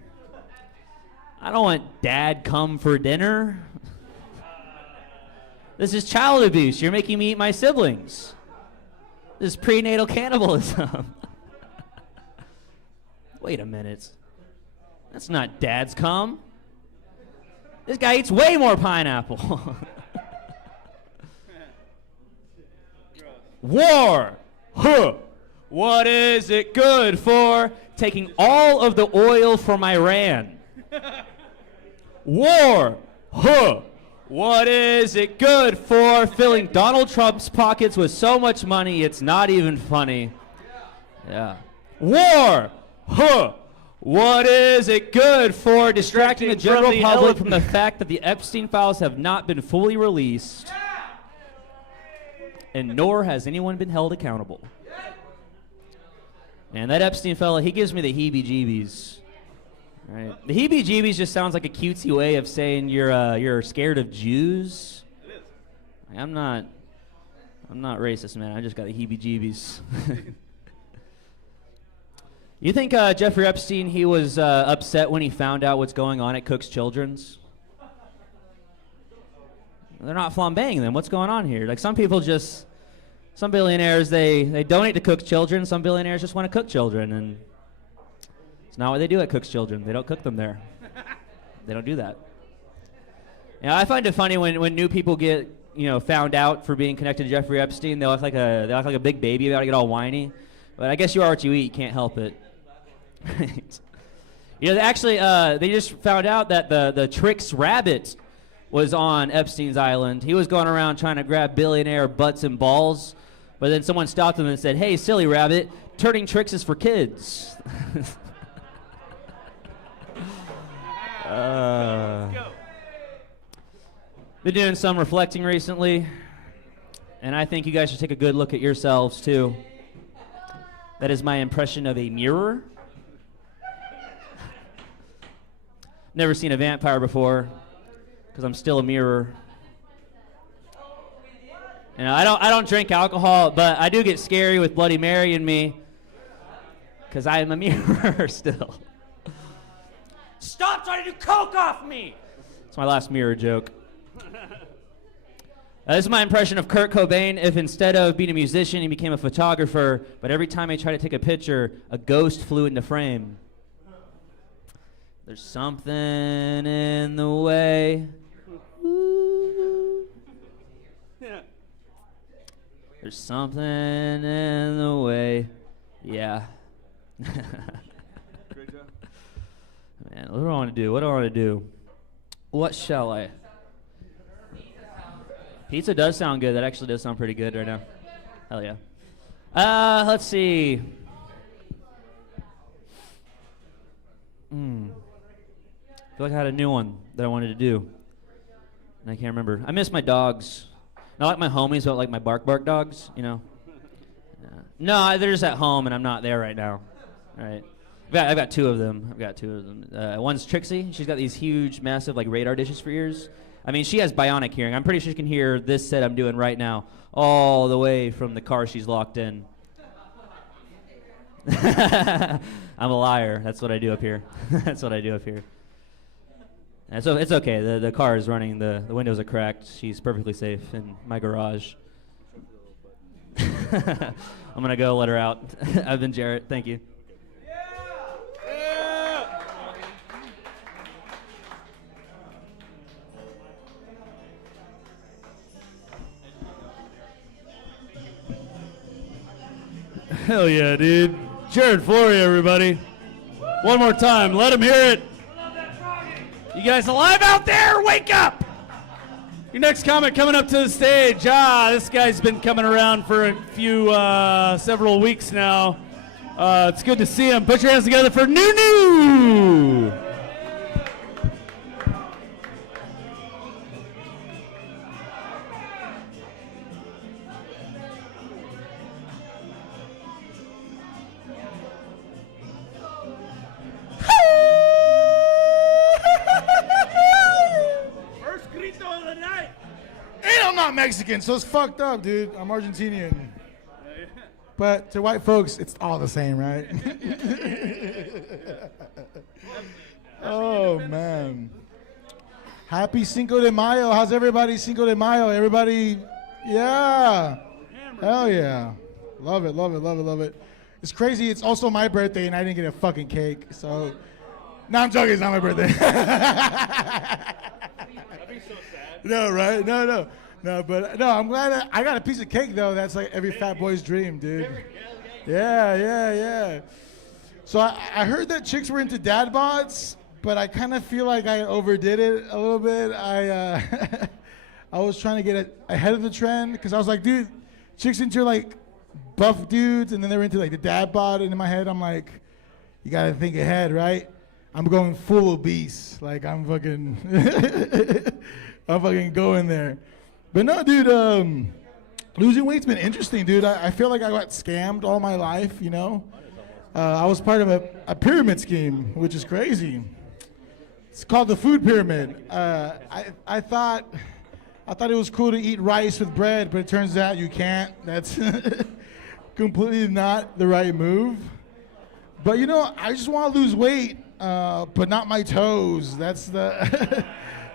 I don't want dad come for dinner. This is child abuse. You're making me eat my siblings. This is prenatal cannibalism. Wait a minute. That's not dad's cum. This guy eats way more pineapple. War. Huh. What is it good for? Taking all of the oil from Iran. War. Huh. What is it good for? Filling Donald Trump's pockets with so much money, it's not even funny. Yeah. War. Huh. What is it good for? Distracting the general public from the fact that the Epstein files have not been fully released. And nor has anyone been held accountable. And that Epstein fella, he gives me the heebie-jeebies. Right. The heebie-jeebies just sounds like a cutesy way of saying you're scared of Jews. It is. I'm not racist, man. I just got the heebie-jeebies. You think Jeffrey Epstein, he was upset when he found out what's going on at Cook's Children's? They're not flambeing them. What's going on here? Like some billionaires, they donate to Cook's Children. Some billionaires just want to cook children, and it's not what they do at Cook's Children. They don't cook them there. They don't do that. Yeah, I find it funny when new people get found out for being connected to Jeffrey Epstein. They act like a big baby about to get all whiny. But I guess you are what you eat. You can't help it. Actually, they just found out that the Trix rabbit was on Epstein's island. He was going around trying to grab billionaire butts and balls, but then someone stopped him and said, "Hey, silly rabbit, turning tricks is for kids." Been doing some reflecting recently, and I think you guys should take a good look at yourselves too. That is my impression of a mirror. Never seen a vampire before, because I'm still a mirror. You know, I don't drink alcohol, but I do get scary with Bloody Mary in me, because I am a mirror still. Stop trying to do coke off me! It's my last mirror joke. This is my impression of Kurt Cobain if instead of being a musician, he became a photographer, but every time he tried to take a picture, a ghost flew into frame. There's something in the way. Yeah. There's something in the way. Yeah. Great job. Man, what do I want to do? What do I want to do? What shall I? Pizza does sound good. That actually does sound pretty good right now. Hell yeah. Let's see. I feel like I had a new one that I wanted to do, and I can't remember. I miss my dogs. Not like my homies, but like my bark dogs, you know? Yeah. No, they're just at home, and I'm not there right now. All right. I've got two of them. One's Trixie. She's got these huge, massive, like radar dishes for ears. I mean, she has bionic hearing. I'm pretty sure she can hear this set I'm doing right now all the way from the car she's locked in. I'm a liar. That's what I do up here. That's what I do up here. And so it's okay. The car is running. The windows are cracked. She's perfectly safe in my garage. I'm going to go let her out. I've been Jarrett. Thank you. Hell yeah, dude. Jared Flory, everybody. One more time. Let him hear it. You guys alive out there? Wake up! Your next comic coming up to the stage. This guy's been coming around for several weeks now. It's good to see him. Put your hands together for New. First grito of the night. And I'm not Mexican, so it's fucked up, dude. I'm Argentinian. But to white folks, it's all the same, right? Oh, man. Happy Cinco de Mayo. How's everybody? Cinco de Mayo. Everybody, yeah. Hell yeah. Love it, love it, love it, love it. It's crazy. It's also my birthday, and I didn't get a fucking cake. So, no, I'm joking. It's not my birthday. That'd be so sad. No, right? No, but no, I'm glad I got a piece of cake, though. That's like every fat boy's dream, dude. Yeah. So I heard that chicks were into dad bods, but I kind of feel like I overdid it a little bit. I was trying to get ahead of the trend because I was like, dude, chicks into like buff dudes, and then they were into like the dad bod, and in my head I'm like, you gotta think ahead, right? I'm going full obese, like I'm fucking going there. But no, dude, losing weight's been interesting, dude. I feel like I got scammed all my life, you know? I was part of a pyramid scheme, which is crazy. It's called the food pyramid. I thought it was cool to eat rice with bread, but it turns out you can't. That's completely not the right move. But, you know, I just want to lose weight, but not my toes. That's the,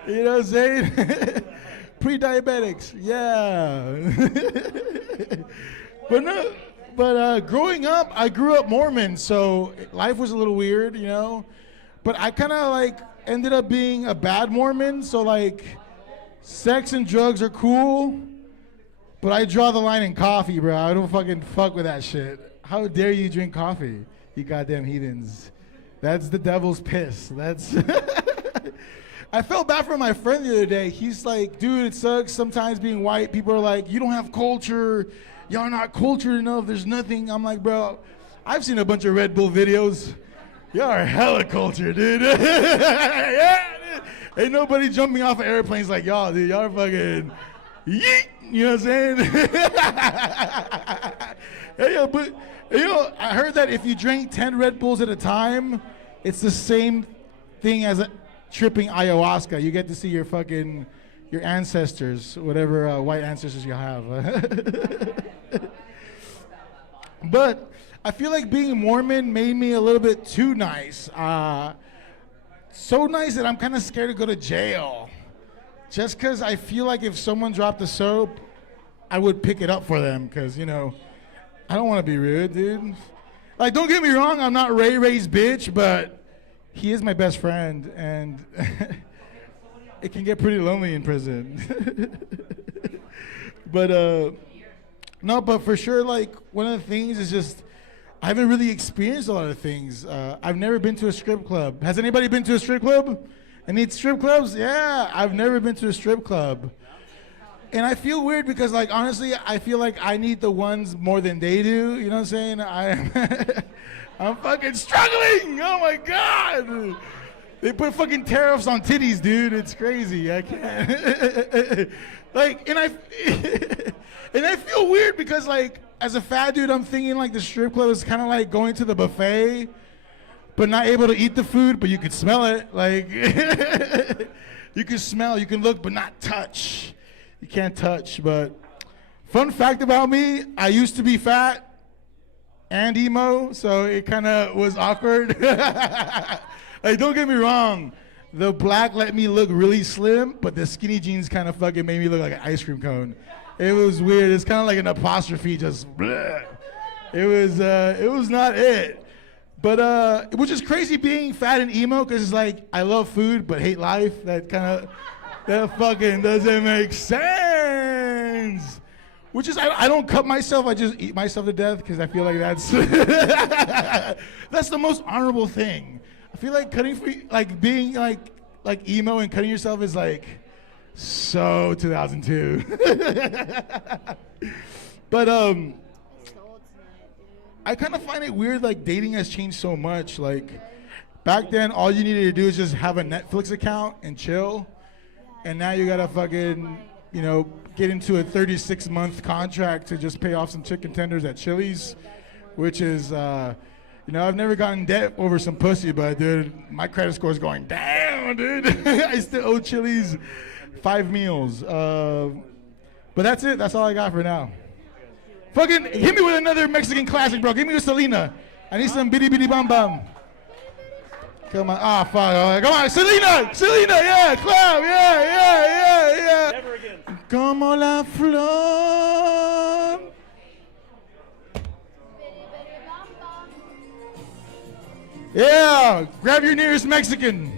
you know what I'm saying? Pre-diabetics, yeah. But growing up, I grew up Mormon, so life was a little weird, you know. But I kind of like ended up being a bad Mormon, so like sex and drugs are cool, but I draw the line in coffee, bro. I don't fucking fuck with that shit. How dare you drink coffee, you goddamn heathens. That's the devil's piss. That's... I felt bad for my friend the other day. He's like, dude, it sucks sometimes being white. People are like, you don't have culture. Y'all not cultured enough. There's nothing. I'm like, bro, I've seen a bunch of Red Bull videos. Y'all are hella cultured, dude. Yeah, dude. Ain't nobody jumping off of airplanes like y'all, dude. Y'all are fucking yeet. You know what I'm saying? Yeah, but You know, I heard that if you drink 10 Red Bulls at a time, it's the same thing as tripping ayahuasca. You get to see your ancestors, whatever white ancestors you have. But I feel like being Mormon made me a little bit too nice. So nice that I'm kind of scared to go to jail. Just because I feel like if someone dropped the soap, I would pick it up for them because, you know, I don't want to be rude, dude. Like, don't get me wrong, I'm not Ray's bitch, but he is my best friend, and it can get pretty lonely in prison. But, no, but for sure, like, one of the things is just, I haven't really experienced a lot of things. I've never been to a strip club. Has anybody been to a strip club? Any strip clubs? Yeah, I've never been to a strip club. And I feel weird because, like, honestly, I feel like I need the ones more than they do. You know what I'm saying? I'm fucking struggling. Oh, my God. They put fucking tariffs on titties, dude. It's crazy. I can't. Like, and I feel weird because, like, as a fat dude, I'm thinking, like, the strip club is kind of like going to the buffet, but not able to eat the food, but you could smell it. Like, you can smell, you can look, but not touch. You can't touch, but fun fact about me, I used to be fat and emo, so it kind of was awkward. Like, don't get me wrong, the black let me look really slim, but the skinny jeans kind of fucking made me look like an ice cream cone. It was weird. It's kind of like an apostrophe, just bleh. It was not it. But which is crazy being fat and emo, because it's like, I love food, but hate life. That fucking doesn't make sense. Which is, I don't cut myself, I just eat myself to death, because I feel like that's the most honorable thing. I feel like being like emo and cutting yourself is like so 2002. But I kind of find it weird, like, dating has changed so much. Like, back then, all you needed to do is just have a Netflix account and chill. And now you gotta fucking, you know, get into a 36-month contract to just pay off some chicken tenders at Chili's, which is, you know, I've never gotten debt over some pussy, but, dude, my credit score is going down, dude. I still owe Chili's 5 meals. But that's it. That's all I got for now. Fucking hit me with another Mexican classic, bro. Give me a Selena. I need some bitty bitty bum bum. Come on. Ah, fuck. Oh, come on. Selena. Yeah. Clap. Yeah. Never again. Como la flor. Yeah. Grab your nearest Mexican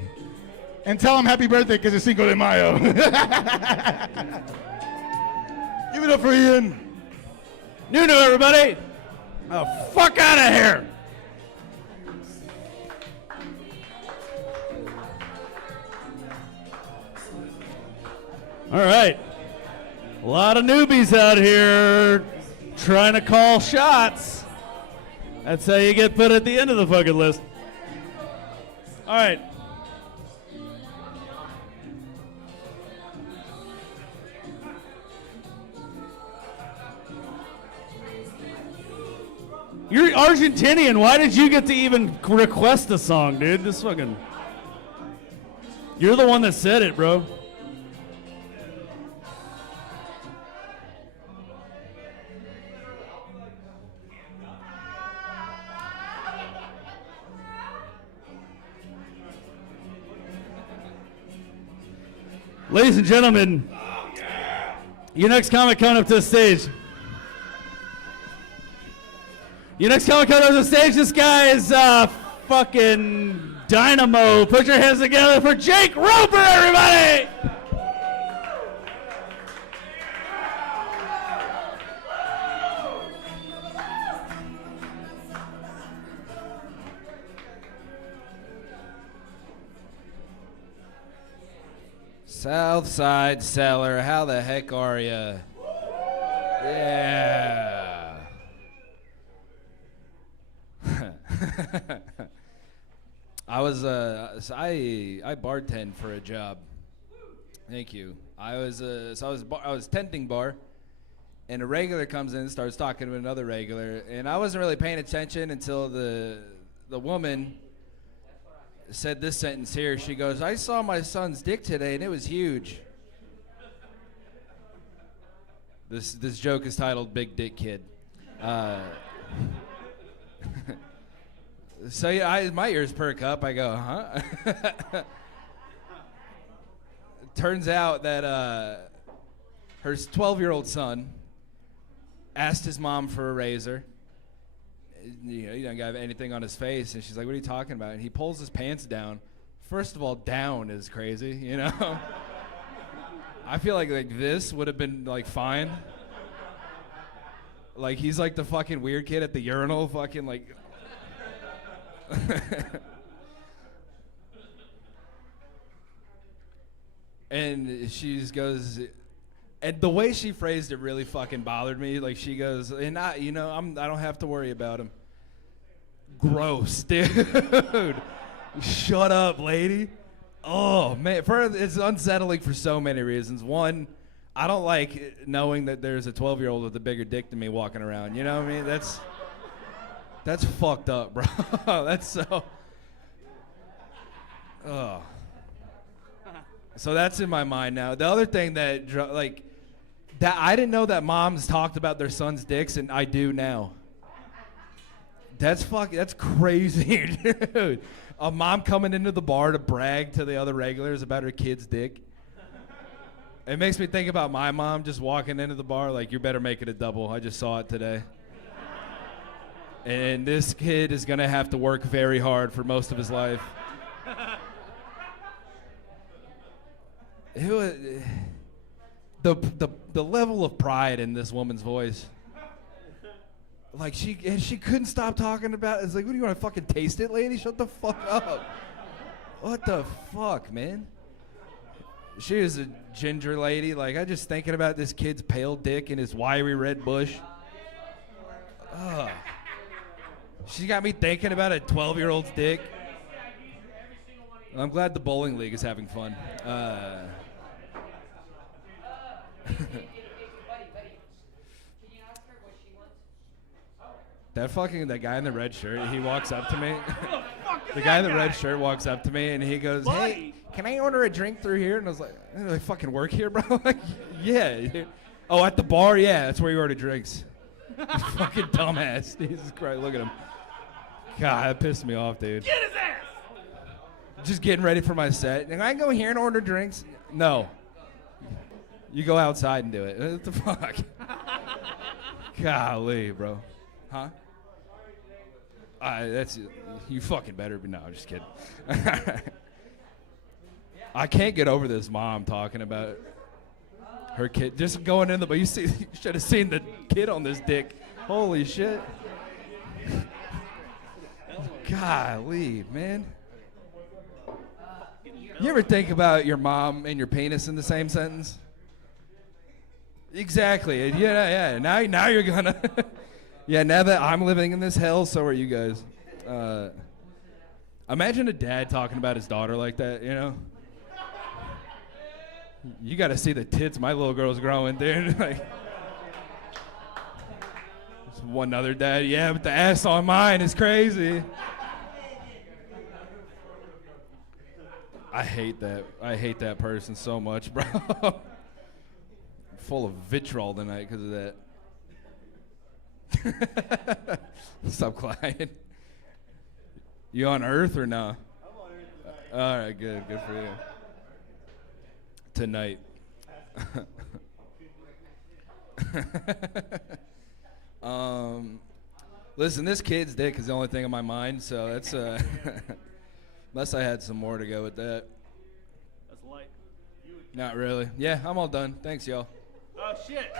and tell him happy birthday because it's Cinco de Mayo. Give it up for Ian. Nuno, everybody. Oh, fuck out of here. All right. A lot of newbies out here trying to call shots. That's how you get put at the end of the fucking list. All right. You're Argentinian. Why did you get to even request a song, dude? This fucking... You're the one that said it, bro. Ladies and gentlemen, your next comic coming up to the stage. Your next comic coming up to the stage, this guy is fucking dynamo. Put your hands together for Jake Roper, everybody! Southside Cellar, how the heck are ya? Yeah. I bartend for a job. Thank you. I was tenting bar, And a regular comes in and starts talking to another regular. And I wasn't really paying attention until the woman said this sentence here. She goes, "I saw my son's dick today and it was huge." This joke is titled Big Dick Kid. So yeah, my ears perk up. I go, huh? Turns out that her 12-year-old son asked his mom for a razor. You know, he doesn't have anything on his face, and she's like, "What are you talking about?" And he pulls his pants down. First of all, down is crazy, you know. I feel like this would have been like fine. Like he's like the fucking weird kid at the urinal, fucking like. And she goes, and the way she phrased it really fucking bothered me. Like she goes, and I don't have to worry about him. Gross, dude. Shut up, lady. Oh man, it's unsettling for so many reasons. One, I don't like knowing that there's a 12-year-old with a bigger dick than me walking around. You know what I mean? That's fucked up, bro. That's so. Oh. So that's in my mind now. The other thing that I didn't know that moms talked about their sons' dicks, and I do now. That's crazy, dude. A mom coming into the bar to brag to the other regulars about her kid's dick. It makes me think about my mom just walking into the bar like, "You better make it a double. I just saw it today. And this kid is gonna have to work very hard for most of his life." It was, the level of pride in this woman's voice. Like she couldn't stop talking about it. It's like, "What do you want to fucking taste it, lady? Shut the fuck up." What the fuck, man? She was a ginger lady. Like, I just thinking about this kid's pale dick and his wiry red bush. Ugh. She got me thinking about a 12-year-old's dick. I'm glad the bowling league is having fun. That guy in the red shirt, he walks up to me. The guy in the red shirt walks up to me and he goes, "Hey, can I order a drink through here?" And I was like, "Do I fucking work here, bro?" Like, yeah. Dude. "Oh, at the bar? Yeah, that's where you order drinks." Fucking dumbass. Jesus Christ, look at him. God, that pissed me off, dude. Get his ass! Just getting ready for my set. Can I go here and order drinks? No. You go outside and do it. What the fuck? Golly, bro. Huh? That's you fucking better be. No, I'm just kidding. I can't get over this mom talking about her kid just going in but you should have seen the kid on this dick. Holy shit. Golly, man. You ever think about your mom and your penis in the same sentence? Exactly. Yeah. Now you're gonna. Yeah, now that I'm living in this hell, so are you guys. Imagine a dad talking about his daughter like that, you know? You gotta see the tits my little girl's growing, dude. Like, there's one other dad, "Yeah, but the ass on mine is crazy." I hate that person so much, bro. I'm full of vitriol tonight because of that. Stop crying. You on Earth or no? I'm on Earth tonight. All right, good for you. Tonight. Listen, this kid's dick is the only thing on my mind, so that's unless I had some more to go with that. That's light. Not really. Yeah, I'm all done. Thanks, y'all. Oh shit.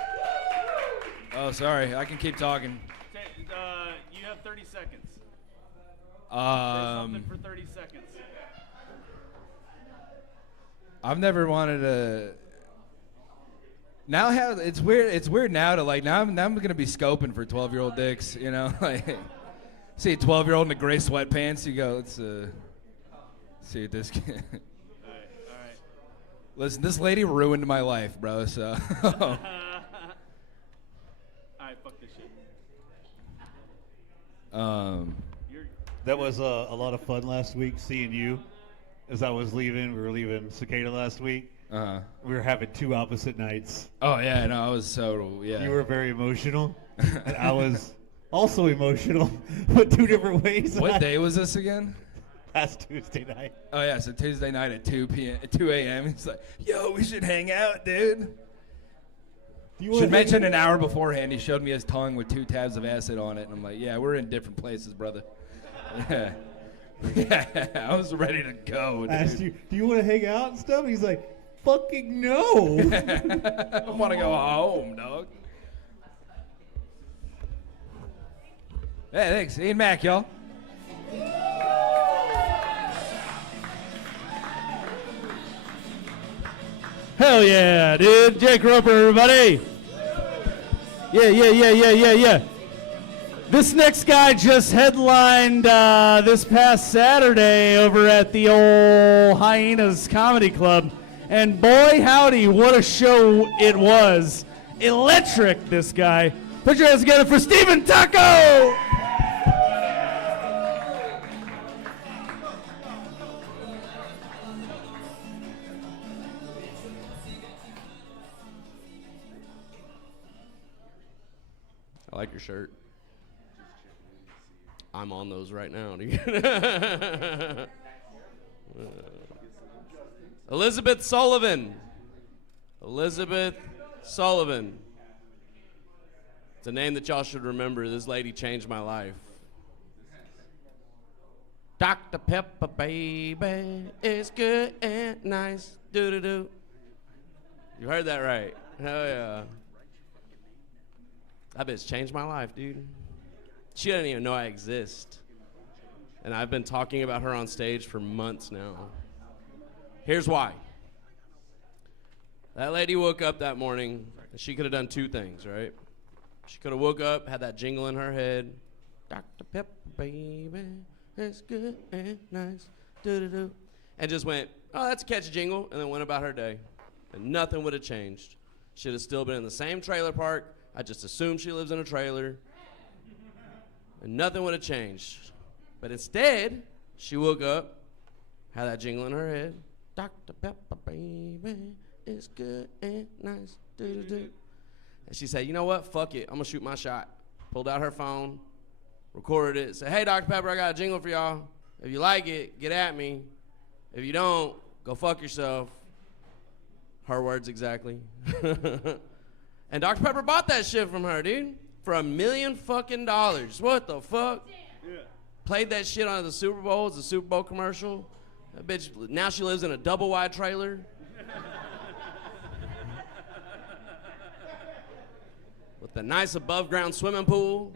Oh, sorry. I can keep talking. You have 30 seconds. Say something for 30 seconds. I've never wanted to. Now it's weird. It's weird now to like. Now I'm gonna be scoping for 12-year-old dicks. You know, like see a 12-year-old in the gray sweatpants. You go, let's see what this kid. All right. Listen, this lady ruined my life, bro. So. Alright, fuck this shit. That was a lot of fun last week seeing you. As I was leaving, we were leaving Cicada last week. We were having two opposite nights. Oh yeah, no, I was so yeah. You were very emotional, and I was also emotional, but two different ways. What day was this again? Last Tuesday night. Oh yeah, so Tuesday night at 2 a.m. He's like, "Yo, we should hang out, dude." Should mention an hour beforehand. He showed me his tongue with 2 tabs of acid on it, and I'm like, "Yeah, we're in different places, brother." Yeah, yeah, I was ready to go. Dude. I asked you, "Do you want to hang out and stuff?" He's like, "Fucking no." I want to go home, dog. Hey, thanks, Ian Mack, y'all. Hell yeah, dude. Jake Roper, everybody. Yeah. This next guy just headlined this past Saturday over at the old Hyenas Comedy Club. And boy, howdy, what a show it was. Electric, this guy. Put your hands together for Steven Taco! I like your shirt. I'm on those right now, dude. Elizabeth Sullivan. Elizabeth Sullivan. It's a name that y'all should remember. This lady changed my life. Dr. Pepper, baby, is good and nice. Do-do-do. You heard that right. Hell yeah. That bitch changed my life, dude. She doesn't even know I exist. And I've been talking about her on stage for months now. Here's why. That lady woke up that morning, and she could have done 2 things, right? She could have woke up, had that jingle in her head. Dr. Pepper, baby, it's good and nice. Do-do-do. And just went, oh, that's a catchy jingle, and then went about her day. And nothing would have changed. She'd have still been in the same trailer park. I just assumed she lives in a trailer. And nothing would have changed. But instead, she woke up, had that jingle in her head. Dr. Pepper, baby, it's good and nice. Do-do-do. And she said, you know what? Fuck it. I'm going to shoot my shot. Pulled out her phone, recorded it, said, hey, Dr. Pepper, I got a jingle for y'all. If you like it, get at me. If you don't, go fuck yourself. Her words exactly. And Dr. Pepper bought that shit from her, dude, for $1 million fucking dollars. What the fuck? Yeah. Played that shit on the Super Bowl. It's a Super Bowl commercial. That bitch, now she lives in a double wide trailer. With a nice above ground swimming pool.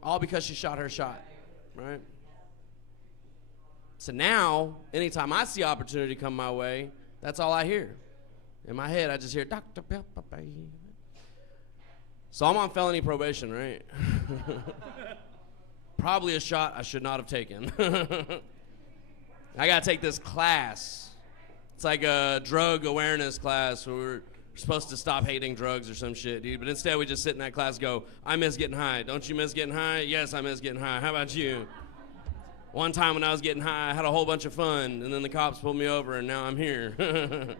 All because she shot her shot, right? So now, anytime I see opportunity come my way, that's all I hear. In my head, I just hear, Dr. Pepper, baby. So I'm on felony probation, right? Probably a shot I should not have taken. I gotta take this class. It's like a drug awareness class where we're supposed to stop hating drugs or some shit, dude. But instead, we just sit in that class and go, I miss getting high. Don't you miss getting high? Yes, I miss getting high. How about you? One time when I was getting high, I had a whole bunch of fun, and then the cops pulled me over, and now I'm here.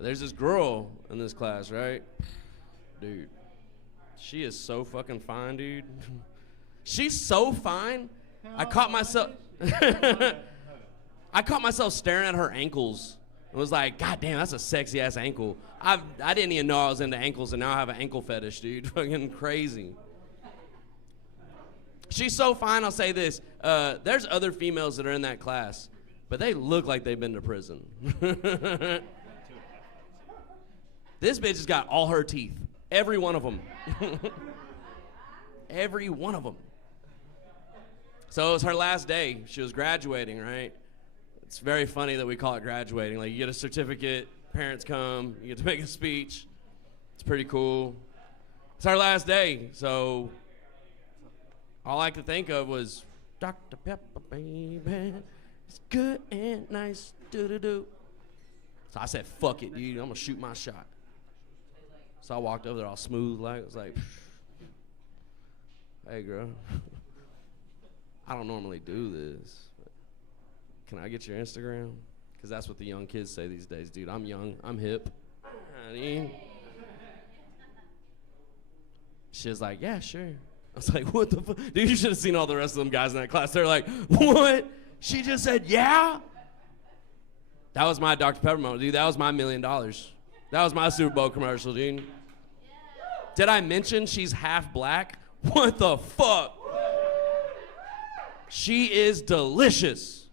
There's this girl in this class, right? Dude, she is so fucking fine, dude. She's so fine. I caught myself staring at her ankles. and was like, God damn, that's a sexy ass ankle. I didn't even know I was into ankles, and now I have an ankle fetish, dude. Fucking crazy. She's so fine, I'll say this. There's other females that are in that class, but they look like they've been to prison. This bitch has got all her teeth. Every one of them. Every one of them. So it was her last day. She was graduating, right? It's very funny that we call it graduating. Like, you get a certificate, parents come, you get to make a speech. It's pretty cool. It's our last day, so all I could think of was, Dr. Pepper, baby, it's good and nice, do-do-do. So So I said, fuck it, dude. I'm going to shoot my shot. So I walked over there all smooth like. I was like, hey, girl. I don't normally do this. But can I get your Instagram? Because that's what the young kids say these days, dude. I'm young. I'm hip. She was like, yeah, sure. I was like, what the fuck? Dude, you should have seen all the rest of them guys in that class. They're like, what? She just said, yeah? That was my Dr. Pepper moment, dude. That was my $1 million. That was my Super Bowl commercial, dude. Did I mention she's half black? What the fuck? She is delicious.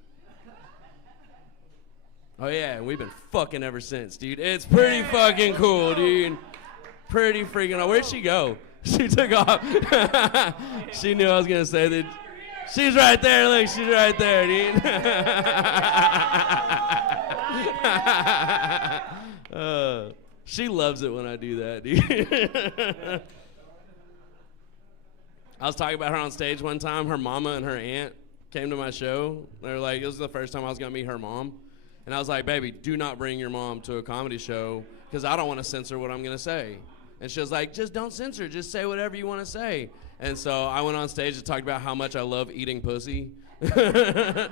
Oh, yeah, we've been fucking ever since, dude. It's pretty fucking cool, dude. Pretty freaking awesome. Where'd she go? She took off. She knew I was going to say that. She's right there. Look, she's right there, dude. She loves it when I do that, dude. I was talking about her on stage one time. Her mama and her aunt came to my show. They were like, it was the first time I was going to meet her mom. And I was like, baby, do not bring your mom to a comedy show because I don't want to censor what I'm going to say. And she was like, just don't censor. Just say whatever you want to say. And so I went on stage and talked about how much I love eating pussy. I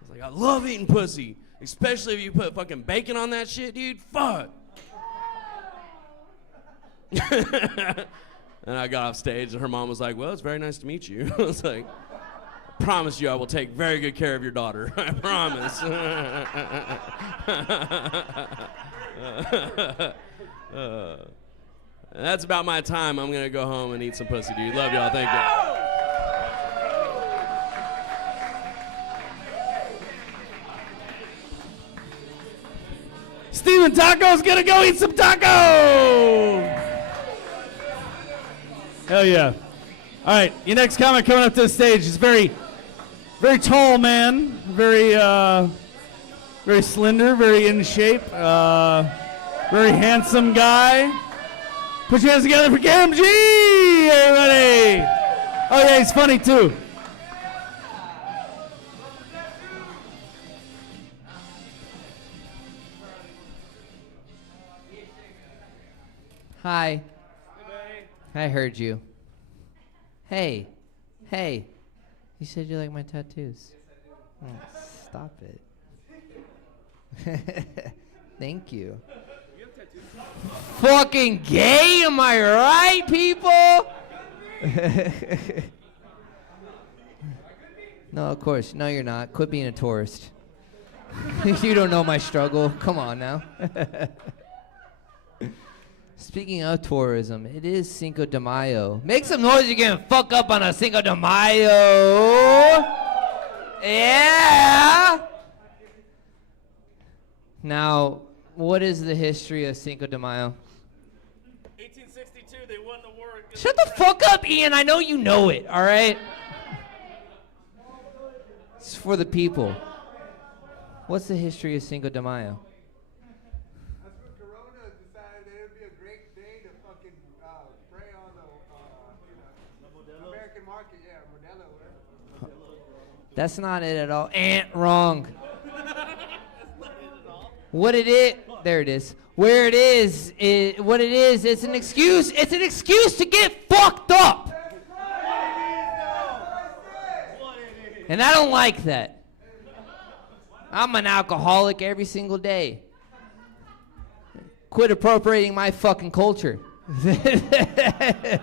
was like, I love eating pussy, especially if you put fucking bacon on that shit, dude. Fuck. And I got off stage, and her mom was like, well, it's very nice to meet you. I was like, I promise you I will take very good care of your daughter. I promise. That's about my time. I'm going to go home and eat some pussy, dude. Love y'all. Thank you. Steven Taco's going to go eat some taco. Hell yeah. All right, your next comic coming up to the stage is very tall man, very slender, very in shape, very handsome guy. Put your hands together for KMG, everybody. Oh yeah, he's funny too. Hi. I heard you. Hey. You said you like my tattoos. Oh, stop it. Thank you. Fucking gay, am I right, people? No, of course. No, you're not. Quit being a tourist. You don't know my struggle. Come on now. Speaking of tourism, it is Cinco de Mayo. Make some noise if you're getting fucked up on a Cinco de Mayo. Yeah. Now, what is the history of Cinco de Mayo? 1862, they won the war. Shut the fuck up, Ian. I know you know it, all right? It's for the people. What's the history of Cinco de Mayo? That's not it at all. Wrong. What it is, there it is. Where it is, what it is, it's an excuse. It's an excuse to get fucked up. And I don't like that. I'm an alcoholic every single day. Quit appropriating my fucking culture. I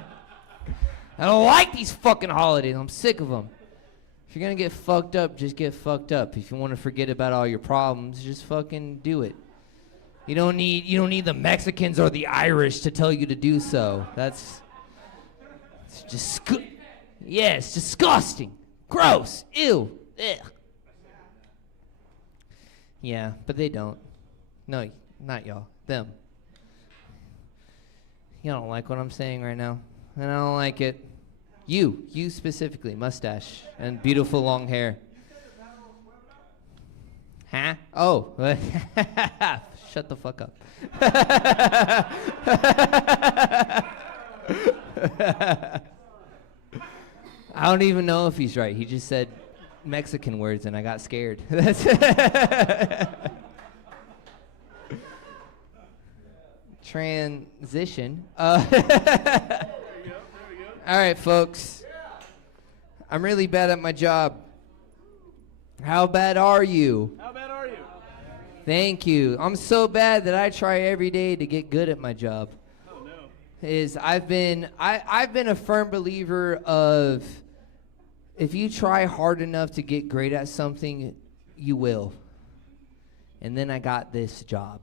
don't like these fucking holidays. I'm sick of them. If you're gonna get fucked up, just get fucked up. If you want to forget about all your problems, just fucking do it. You don't need the Mexicans or the Irish to tell you to do so. It's disgusting. Gross. Ew. Ugh. Yeah, but they don't. No, not y'all. Them. You don't like what I'm saying right now, and I don't like it. You specifically, mustache and beautiful long hair. Huh? Oh. Shut the fuck up. I don't even know if he's right. He just said Mexican words and I got scared. transition. All right, folks. I'm really bad at my job. How bad are you? How bad are you? Thank you. I'm so bad that I try every day to get good at my job. Oh no. I've been a firm believer of if you try hard enough to get great at something, you will. And then I got this job.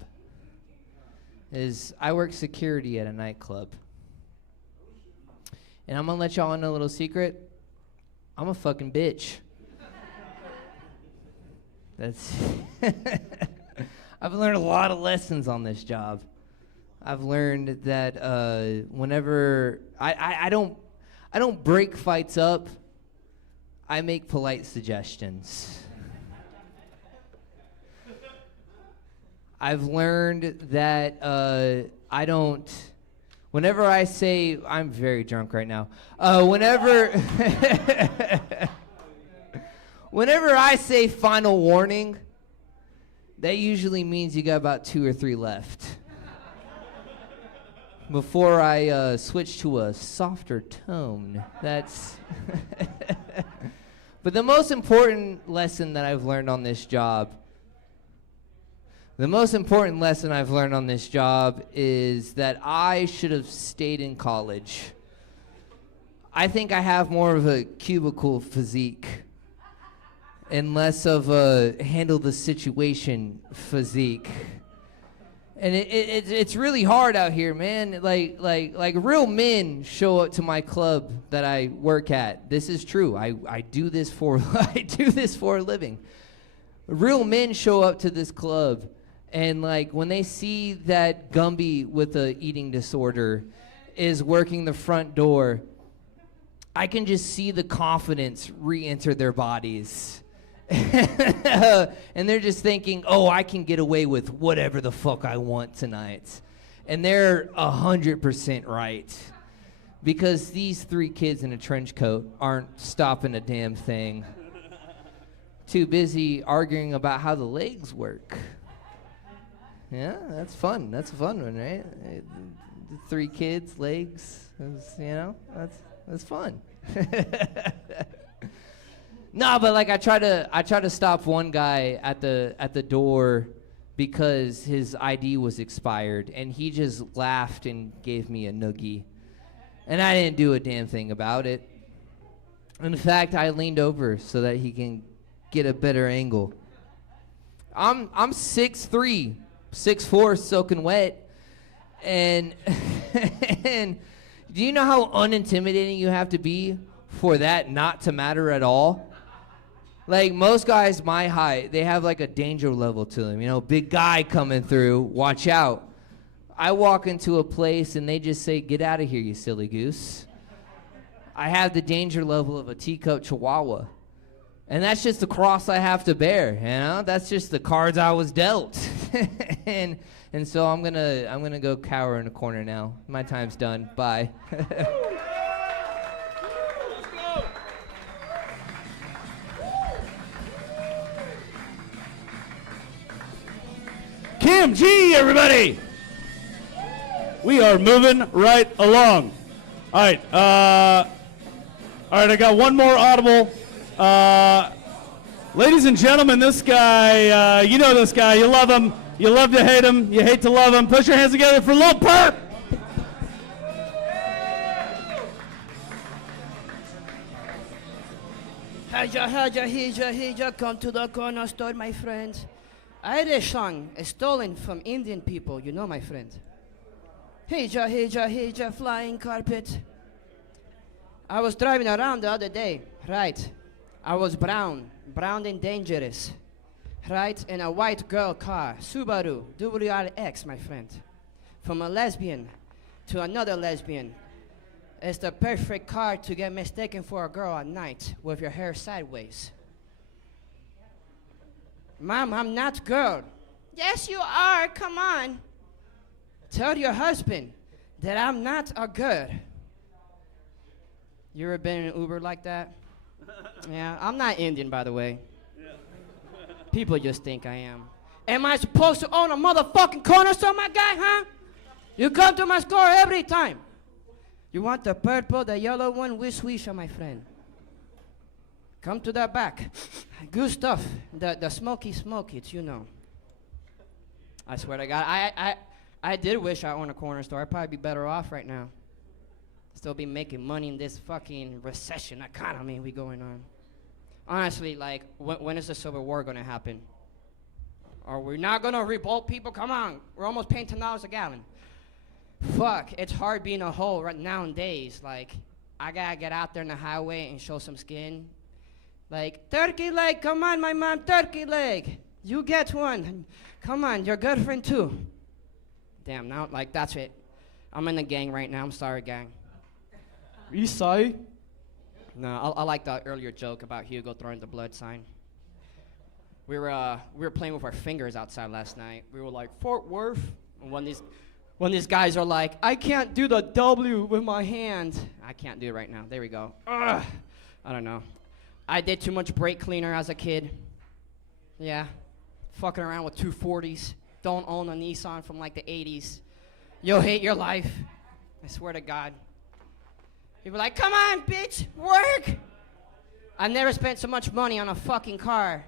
I work security at a nightclub. And I'm gonna let y'all know a little secret. I'm a fucking bitch. That's I've learned a lot of lessons on this job. I've learned that whenever I don't break fights up, I make polite suggestions. I've learned that I don't. Whenever I say, I'm very drunk right now. Whenever I say final warning, that usually means you got about 2 or 3 left. Before I switch to a softer tone, that's. But the most important lesson that I've learned on this job. The most important lesson I've learned on this job is that I should have stayed in college. I think I have more of a cubicle physique and less of a handle the situation physique. And it's really hard out here, man. Like real men show up to my club that I work at. This is true. I do this for a living. Real men show up to this club. And like when they see that Gumby with a eating disorder is working the front door, I can just see the confidence re-enter their bodies. And they're just thinking, oh, I can get away with whatever the fuck I want tonight. And they're 100% right. Because these 3 kids in a trench coat aren't stopping a damn thing. Too busy arguing about how the legs work. Yeah, that's fun. That's a fun one, right? 3 kids, legs, that's fun. No, but like I try to stop one guy at the door because his ID was expired, and he just laughed and gave me a noogie, and I didn't do a damn thing about it. In fact, I leaned over so that he can get a better angle. I'm 6'3". 6'4", soaking wet, and and do you know how unintimidating you have to be for that not to matter at all? Like most guys my height, they have like a danger level to them. You know, big guy coming through, watch out. I walk into a place and they just say, "Get out of here, you silly goose." I have the danger level of a teacup chihuahua. And that's just the cross I have to bear, you know? That's just the cards I was dealt. and so I'm gonna go cower in a corner now. My time's done. Bye. Kim G, everybody. We are moving right along. All right. I got one more audible. Ladies and gentlemen, this guy, you know this guy. You love him. You love to hate him. You hate to love him. Put your hands together for Lil Perp. Haja, come to the corner store, my friend. Irish song, stolen from Indian people, you know, my friend. Haja, flying carpet. I was driving around the other day, right? I was brown and dangerous, right? In a white girl car, Subaru WRX, my friend. From a lesbian to another lesbian. It's the perfect car to get mistaken for a girl at night with your hair sideways. Mom, I'm not girl. Yes, you are, come on. Tell your husband that I'm not a girl. You ever been in an Uber like that? Yeah, I'm not Indian, by the way. People just think I am. Am I supposed to own a motherfucking corner store, my guy, huh? You come to my store every time. You want the purple, the yellow one? Wish, my friend. Come to the back. Good stuff. The smoky, it's, you know. I swear to God, I did wish I owned a corner store. I'd probably be better off right now. Still be making money in this fucking recession economy we going on. Honestly, like, when is the Civil War gonna happen? Are we not gonna revolt, people? Come on, we're almost paying $10 a gallon. Fuck, it's hard being a hoe right nowadays. Like, I gotta get out there in the highway and show some skin. Like, turkey leg, come on, my mom, turkey leg. You get one. Come on, your girlfriend too. Damn, now, like, that's it. I'm in the gang right now. I'm sorry, gang. East side? No, I like the earlier joke about Hugo throwing the blood sign. We were playing with our fingers outside last night. We were like, Fort Worth. And when these guys are like, I can't do the W with my hands. I can't do it right now. There we go. Ugh. I don't know. I did too much brake cleaner as a kid. Yeah. Fucking around with 240s. Don't own a Nissan from like the 80s. You'll hate your life. I swear to God. People are like, come on, bitch, work. I never spent so much money on a fucking car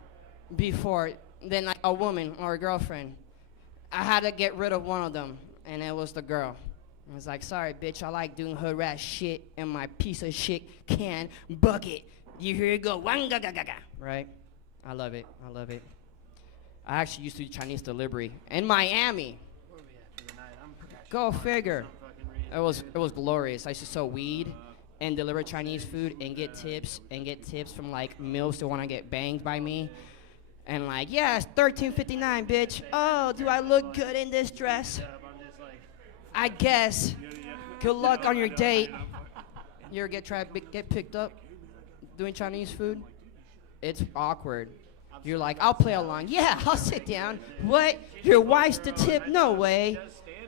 before than like a woman or a girlfriend. I had to get rid of one of them, and it was the girl. I was like, sorry, bitch, I like doing her rat shit in my piece of shit can bucket. You hear it go, wanga ga ga ga, right? I love it. I actually used to do Chinese delivery in Miami. Go figure. It was glorious. I used to sell weed and deliver Chinese food and get tips from like milfs who want to get banged by me. And like, yes, $13.59, bitch. Oh, do I look good in this dress? I guess. Good luck on your date. You ever get picked up doing Chinese food? It's awkward. You're like, I'll play along. Yeah, I'll sit down. What? Your wife's the tip? No way.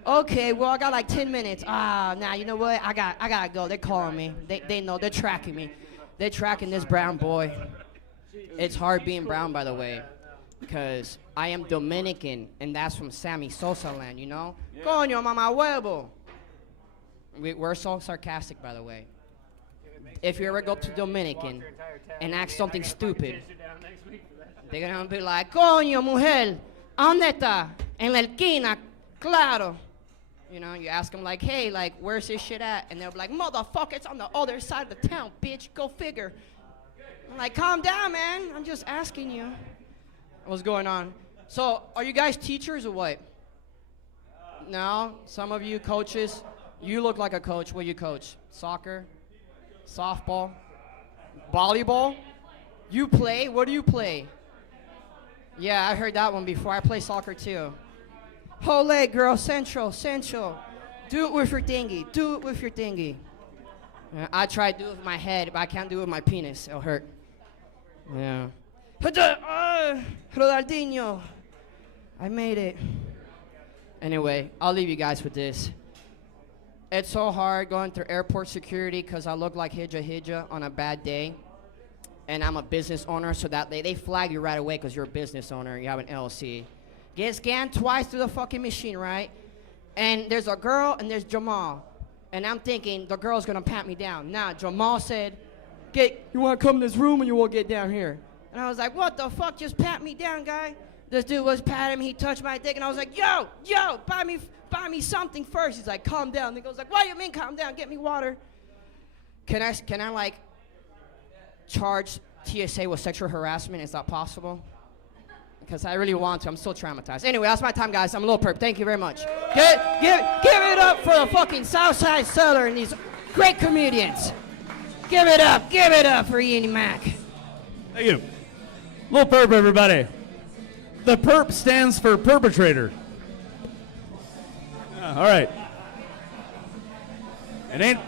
Okay, well, I got like 10 minutes. Nah, you know what? I gotta go. They're calling me. They know. They're tracking me. They're tracking this brown boy. It's hard being brown, by the way, because I am Dominican, and that's from Sammy Sosa land, you know? Coño, mamá huevo. We're so sarcastic, by the way. If you ever go to Dominican and ask something stupid, they're gonna be like, coño, mujer, ¿dónde está? En la esquina, claro. You know, you ask them like, hey, like, where's this shit at? And they'll be like, motherfucker, it's on the other side of the town, bitch. Go figure. I'm like, calm down, man. I'm just asking you. What's going on? So, are you guys teachers or what? No? Some of you coaches? You look like a coach. What do you coach? Soccer? Softball? Volleyball? You play? What do you play? Yeah, I heard that one before. I play soccer too. Whole leg, girl. Central. Do it with your dinghy. Yeah, I try to do it with my head, but I can't do it with my penis. It'll hurt. Yeah. Ronaldinho. I made it. Anyway, I'll leave you guys with this. It's so hard going through airport security because I look like Hija on a bad day. And I'm a business owner, so that they flag you right away because you're a business owner. You have an LLC. Get scanned twice through the fucking machine, right? And there's a girl and there's Jamal. And I'm thinking the girl's gonna pat me down. Nah, Jamal said, you wanna come in this room and you won't get down here. And I was like, what the fuck, just pat me down, guy? This dude was patting me, he touched my dick, and I was like, yo, buy me something first. He's like, calm down. And he goes like, what do you mean calm down? Get me water. Can I like charge TSA with sexual harassment? Is that possible? Because I really want to. I'm still traumatized. Anyway, that's my time, guys. I'm a little perp. Thank you very much. Give it up for the fucking Southside Cellar and these great comedians. Give it up for Ian Mac. Thank you. Little perp, everybody. The perp stands for perpetrator. All right. It ain't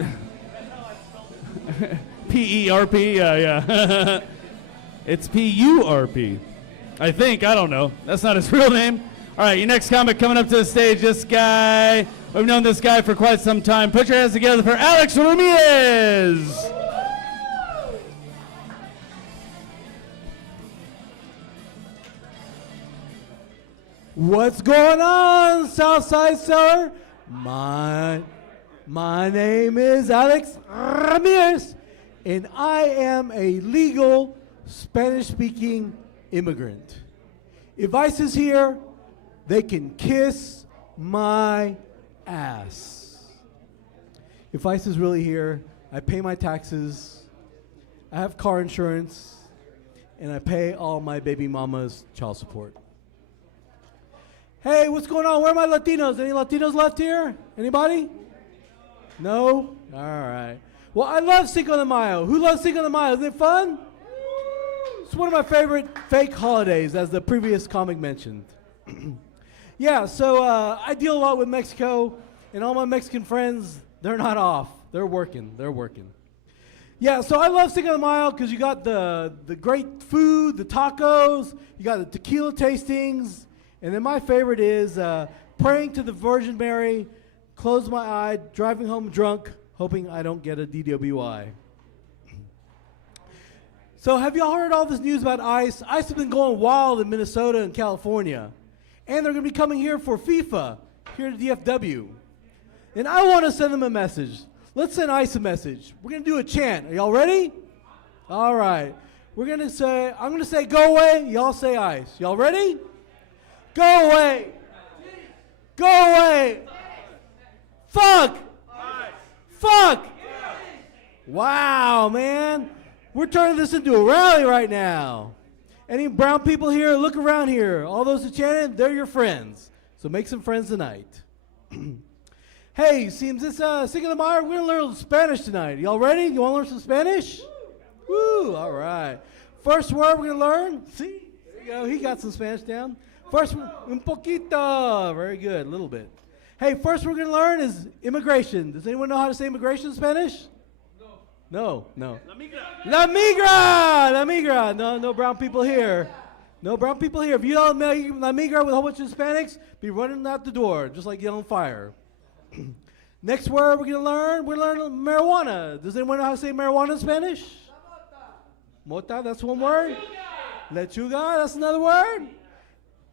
P-E-R-P, yeah. It's P-U-R-P. I think, I don't know. That's not his real name. All right, your next comic coming up to the stage, this guy. We've known this guy for quite some time. Put your hands together for Alex Ramirez. What's going on, Southside Cellar? My name is Alex Ramirez, and I am a legal Spanish-speaking immigrant. If ICE is here, they can kiss my ass. If ICE is really here, I pay my taxes, I have car insurance, and I pay all my baby mama's child support. Hey, what's going on? Where are my Latinos? Any Latinos left here? Anybody? No? All right. Well, I love Cinco de Mayo. Who loves Cinco de Mayo? Isn't it fun? It's one of my favorite fake holidays, as the previous comic mentioned. Yeah, so I deal a lot with Mexico, and all my Mexican friends, they're not off. They're working. They're working. Yeah, so I love Cinco de Mayo because you got the great food, the tacos, you got the tequila tastings, and then my favorite is praying to the Virgin Mary, close my eye, driving home drunk, hoping I don't get a DWI. So have y'all heard all this news about ICE? ICE has been going wild in Minnesota and California. And they're going to be coming here for FIFA, here at DFW. And I want to send them a message. Let's send ICE a message. We're going to do a chant. Are y'all ready? All right. We're going to say, I'm going to say go away. Y'all say ICE. Y'all ready? Go away. Go away. Fuck. Fuck. Wow, man. We're turning this into a rally right now. Any brown people here, look around here. All those who chanted, they're your friends. So make some friends tonight. Hey, seems this Cinco de Mayo, we're going to learn a little Spanish tonight. Y'all ready? You want to learn some Spanish? Woo, all right. First word we're going to learn. See, there you go. He got some Spanish down. First, un poquito. Very good, a little bit. Hey, first we're going to learn is immigration. Does anyone know how to say immigration in Spanish? No. La migra! La migra! No brown people here. No brown people here. If you yell la migra with a whole bunch of Hispanics, be running out the door, just like yelling fire. Next word we're going to learn marijuana. Does anyone know how to say marijuana in Spanish? Mota, that's one word. Lechuga, that's another word.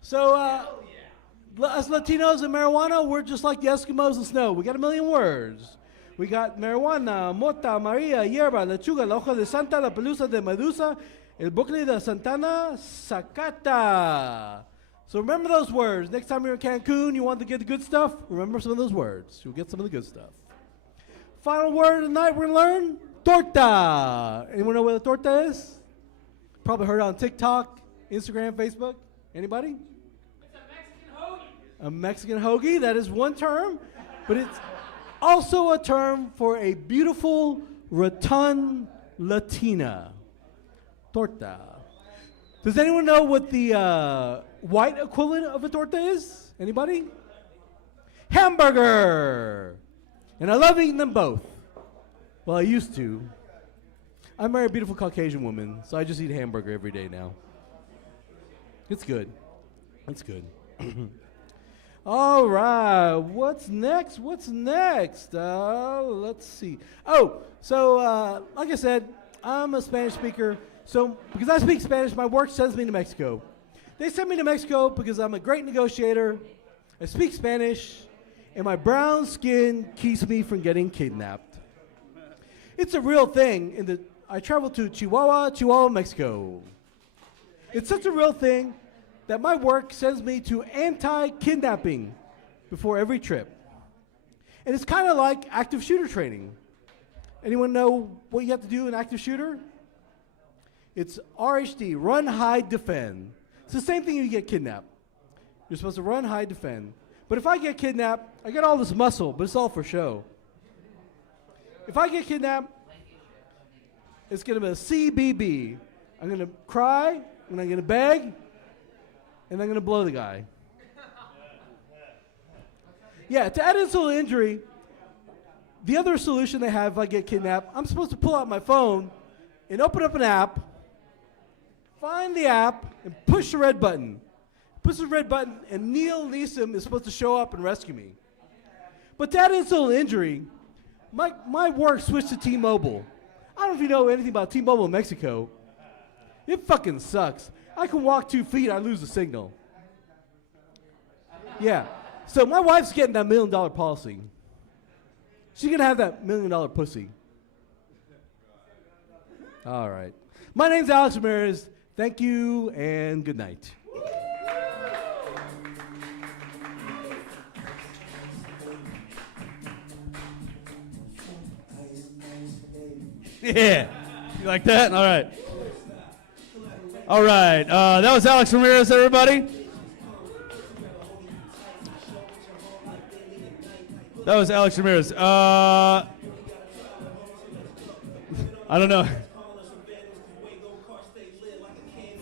So, us Latinos and marijuana, we're just like the Eskimos and snow. We got a million words. We got marijuana, mota, maria, hierba, lechuga, la hoja de santa, la pelusa de medusa, el bucle de Santana, zacata. So remember those words. Next time you're in Cancun, you want to get the good stuff, remember some of those words. You'll get some of the good stuff. Final word of the night we're going to learn, torta. Anyone know what a torta is? Probably heard it on TikTok, Instagram, Facebook. Anybody? A Mexican hoagie, that is one term, but it's also a term for a beautiful, rotund Latina. Torta. Does anyone know what the white equivalent of a torta is? Anybody? Hamburger. And I love eating them both. Well, I used to. I married a beautiful Caucasian woman, so I just eat hamburger every day now. It's good. It's good. All right, what's next? Let's see. Oh, so like I said, I'm a Spanish speaker. So because I speak Spanish, my work sends me to Mexico. They send me to Mexico because I'm a great negotiator, I speak Spanish, and my brown skin keeps me from getting kidnapped. It's a real thing. I travel to Chihuahua, Mexico. It's such a real thing that my work sends me to anti-kidnapping before every trip. And it's kind of like active shooter training. Anyone know what you have to do in active shooter? It's RHD, run, hide, defend. It's the same thing if you get kidnapped. You're supposed to run, hide, defend. But if I get kidnapped, I got all this muscle, but it's all for show. If I get kidnapped, it's going to be a CBB. I'm going to cry, and I'm going to beg, and I'm going to blow the guy. Yeah, to add insult to injury, the other solution they have if I get kidnapped, I'm supposed to pull out my phone and open up an app, find the app, and push the red button. Push the red button, and Neil Neeson is supposed to show up and rescue me. But to add insult to injury, my work switched to T-Mobile. I don't know if you know anything about T-Mobile in Mexico. It fucking sucks. I can walk 2 feet, I lose the signal. Yeah. So my wife's getting that $1 million policy. She's gonna have that $1 million pussy. All right. My name's Alex Ramirez. Thank you and good night. Yeah. You like that? All right. All right. That was Alex Ramirez, everybody. That was Alex Ramirez. I don't know.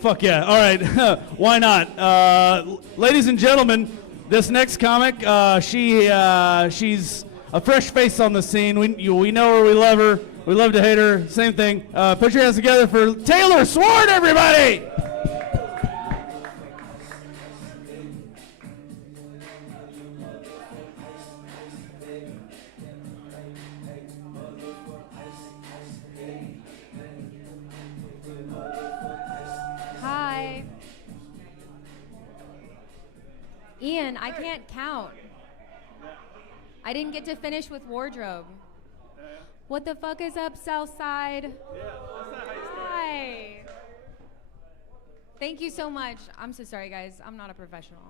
Fuck yeah. All right. Why not? Ladies and gentlemen, this next comic, she's a fresh face on the scene. We know her, we love her. We love to hate her. Same thing. Put your hands together for Taylor Sword, everybody! Hi. Ian, I can't count. I didn't get to finish with wardrobe. What the fuck is up, Southside? Hi. Thank you so much. I'm so sorry, guys. I'm not a professional.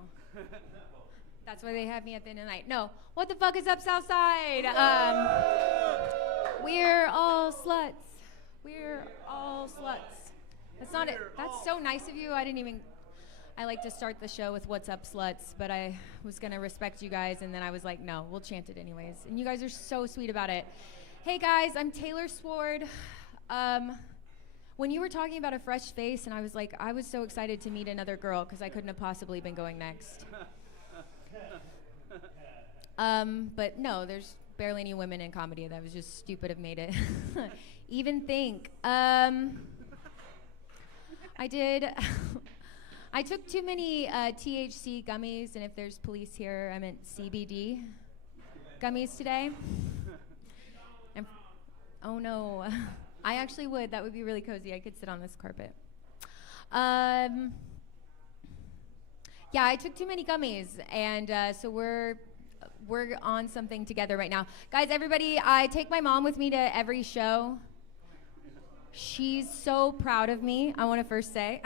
That's why they have me at the end of the night. No. What the fuck is up, Southside? We're all sluts. We're all sluts. That's not it. That's so nice of you. I like to start the show with what's up, sluts, but I was going to respect you guys, and then I was like, no, we'll chant it anyways. And you guys are so sweet about it. Hey guys, I'm Taylor Sword. When you were talking about a fresh face, and I was like, I was so excited to meet another girl because I couldn't have possibly been going next. But no, there's barely any women in comedy. That was just stupid have made it. Even think. I took too many THC gummies, and if there's police here, I meant CBD gummies today. Oh no, I actually would. That would be really cozy. I could sit on this carpet. Yeah, I took too many gummies, and so we're on something together right now. Guys, everybody, I take my mom with me to every show. She's so proud of me, I want to first say.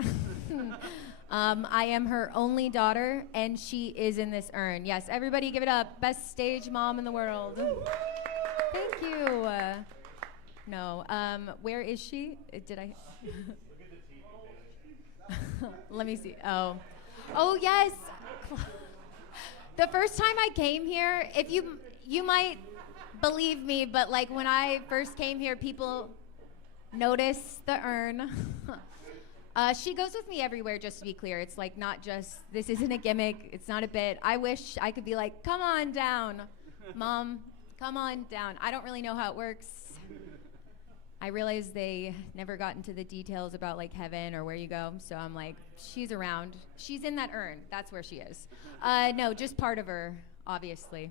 I am her only daughter, and she is in this urn. Yes, everybody give it up. Best stage mom in the world. Thank you. No, where is she? Did I? Let me see. Oh, yes. The first time I came here, if you might believe me, but like when I first came here, people noticed the urn. She goes with me everywhere, just to be clear. It's like not just, this isn't a gimmick. It's not a bit. I wish I could be like, come on down, Mom, come on down. I don't really know how it works. I realized they never got into the details about like heaven or where you go. So I'm like, she's around. She's in that urn. That's where she is. No, just part of her, obviously.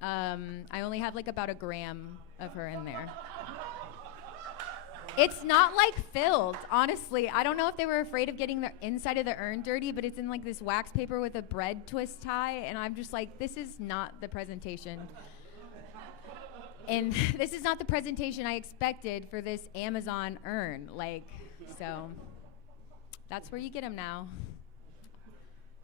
I only have like about 1 gram of her in there. It's not like filled, honestly. I don't know if they were afraid of getting the inside of the urn dirty, but it's in like this wax paper with a bread twist tie. And I'm just like, this is not the presentation. And this is not the presentation I expected for this Amazon urn. Like, so that's where you get them now.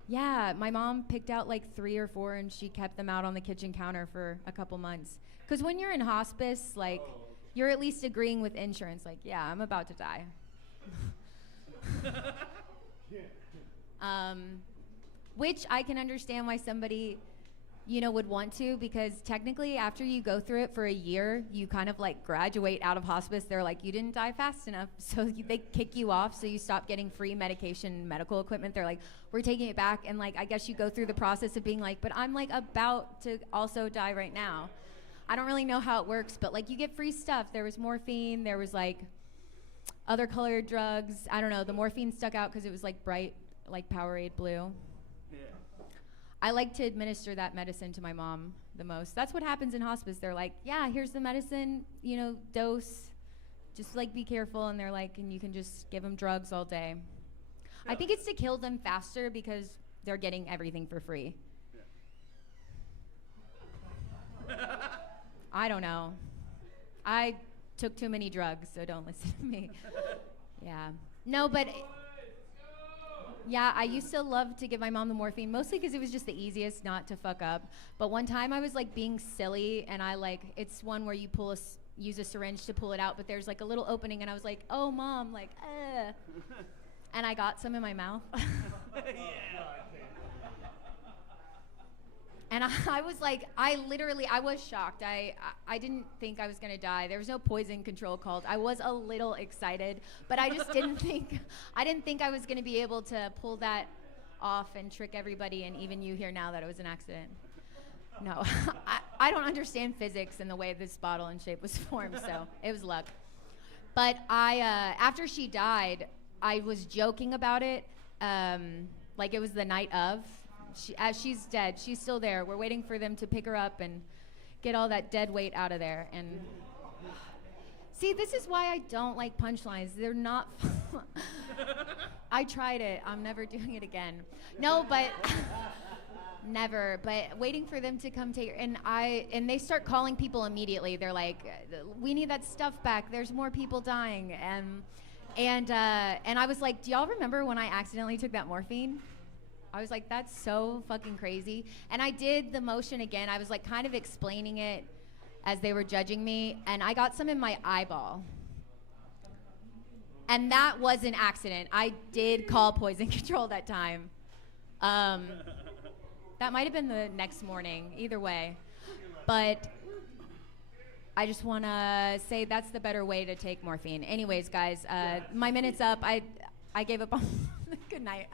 Yeah, my mom picked out like 3 or 4 and she kept them out on the kitchen counter for a couple months. Because when you're in hospice, like, you're at least agreeing with insurance. Like, yeah, I'm about to die. Which I can understand why somebody, would want to, because technically after you go through it for a year, you kind of like graduate out of hospice. They're like, you didn't die fast enough. So they kick you off, so you stop getting free medication, medical equipment. They're like, we're taking it back. And like, I guess you go through the process of being like, but I'm like about to also die right now. I don't really know how it works, but like you get free stuff. There was morphine, there was like other colored drugs. I don't know, the morphine stuck out because it was like bright, like Powerade blue. Yeah. I like to administer that medicine to my mom the most. That's what happens in hospice. They're like, yeah, here's the medicine, dose. Just like be careful. And they're like, and you can just give them drugs all day. I think it's to kill them faster because they're getting everything for free. I don't know. I took too many drugs, so don't listen to me. Yeah. No, but yeah, I used to love to give my mom the morphine, mostly because it was just the easiest not to fuck up. But one time I was like being silly, and I like, it's one where you use a syringe to pull it out, but there's like a little opening, and I was like, oh mom, like, and I got some in my mouth. And I was like, I was shocked. I didn't think I was gonna die. There was no poison control called. I was a little excited, but I just didn't think I was gonna be able to pull that off and trick everybody, and even you here now, that it was an accident. No, I don't understand physics and the way this bottle and shape was formed, so it was luck. But after she died, I was joking about it, like it was the night of. As she's dead, she's still there. We're waiting for them to pick her up and get all that dead weight out of there. And see, this is why I don't like punchlines. They're not. I tried it. I'm never doing it again. No, but never. But waiting for them to come take her, and they start calling people immediately. They're like, "We need that stuff back. There's more people dying." And I was like, "Do y'all remember when I accidentally took that morphine?" I was like, that's so fucking crazy. And I did the motion again. I was like kind of explaining it as they were judging me, and I got some in my eyeball. And that was an accident. I did call poison control that time. That might have been the next morning, either way. But I just want to say that's the better way to take morphine. Anyways, guys, my minute's up. I gave up on good night.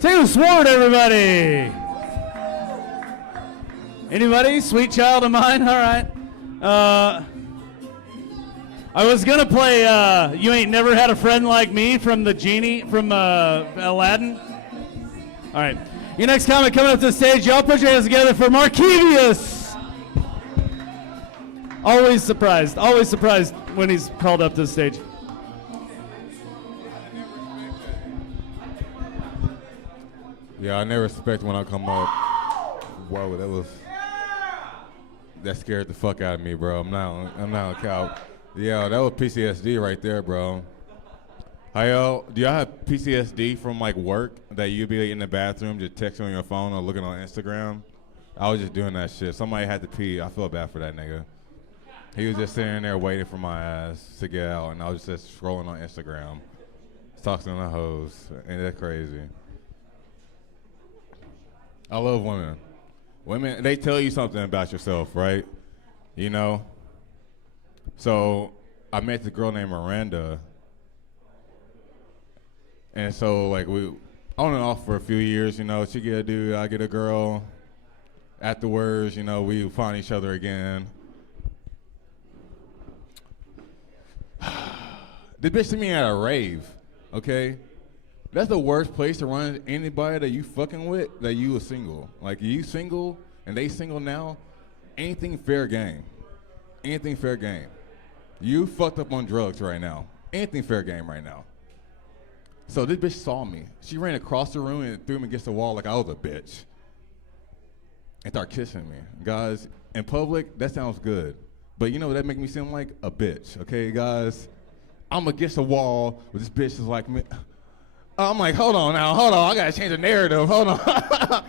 Two sword, everybody. Anybody? Sweet child of mine? All right. I was gonna play You Ain't Never Had a Friend Like Me from the Genie from Aladdin. All right. Your next comic coming up to the stage. Y'all put your hands together for Markevius. Always surprised when he's called up to the stage. Yeah, I never expect when I come up. Whoa, that scared the fuck out of me, bro. I'm not on couch. Yeah, that was PTSD right there, bro. Hi, y'all. Do y'all have PTSD from like work that you'd be in the bathroom just texting on your phone or looking on Instagram? I was just doing that shit. Somebody had to pee. I feel bad for that nigga. He was just sitting there waiting for my ass to get out, and I was just scrolling on Instagram, talking to the hoes. Ain't that crazy? I love women. Women, they tell you something about yourself, right? You know? So I met this girl named Miranda. And so, like, we on and off for a few years, you know. She get a dude, I get a girl. Afterwards, you know, we find each other again. This bitch to me at a rave, okay? That's the worst place to run into anybody that you fucking with, that you are single. Like, you single and they single now, anything fair game. Anything fair game. You fucked up on drugs right now. Anything fair game right now. So this bitch saw me. She ran across the room and threw me against the wall like I was a bitch. And started kissing me. Guys, in public, that sounds good. But you know what that make me seem like? A bitch, okay, guys? I'm against the wall with this bitch is like me. I'm like, hold on, I gotta change the narrative, hold on.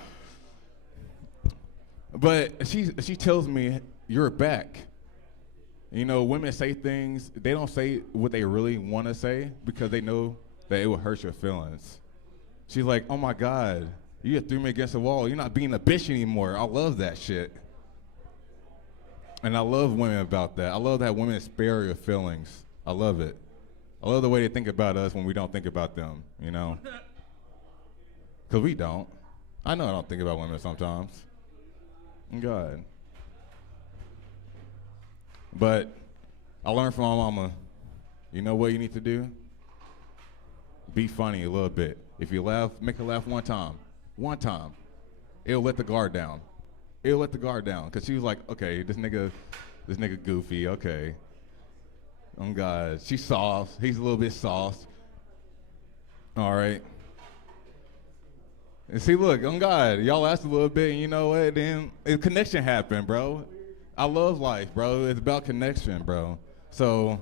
But she tells me, you're back. You know, women say things, they don't say what they really wanna say because they know that it will hurt your feelings. She's like, oh my God, you just threw me against the wall. You're not being a bitch anymore. I love that shit. And I love women about that. I love that women spare your feelings. I love it. I love the way they think about us when we don't think about them, you know? Because we don't. I know I don't think about women sometimes. God. But I learned from my mama, you know what you need to do? Be funny a little bit. If you laugh, make her laugh one time. It'll let the guard down. Because she was like, okay, this nigga goofy, okay. Oh God, she's soft. He's a little bit soft. All right. And see, look, on God, y'all asked a little bit, and you know what? Then a connection happened, bro. I love life, bro. It's about connection, bro. So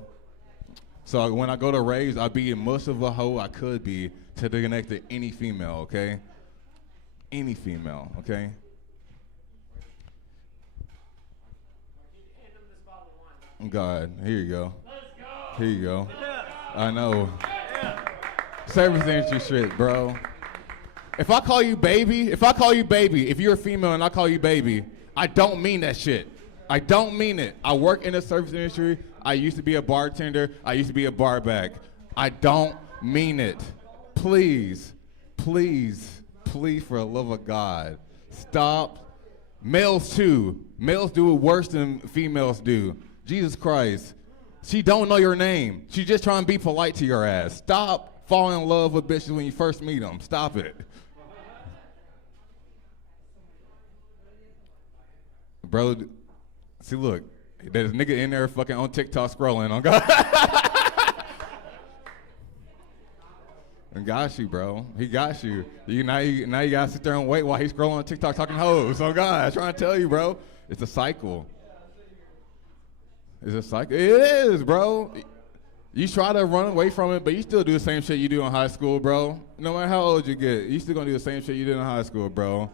when I go to raves, I'll be as much of a hoe I could be to connect to any female, okay? Any female, okay? God, here you go. Here you go. I know. Service industry shit, bro. If I call you baby, if you're a female and I call you baby, I don't mean that shit. I don't mean it. I work in the service industry. I used to be a bartender. I used to be a bar back. I don't mean it. Please, please, please, for the love of God, stop. Males too. Males do it worse than females do. Jesus Christ. She don't know your name. She's just trying to be polite to your ass. Stop falling in love with bitches when you first meet them. Stop it. Bro, see, look, there's a nigga in there fucking on TikTok scrolling. On God. And got you, bro. He got you. Now you gotta sit there and wait while he's scrolling on TikTok talking hoes. Oh God, I'm trying to tell you, bro. It's a cycle. It's a cycle. It is, bro. You try to run away from it, but you still do the same shit you do in high school, bro. No matter how old you get, you still gonna do the same shit you did in high school, bro.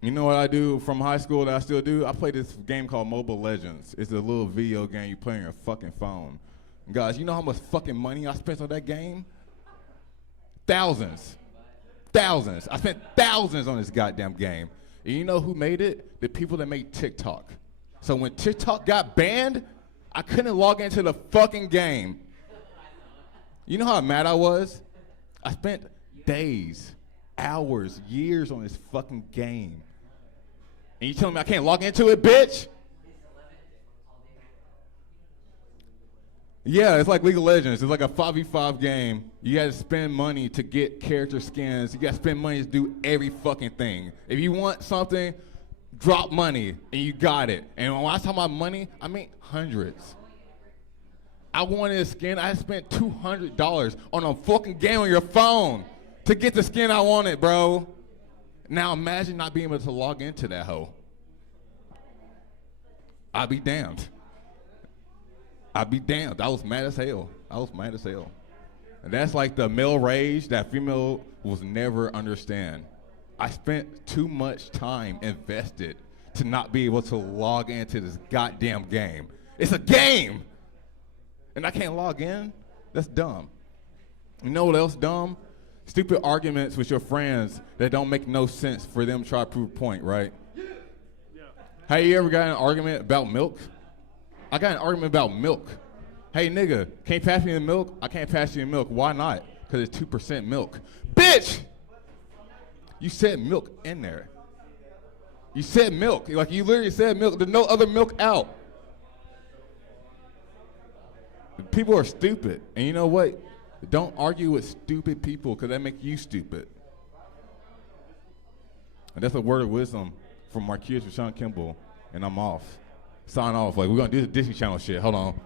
You know what I do from high school that I still do? I play this game called Mobile Legends. It's a little video game you play on your fucking phone. And guys, you know how much fucking money I spent on that game? Thousands. Thousands. I spent thousands on this goddamn game. And you know who made it? The people that made TikTok. So when TikTok got banned, I couldn't log into the fucking game. You know how mad I was? I spent days, hours, years on this fucking game. And you telling me I can't log into it, bitch? Yeah, it's like League of Legends. It's like a 5v5 game. You gotta spend money to get character skins. You gotta spend money to do every fucking thing. If you want something, drop money, and you got it. And when I talk about money, I mean hundreds. I wanted a skin. I spent $200 on a fucking game on your phone to get the skin I wanted, bro. Now imagine not being able to log into that hoe. I'd be damned. I'd be damned. I was mad as hell. And that's like the male rage that female will never understand. I spent too much time invested to not be able to log into this goddamn game. It's a game! And I can't log in? That's dumb. You know what else dumb? Stupid arguments with your friends that don't make no sense for them to try to prove a point, right? Yeah. Hey, you ever got in an argument about milk? I got in an argument about milk. Hey, nigga, can't pass me the milk? I can't pass you the milk. Why not? Because it's 2% milk. Bitch! You said milk in there. You said milk. Like, you literally said milk. There's no other milk out. People are stupid. And you know what? Don't argue with stupid people because that make you stupid. And that's a word of wisdom from Marquise Rashawn Kimball. And I'm off. Sign off. Like, we're going to do the Disney Channel shit. Hold on.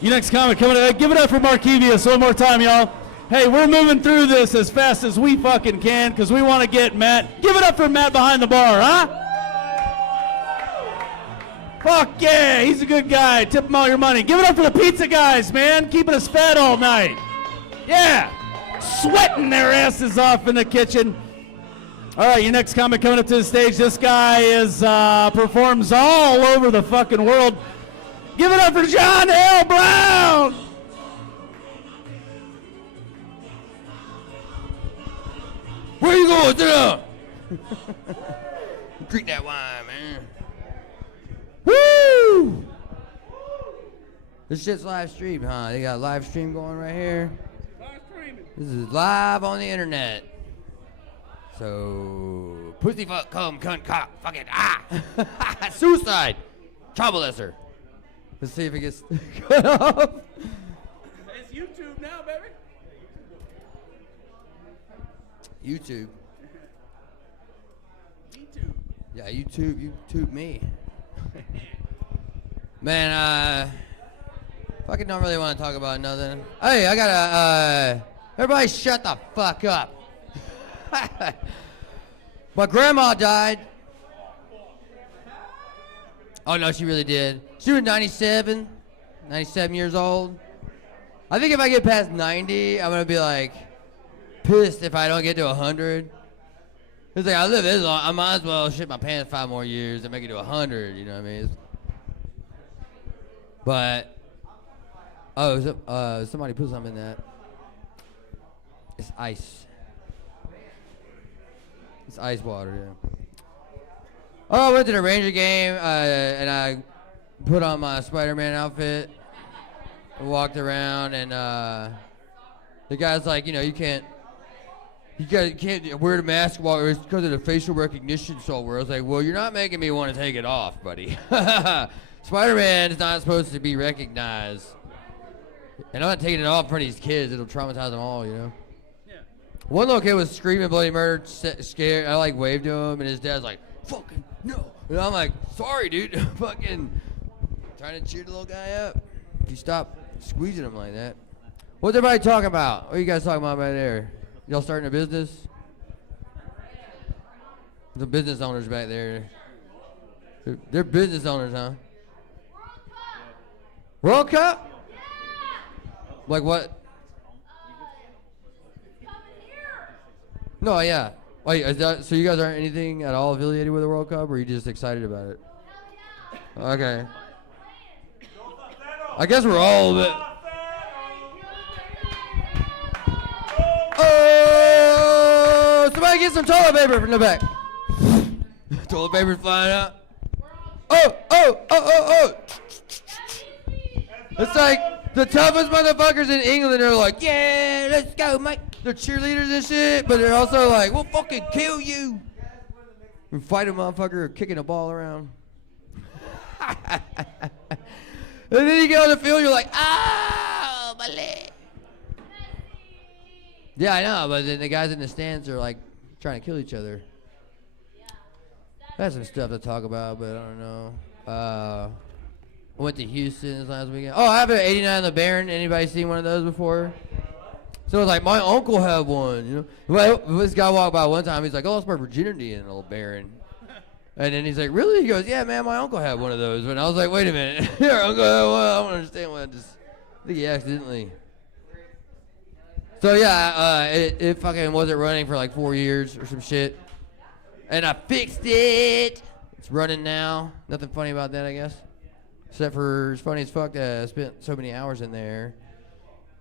Your next comment coming up. Give it up for Markevius one more time, y'all. Hey, we're moving through this as fast as we fucking can because we want to get Matt. Give it up for Matt behind the bar, huh? Fuck yeah, he's a good guy. Tip him all your money. Give it up for the pizza guys, man. Keeping us fed all night. Yeah. Sweating their asses off in the kitchen. All right, your next comic coming up to the stage. This guy is performs all over the fucking world. Give it up for John L. Brown. Where you going? Sit up. Drink that wine, man. Woo! This shit's live streamed, huh? They got a live stream going right here. Live streaming. This is live on the internet. So, pussy, fuck, cum, cunt, cock, fuck it, suicide, child molester. Let's see if it gets cut off. It's YouTube now, baby. YouTube. Yeah, YouTube me. Man, fucking don't really want to talk about nothing. Hey, I gotta, everybody shut the fuck up. My grandma died. Oh no, she really did. She was 97 years old. I think if I get past 90, I'm gonna be like pissed if I don't get to 100. It's like, I live this long, I might as well shit my pants 5 more years and make it to 100, you know what I mean? But, somebody put something in that. It's ice. It's ice water, yeah. Oh, I went to the Ranger game, and I put on my Spider-Man outfit, walked around, and the guy's like, you can't wear the mask while it's because of the facial recognition software. I was like, well, you're not making me want to take it off, buddy. Spider-Man is not supposed to be recognized. And I'm not taking it off in front of these kids. It'll traumatize them all, Yeah. One little kid was screaming bloody murder, scared. I waved to him, and his dad's like, fucking no. And I'm like, sorry, dude. Fucking trying to cheer the little guy up. If you stop squeezing him like that. What's everybody talking about? What are you guys talking about right there? Y'all starting a business? The business owners back there. They're business owners, huh? World Cup? Like what? No, yeah. Wait, so you guys aren't anything at all affiliated with the World Cup, or are you just excited about it? Okay. I guess we're all a bit. Oh! Somebody get some toilet paper from the back. Toilet paper's flying out. Oh! It's like the toughest motherfuckers in England are like, yeah, let's go, mate. They're cheerleaders and shit, but they're also like, we'll fucking kill you. And fight a motherfucker kicking a ball around. And then you get on the field, you're like, oh, my leg. Yeah, I know, but then the guys in the stands are like trying to kill each other. That's some stuff to talk about, but I don't know. I went to Houston this last weekend. Oh, I have an 89 LeBaron. Anybody seen one of those before? So it's like, my uncle had one, Well, this guy walked by one time. He's like, oh, I lost my virginity in an LeBaron. And then he's like, really? He goes, yeah, man, my uncle had one of those. And I was like, wait a minute. Your uncle had one? I don't understand why. I think he accidentally. So yeah, it fucking wasn't running for like 4 years or some shit. And I fixed it. It's running now. Nothing funny about that, I guess. Except for, it's funny as fuck that I spent so many hours in there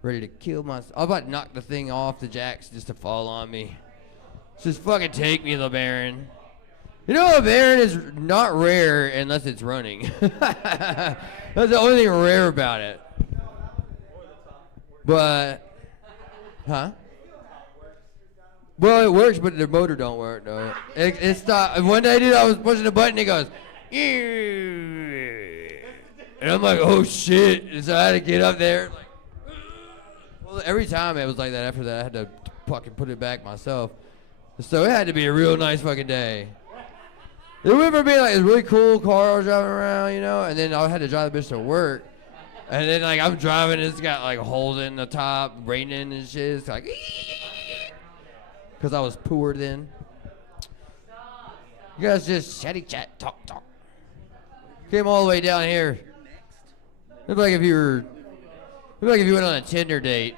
ready to kill myself. I was about to knock the thing off the jacks just to fall on me. Just fucking take me, LeBaron. You know, LeBaron is not rare unless it's running. That's the only thing rare about it. But, huh? Well, it works, but the motor don't work, though. It stopped. One day, dude, I was pushing the button, it goes, and I'm like, oh, shit. And so I had to get up there. Well, every time it was like that. After that, I had to fucking put it back myself. So it had to be a real nice fucking day. It went from being like this really cool car I was driving around, and then I had to drive the bitch to work. And then, like, I'm driving, and it's got, like, holes in the top, raining and shit. It's like, because I was poor then. You guys just chatty chat, talk. Came all the way down here. Looked like if you went on a Tinder date,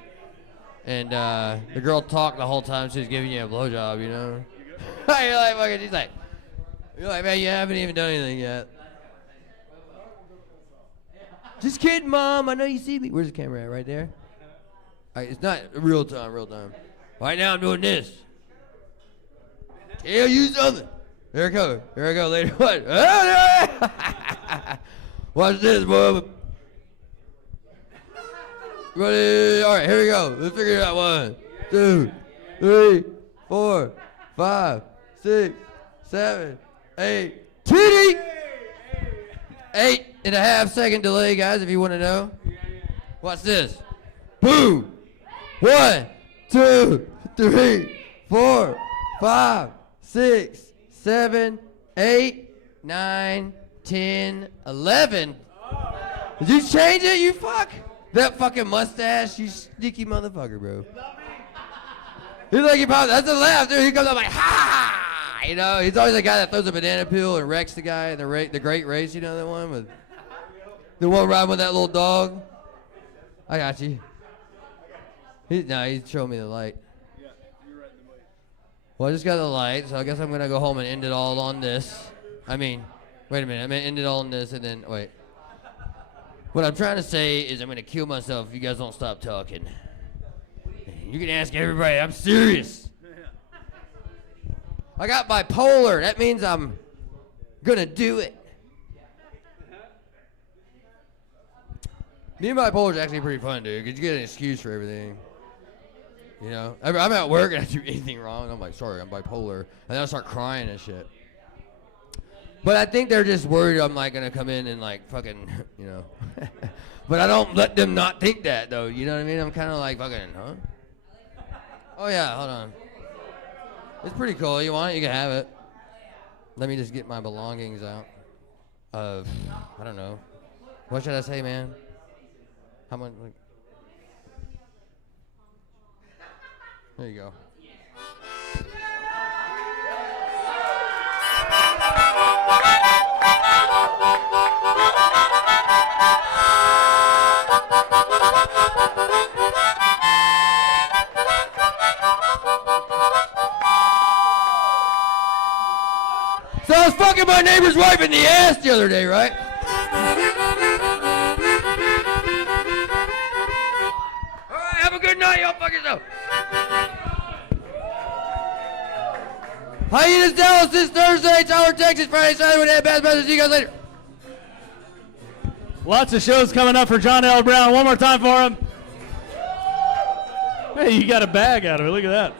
and the girl talked the whole time she was giving you a blowjob, You're like, fucking, you're like, man, you haven't even done anything yet. Just kidding, Mom. I know you see me. Where's the camera at? Right there? It's not real time. Right now I'm doing this. Tell you something. There I go. Later. What? Watch this, Bob. Ready? All right, here we go. Let's figure it out. 1, 2, 3, 4, 5, 6, 7, 8. TD! 8.5 second delay, guys, if you want to know. Watch this. Boom! 1, 2, 3, 4, 5, 6, 7, 8, 9, 10, 11. Did you change it, you fuck? That fucking mustache, you sneaky motherfucker, bro. He's like, that's a laugh, dude. He comes up like, ha! You know, he's always the guy that throws a banana peel and wrecks the guy in the Great Race, you know that one? With the one riding with that little dog. I got you. He's showing me the light. Yeah, you're right in the way. Well, I just got the light, so I guess I'm going to go home and end it all on this. I mean, wait a minute. I'm going to end it all on this and then, wait. What I'm trying to say is I'm going to kill myself if you guys don't stop talking. You can ask everybody. I'm serious. I got bipolar. That means I'm going to do it. Being bipolar is actually pretty fun, dude, because you get an excuse for everything. You know? I'm at work and I do anything wrong. I'm like, sorry, I'm bipolar. And then I start crying and shit. But I think they're just worried I'm like going to come in and like fucking, you know. But I don't let them not think that, though. You know what I mean? I'm kind of like fucking, huh? Oh, yeah, hold on. It's pretty cool. You want it? You can have it. Let me just get my belongings out. I don't know. What should I say, man? How much? Like, there you go. So I was fucking my neighbor's wife in the ass the other day, right? Have a good night, y'all fuck yourself. Hyenas Dallas this Thursday, Tyler, Texas, Friday, Saturday with Bad Message. See you guys later. Lots of shows coming up for John L. Brown. One more time for him. Hey, you got a bag out of it. Look at that.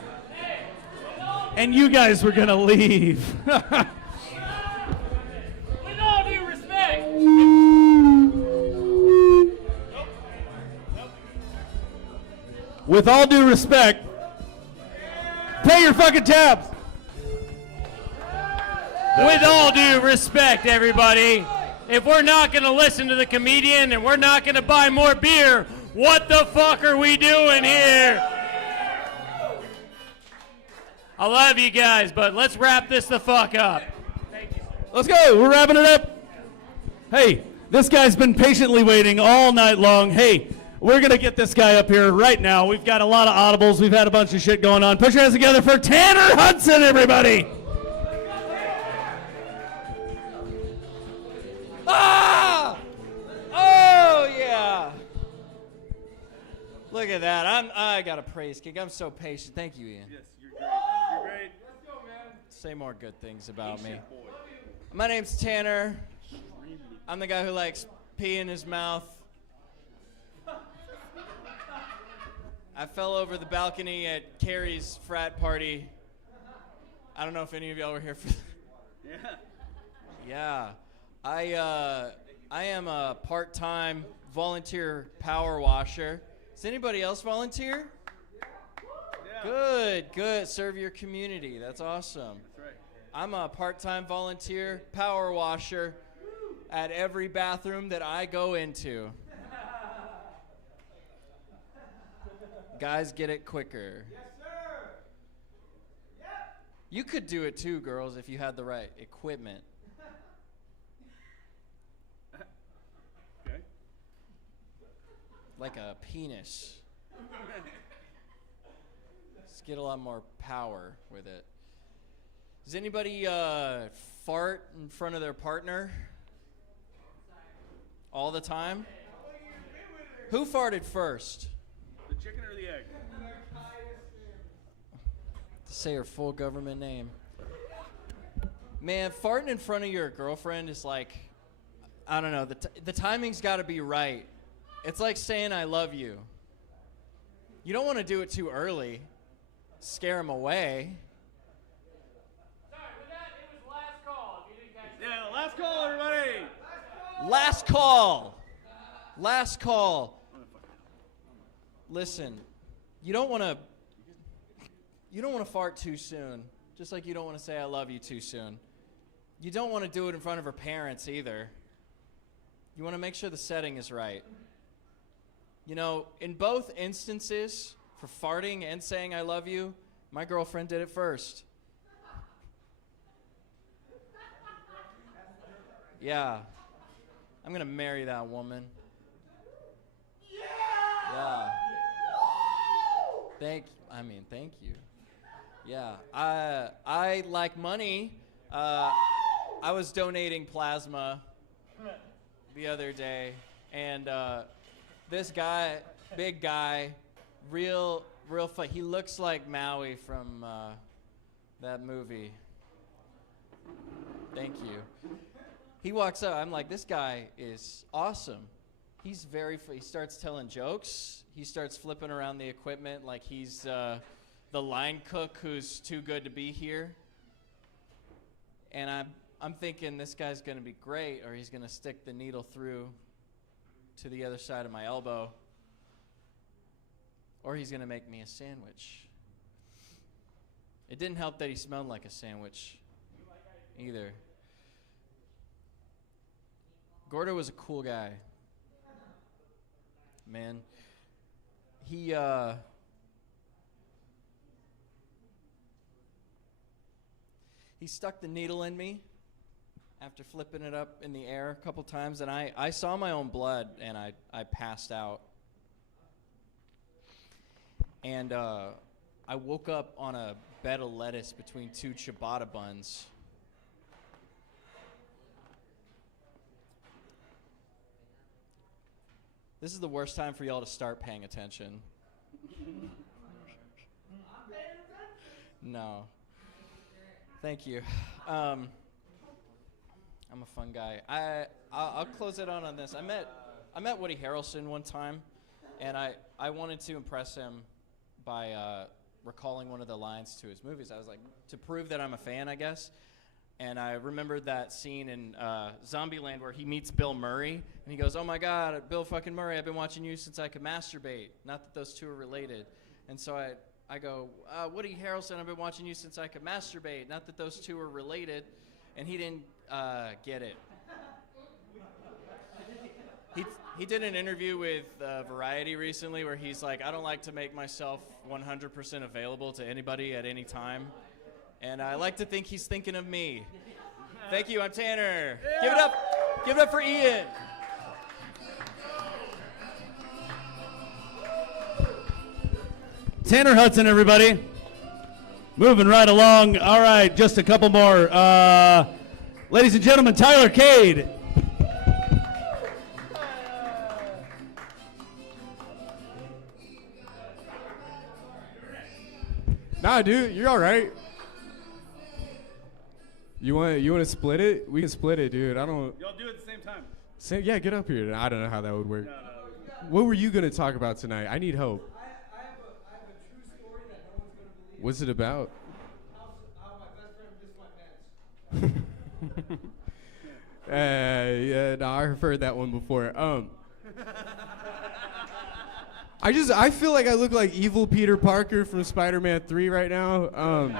And you guys were going to leave. With all due respect. With all due respect, pay your fucking tabs. With all due respect, everybody, if we're not going to listen to the comedian and we're not going to buy more beer, what the fuck are we doing here? I love you guys, but let's wrap this the fuck up. Let's go. We're wrapping it up. Hey, this guy's been patiently waiting all night long. Hey, we're going to get this guy up here right now. We've got a lot of audibles. We've had a bunch of shit going on. Put your hands together for Tanner Hudson, everybody. Ah! Oh, yeah. Look at that. I got a praise kick. I'm so patient. Thank you, Ian. Yes, you're great. You're great. Let's go, man. Say more good things about me. My name's Tanner. I'm the guy who likes pee in his mouth. I fell over the balcony at Carrie's frat party. I don't know if any of y'all were here for that. Yeah. Yeah. I am a part-time volunteer power washer. Does anybody else volunteer? Yeah. Good. Serve your community. That's awesome. That's right. I'm a part-time volunteer power washer at every bathroom that I go into. Guys, get it quicker. Yes, sir. Yep. You could do it too, girls, if you had the right equipment. Okay. Like a penis. Let's get a lot more power with it. Does anybody fart in front of their partner? All the time? Who farted first? The chicken or the egg? To say her full government name. Man, farting in front of your girlfriend is like, I don't know, the timing's got to be right. It's like saying I love you. You don't want to do it too early. Scare them away. Last call. Last call. Listen, you don't want to fart too soon, just like you don't want to say I love you too soon. You don't want to do it in front of her parents either. You want to make sure the setting is right. You know, in both instances, for farting and saying I love you, my girlfriend did it first. Yeah. I'm going to marry that woman. Yeah. Thank you. Yeah. I like money. I was donating plasma the other day, and this guy, big guy, real fun. He looks like Maui from that movie. Thank you. He walks up. I'm like, this guy is awesome. He's he starts telling jokes. He starts flipping around the equipment like he's the line cook who's too good to be here. And I'm thinking this guy's going to be great, or he's going to stick the needle through to the other side of my elbow, or he's going to make me a sandwich. It didn't help that he smelled like a sandwich either. Gordo was a cool guy. Man, he stuck the needle in me after flipping it up in the air a couple times, and I saw my own blood, and I passed out. And I woke up on a bed of lettuce between two ciabatta buns. This is the worst time for y'all to start paying attention. No. Thank you. I'm a fun guy. I'll close it on this. I met Woody Harrelson one time, and I wanted to impress him by recalling one of the lines to his movies. I was like, to prove that I'm a fan, I guess. And I remembered that scene in Zombieland where he meets Bill Murray, and he goes, "Oh my God, Bill fucking Murray, I've been watching you since I could masturbate." Not that those two are related. And so I go, "Woody Harrelson, I've been watching you since I could masturbate." Not that those two are related. And he didn't get it. He did an interview with Variety recently where he's like, "I don't like to make myself 100% available to anybody at any time. And I like to think he's thinking of me." Thank you, I'm Tanner. Yeah. Give it up. Give it up for Ian. Tanner Hudson, everybody. Moving right along. All right, just a couple more. Ladies and gentlemen, Tyler Cade. Nah, dude, you're all right. You want to split it? We can split it, dude. I don't. Y'all do it at the same time. Yeah, get up here. I don't know how that would work. No. What were you gonna talk about tonight? I need hope. I have a true story that no one's gonna believe. What's it about? How my best friend missed my pants. Yeah, no, I've heard that one before. I feel like I look like evil Peter Parker from Spider-Man 3 right now.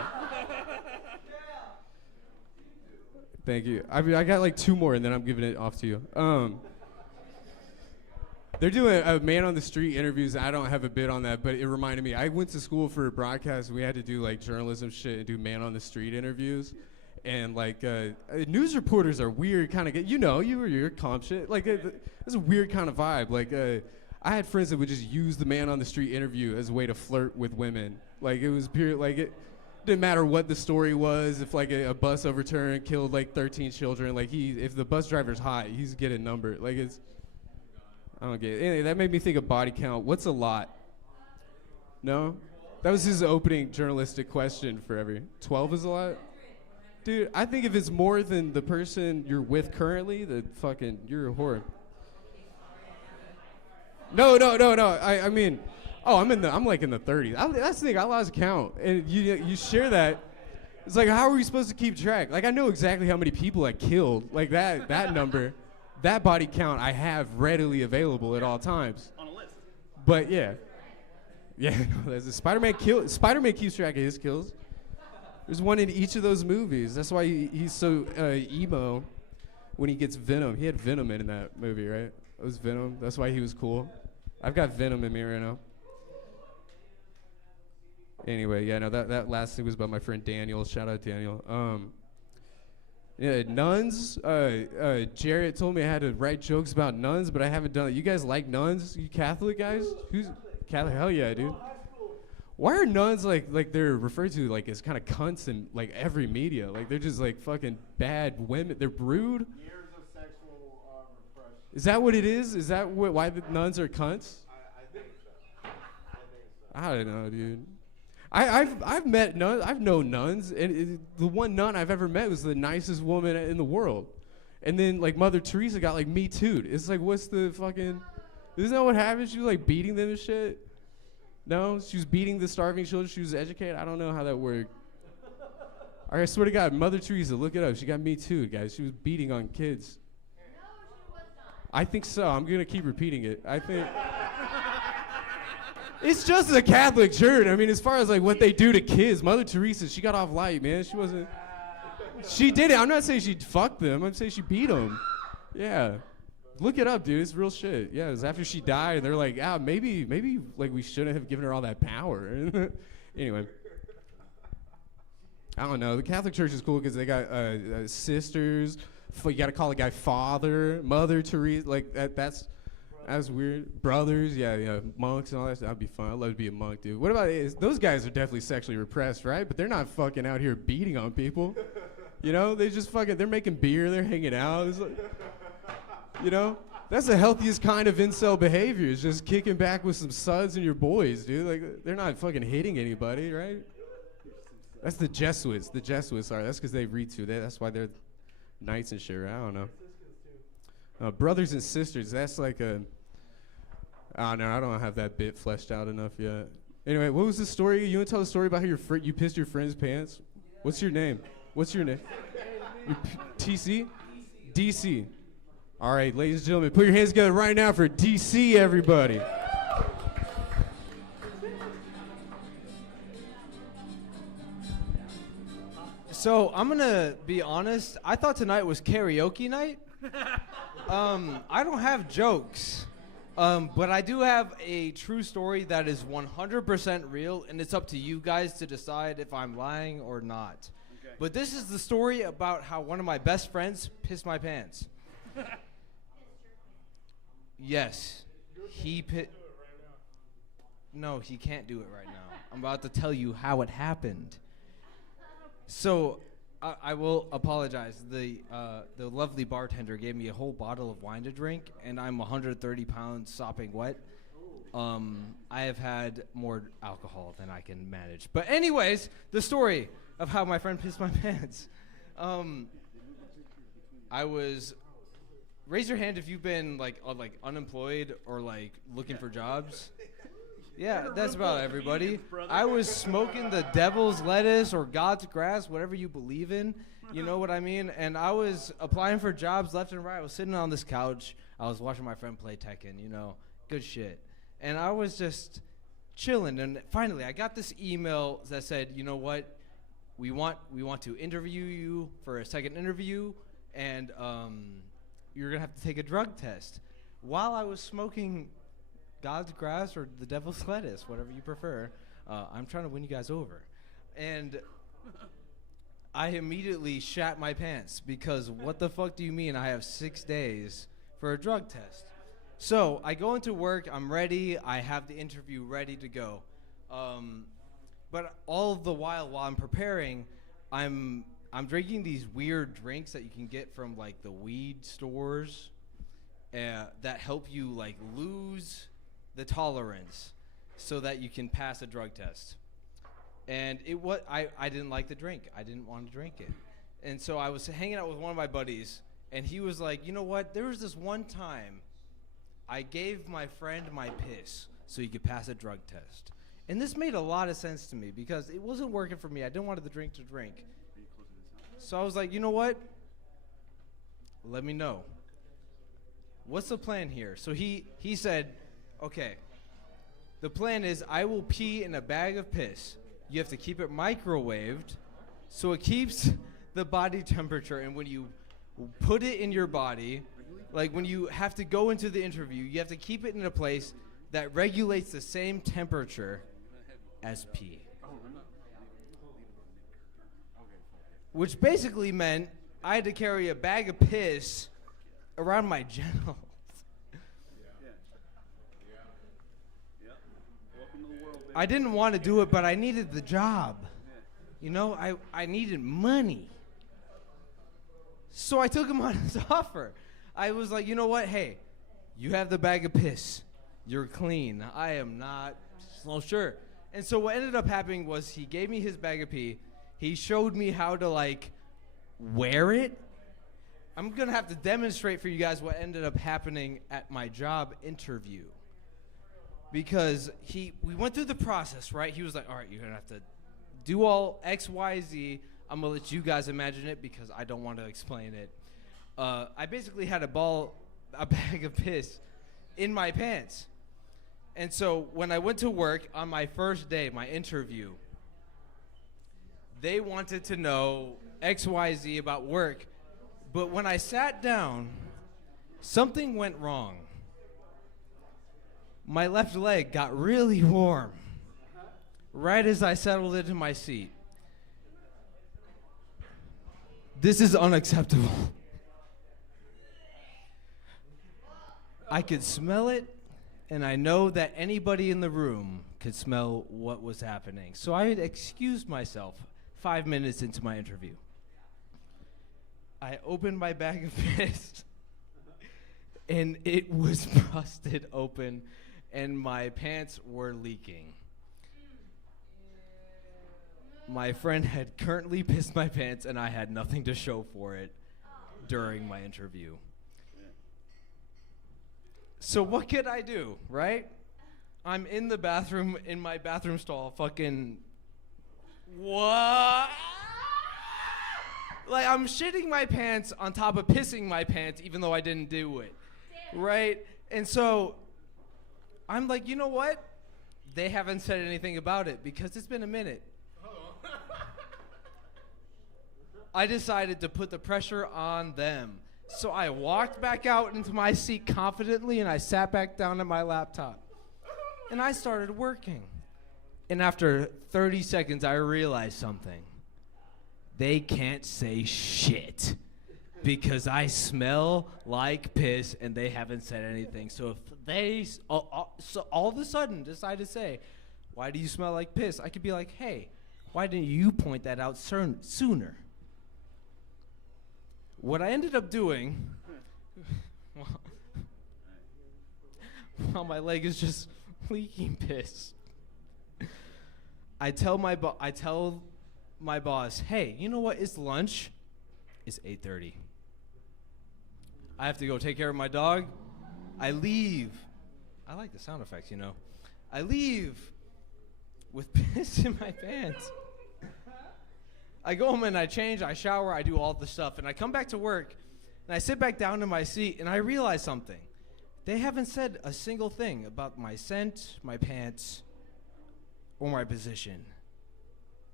Thank you. I got like two more, and then I'm giving it off to you. They're doing a man on the street interviews. I don't have a bit on that, but it reminded me. I went to school for broadcast. We had to do like journalism shit and do man on the street interviews. And like news reporters are weird kind of. You're comp shit. Like it's a weird kind of vibe. Like I had friends that would just use the man on the street interview as a way to flirt with women. Like it was pure. Like it didn't matter what the story was. If like a bus overturned, killed like 13 children. Like if the bus driver's hot, he's getting numbered. Like it's. I don't get it. Anyway, that made me think of body count. What's a lot? No? That was his opening journalistic question for 12 is a lot? Dude, I think if it's more than the person you're with currently, you're a whore. No. I mean, I'm like in the 30s. That's the thing, I lost count. And you share that. It's like, how are we supposed to keep track? Like, I know exactly how many people I killed. Like that number. that body count I have readily available at all times. On a list. But yeah. Yeah, no, that's a Spider-Man keeps track of his kills. There's one in each of those movies. That's why he's so emo when he gets Venom. He had Venom in that movie, right? It was Venom. That's why he was cool. I've got Venom in me right now. Anyway, yeah, no, that last thing was about my friend Daniel. Shout out Daniel. Yeah, nuns. Jarrett told me I had to write jokes about nuns, but I haven't done it. You guys like nuns? You Catholic guys? Who's Catholic? Hell yeah, dude. Why are nuns like they're referred to like as kind of cunts in like every media? Like they're just like fucking bad women. They're rude. Years of sexual repression. Is that what it is? Is that why the nuns are cunts? I think so. I don't know, dude. I've met nuns. I've known nuns, and the one nun I've ever met was the nicest woman in the world. And then like Mother Teresa got like Me Too'd. It's like, what's the fucking? Isn't that what happened? She was like beating them and shit. No, she was beating the starving children. She was educated. I don't know how that worked. I swear to God, Mother Teresa, look it up. She got Me Too'd, guys. She was beating on kids. I think so. I'm gonna keep repeating it. I think. It's just a Catholic church. I mean, as far as like what they do to kids, Mother Teresa, she got off light, man. She wasn't. She did it. I'm not saying she fucked them. I'm saying she beat them. Yeah. Look it up, dude. It's real shit. Yeah, it was after she died, and they're like, maybe, like we shouldn't have given her all that power. Anyway. I don't know. The Catholic Church is cool because they got sisters. You got to call a guy father, Mother Teresa. Like that's weird. Brothers, yeah, monks and all that stuff. That'd be fun. I'd love to be a monk, dude. What about those guys are definitely sexually repressed, right? But they're not fucking out here beating on people. You know, they just fucking, they're making beer, they're hanging out. It's like, you know, that's the healthiest kind of incel behavior. Is just kicking back with some suds and your boys, dude. Like, they're not fucking hitting anybody, right? That's the Jesuits. The Jesuits are. That's because they read too. That's why they're knights and shit, right? I don't know. Brothers and sisters. That's like a. Oh no, I don't have that bit fleshed out enough yet. Anyway, what was the story? You want to tell the story about how you pissed your friend's pants? What's your name? What's your name? TC? DC. All right, ladies and gentlemen, put your hands together right now for DC, everybody. So I'm gonna be honest. I thought tonight was karaoke night. I don't have jokes, but I do have a true story that is 100% real, and it's up to you guys to decide if I'm lying or not. Okay. But this is the story about how one of my best friends pissed my pants. Yes, he No, he can't do it right now. I'm about to tell you how it happened. So, I will apologize. The lovely bartender gave me a whole bottle of wine to drink, and I'm 130 pounds sopping wet. I have had more alcohol than I can manage. But anyways, the story of how my friend pissed my pants. I was. Raise your hand if you've been like unemployed or like looking for jobs. Yeah, that's about everybody. I was smoking the devil's lettuce or God's grass, whatever you believe in. You know what I mean? And I was applying for jobs left and right. I was sitting on this couch. I was watching my friend play Tekken, you know, good shit. And I was just chilling. And finally, I got this email that said, you know what? We want to interview you for a second interview, and you're going to have to take a drug test. While I was smoking God's grass or the devil's lettuce, whatever you prefer, I'm trying to win you guys over. And I immediately shat my pants because what the fuck do you mean I have 6 days for a drug test? So I go into work, I'm ready, I have the interview ready to go. But all the while I'm preparing, I'm drinking these weird drinks that you can get from like the weed stores that help you like lose the tolerance so that you can pass a drug test. And I didn't like the drink. I didn't want to drink it. And so I was hanging out with one of my buddies, and he was like, you know what? There was this one time I gave my friend my piss so he could pass a drug test. And this made a lot of sense to me because it wasn't working for me. I didn't want the drink to drink. So I was like, you know what? Let me know. what's the plan here? So he said, okay, the plan is I will pee in a bag of piss. You have to keep it microwaved so it keeps the body temperature. And when you put it in your body, like when you have to go into the interview, you have to keep it in a place that regulates the same temperature as pee. Which basically meant I had to carry a bag of piss around my genitals. I didn't want to do it, but I needed the job. You know, I needed money. So I took him on his offer. I was like, you know what? Hey, you have the bag of piss. You're clean. I am not so sure. And so what ended up happening was he gave me his bag of pee. He showed me how to, like, wear it. I'm going to have to demonstrate for you guys what ended up happening at my job interview. Because we went through the process, right? He was like, all right, you're going to have to do all X, Y, Z. I'm going to let you guys imagine it because I don't want to explain it. I basically had a bag of piss in my pants. And so when I went to work on my first day, my interview, they wanted to know X, Y, Z about work. But when I sat down, something went wrong. My left leg got really warm right as I settled into my seat. This is unacceptable. I could smell it, and I know that anybody in the room could smell what was happening. So I had excused myself 5 minutes into my interview. I opened my bag of piss, and it was busted open, and my pants were leaking. My friend had currently pissed my pants, and I had nothing to show for it during my interview. So what could I do, right? I'm in the bathroom, in my bathroom stall, fucking, what? Like, I'm shitting my pants on top of pissing my pants, even though I didn't do it, right? And so I'm like, you know what? They haven't said anything about it because it's been a minute. I decided to put the pressure on them. So I walked back out into my seat confidently, and I sat back down at my laptop. And I started working. And after 30 seconds, I realized something. They can't say shit because I smell like piss, and they haven't said anything. So if they so all of a sudden decide to say, why do you smell like piss? I could be like, hey, why didn't you point that out sooner? What I ended up doing, while my leg is just leaking piss, I tell my boss, hey, you know what? It's lunch. It's 8:30. I have to go take care of my dog. I leave. I like the sound effects, you know. I leave with piss in my pants. I go home and I change, I shower, I do all the stuff, and I come back to work, and I sit back down in my seat, and I realize something. They haven't said a single thing about my scent, my pants, or my position.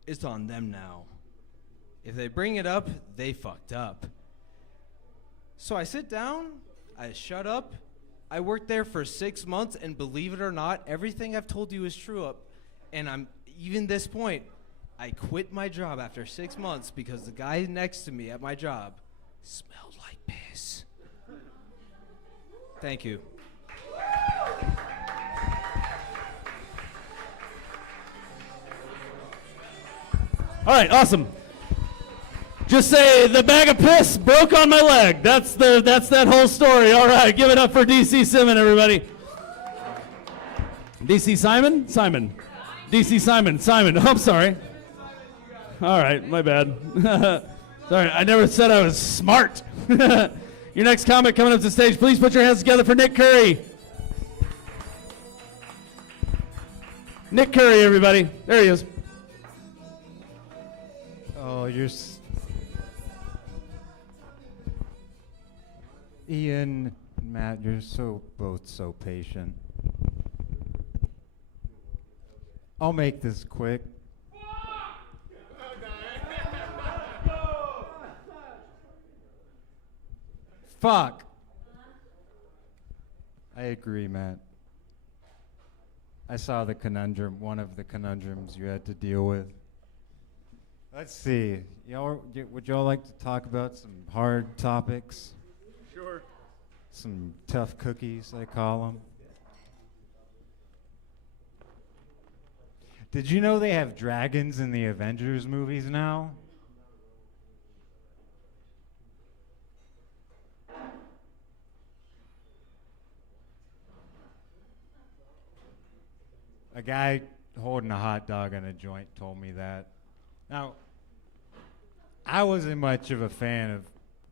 It's on them now. If they bring it up, they fucked up. So I sit down, I shut up. I worked there for 6 months, and believe it or not, everything I've told you is true up. And even this point, I quit my job after 6 months because the guy next to me at my job smelled like piss. Thank you. All right, awesome. Just say the bag of piss broke on my leg. That's that whole story. All right, give it up for DC Simon, everybody. DC Simon? Simon. DC Simon. Simon. Oh, I'm sorry. All right, my bad. Sorry, I never said I was smart. Your next comic coming up to stage. Please put your hands together for Nick Curry. Nick Curry, everybody. There he is. Oh, Ian, Matt, you're both so patient. I'll make this quick. Fuck. I agree, Matt. I saw the conundrum, one of the conundrums you had to deal with. Let's see. Would y'all like to talk about some hard topics? Sure. Some tough cookies, I call them. Did you know they have dragons in the Avengers movies now? A guy holding a hot dog on a joint told me that. Now, I wasn't much of a fan of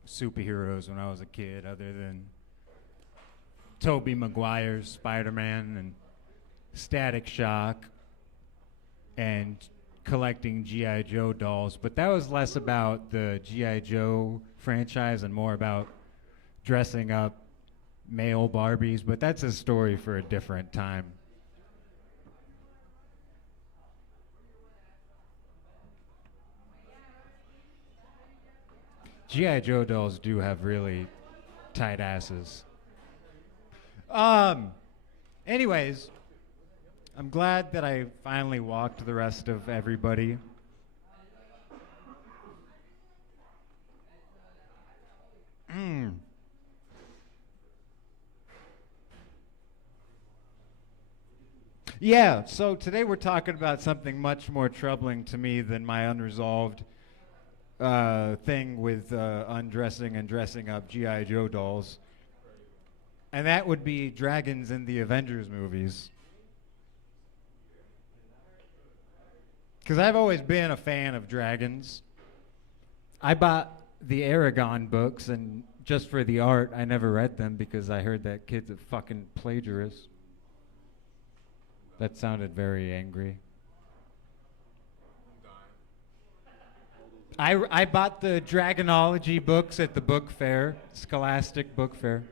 superheroes when I was a kid, other than Tobey Maguire's Spider-Man and Static Shock and collecting G.I. Joe dolls. But that was less about the G.I. Joe franchise and more about dressing up male Barbies. But that's a story for a different time. G.I. Joe dolls do have really tight asses. Anyways, I'm glad that I finally walked the rest of everybody. Yeah, so today we're talking about something much more troubling to me than my unresolved thing with undressing and dressing up G.I. Joe dolls. And that would be dragons in the Avengers movies. Because I've always been a fan of dragons. I bought the Aragon books, and just for the art, I never read them because I heard that kid's a fucking plagiarist. That sounded very angry. I bought the Dragonology books at the book fair, Scholastic Book Fair.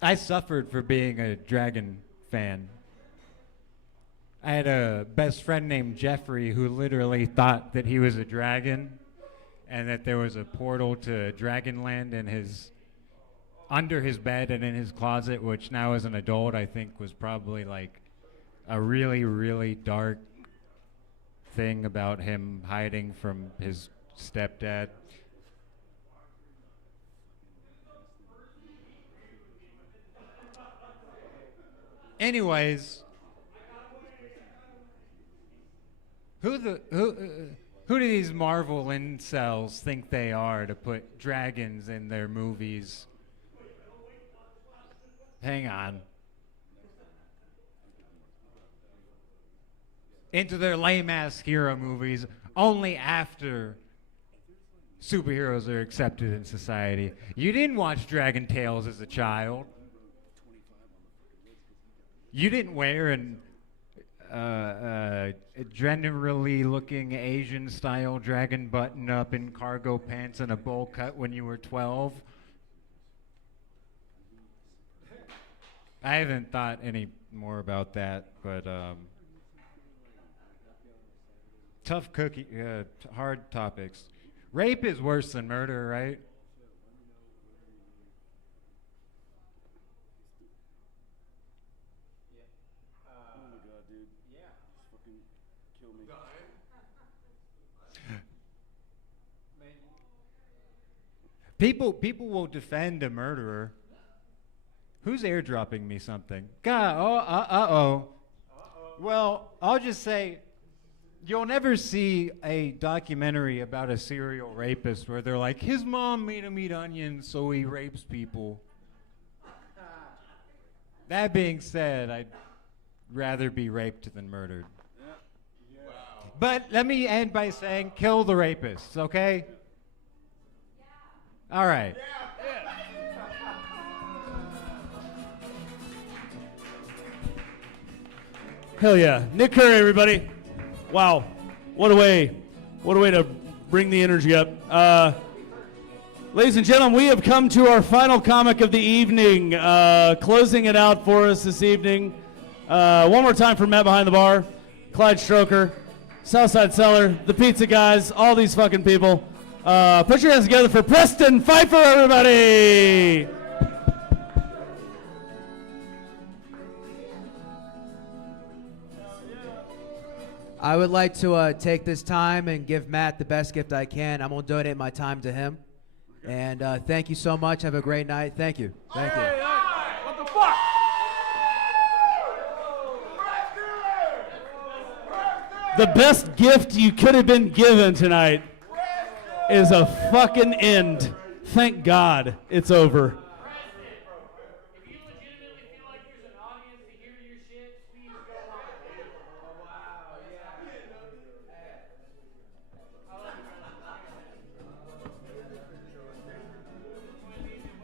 I suffered for being a dragon fan. I had a best friend named Jeffrey who literally thought that he was a dragon and that there was a portal to Dragonland under his bed and in his closet, which now as an adult I think was probably like a really, really dark thing about him hiding from his stepdad. Anyways, who do these Marvel incels think they are to put dragons in their movies? Hang on. Into their lame-ass hero movies only after superheroes are accepted in society. You didn't watch Dragon Tales as a child. You didn't wear an generally looking Asian-style dragon button-up in cargo pants and a bowl cut when you were 12. I haven't thought any more about that, but tough cookie, hard topics. Rape is worse than murder, right? Oh my god, dude. Yeah. Just fucking kill me. People will defend a murderer. Who's airdropping me something? God, uh-oh. Well, I'll just say, you'll never see a documentary about a serial rapist where they're like, his mom made him eat onions, so he rapes people. That being said, I'd rather be raped than murdered. Yeah. Wow. But let me end by saying, kill the rapists, okay? All right. Hell yeah. Nick Curry, everybody. Wow. What a way to bring the energy up. Ladies and gentlemen, we have come to our final comic of the evening. Closing it out for us this evening. One more time for Matt Behind the Bar, Clyde Stroker, Southside Cellar, the Pizza Guys, all these fucking people. Put your hands together for Preston Pfeiffer, everybody! I would like to take this time and give Matt the best gift I can. I'm going to donate my time to him. And thank you so much. Have a great night. Thank you. Thank you. What the fuck? The best gift you could have been given tonight is a fucking end. Thank God it's over.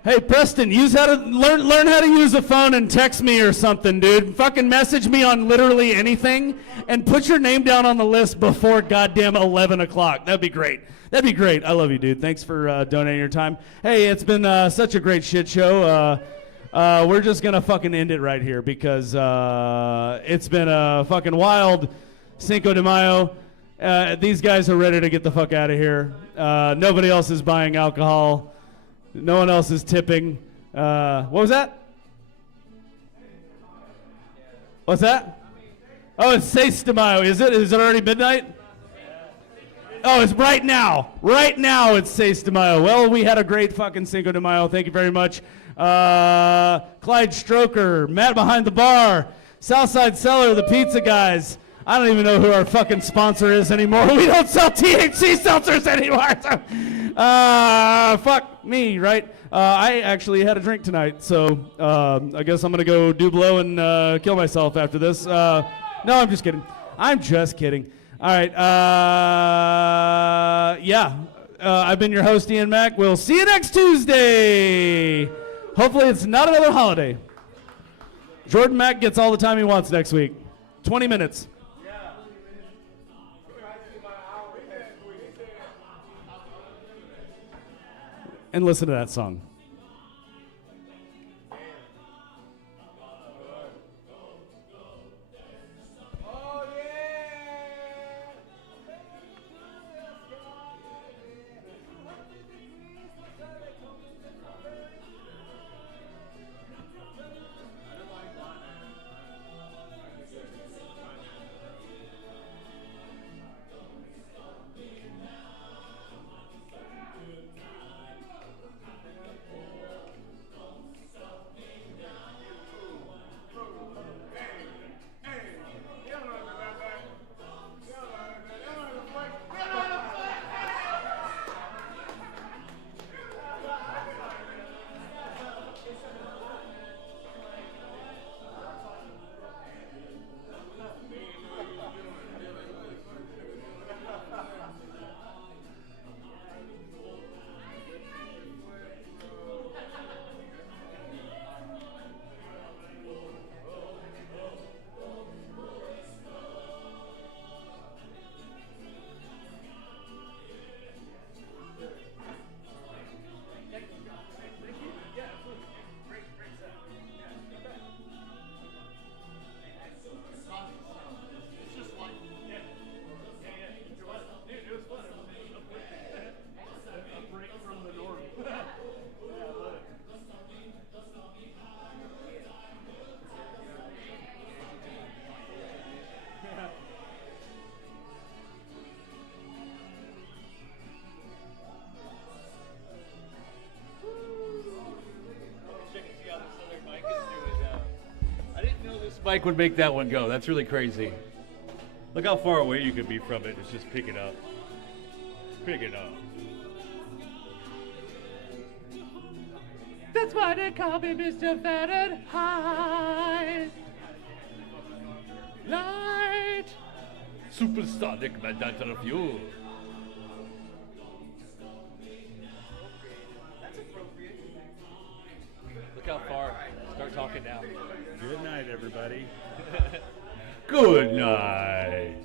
Hey Preston, learn how to use a phone and text me or something, dude. Fucking message me on literally anything and put your name down on the list before goddamn 11 o'clock. That'd be great. That'd be great. I love you, dude. Thanks for donating your time. Hey, it's been such a great shit show. We're just gonna fucking end it right here because it's been a fucking wild Cinco de Mayo. These guys are ready to get the fuck out of here. Nobody else is buying alcohol. No one else is tipping. What was that? What's that? Oh, it's Seis de Mayo. Is it? Is it already midnight? Oh, it's right now. Right now it's Seis de Mayo. Well, we had a great fucking Cinco de Mayo. Thank you very much. Clyde Stroker, Matt Behind the Bar, Southside Cellar, the Pizza Guys. I don't even know who our fucking sponsor is anymore. We don't sell THC seltzers anymore. So, fuck me, right? I actually had a drink tonight, so I guess I'm going to go do blow and kill myself after this. No, I'm just kidding. I'm just kidding. All right. I've been your host, Ian Mack. We'll see you next Tuesday. Hopefully it's not another holiday. Jordan Mack gets all the time he wants next week. 20 minutes. And listen to that song. Mike would make that one go. That's really crazy. Look how far away you could be from it. It's just pick it up. Pick it up. That's why they call me Mr. Fahrenheit. Light. Supersonic mandatory fuel. Look how far. Start talking now. Good night, everybody. Good night.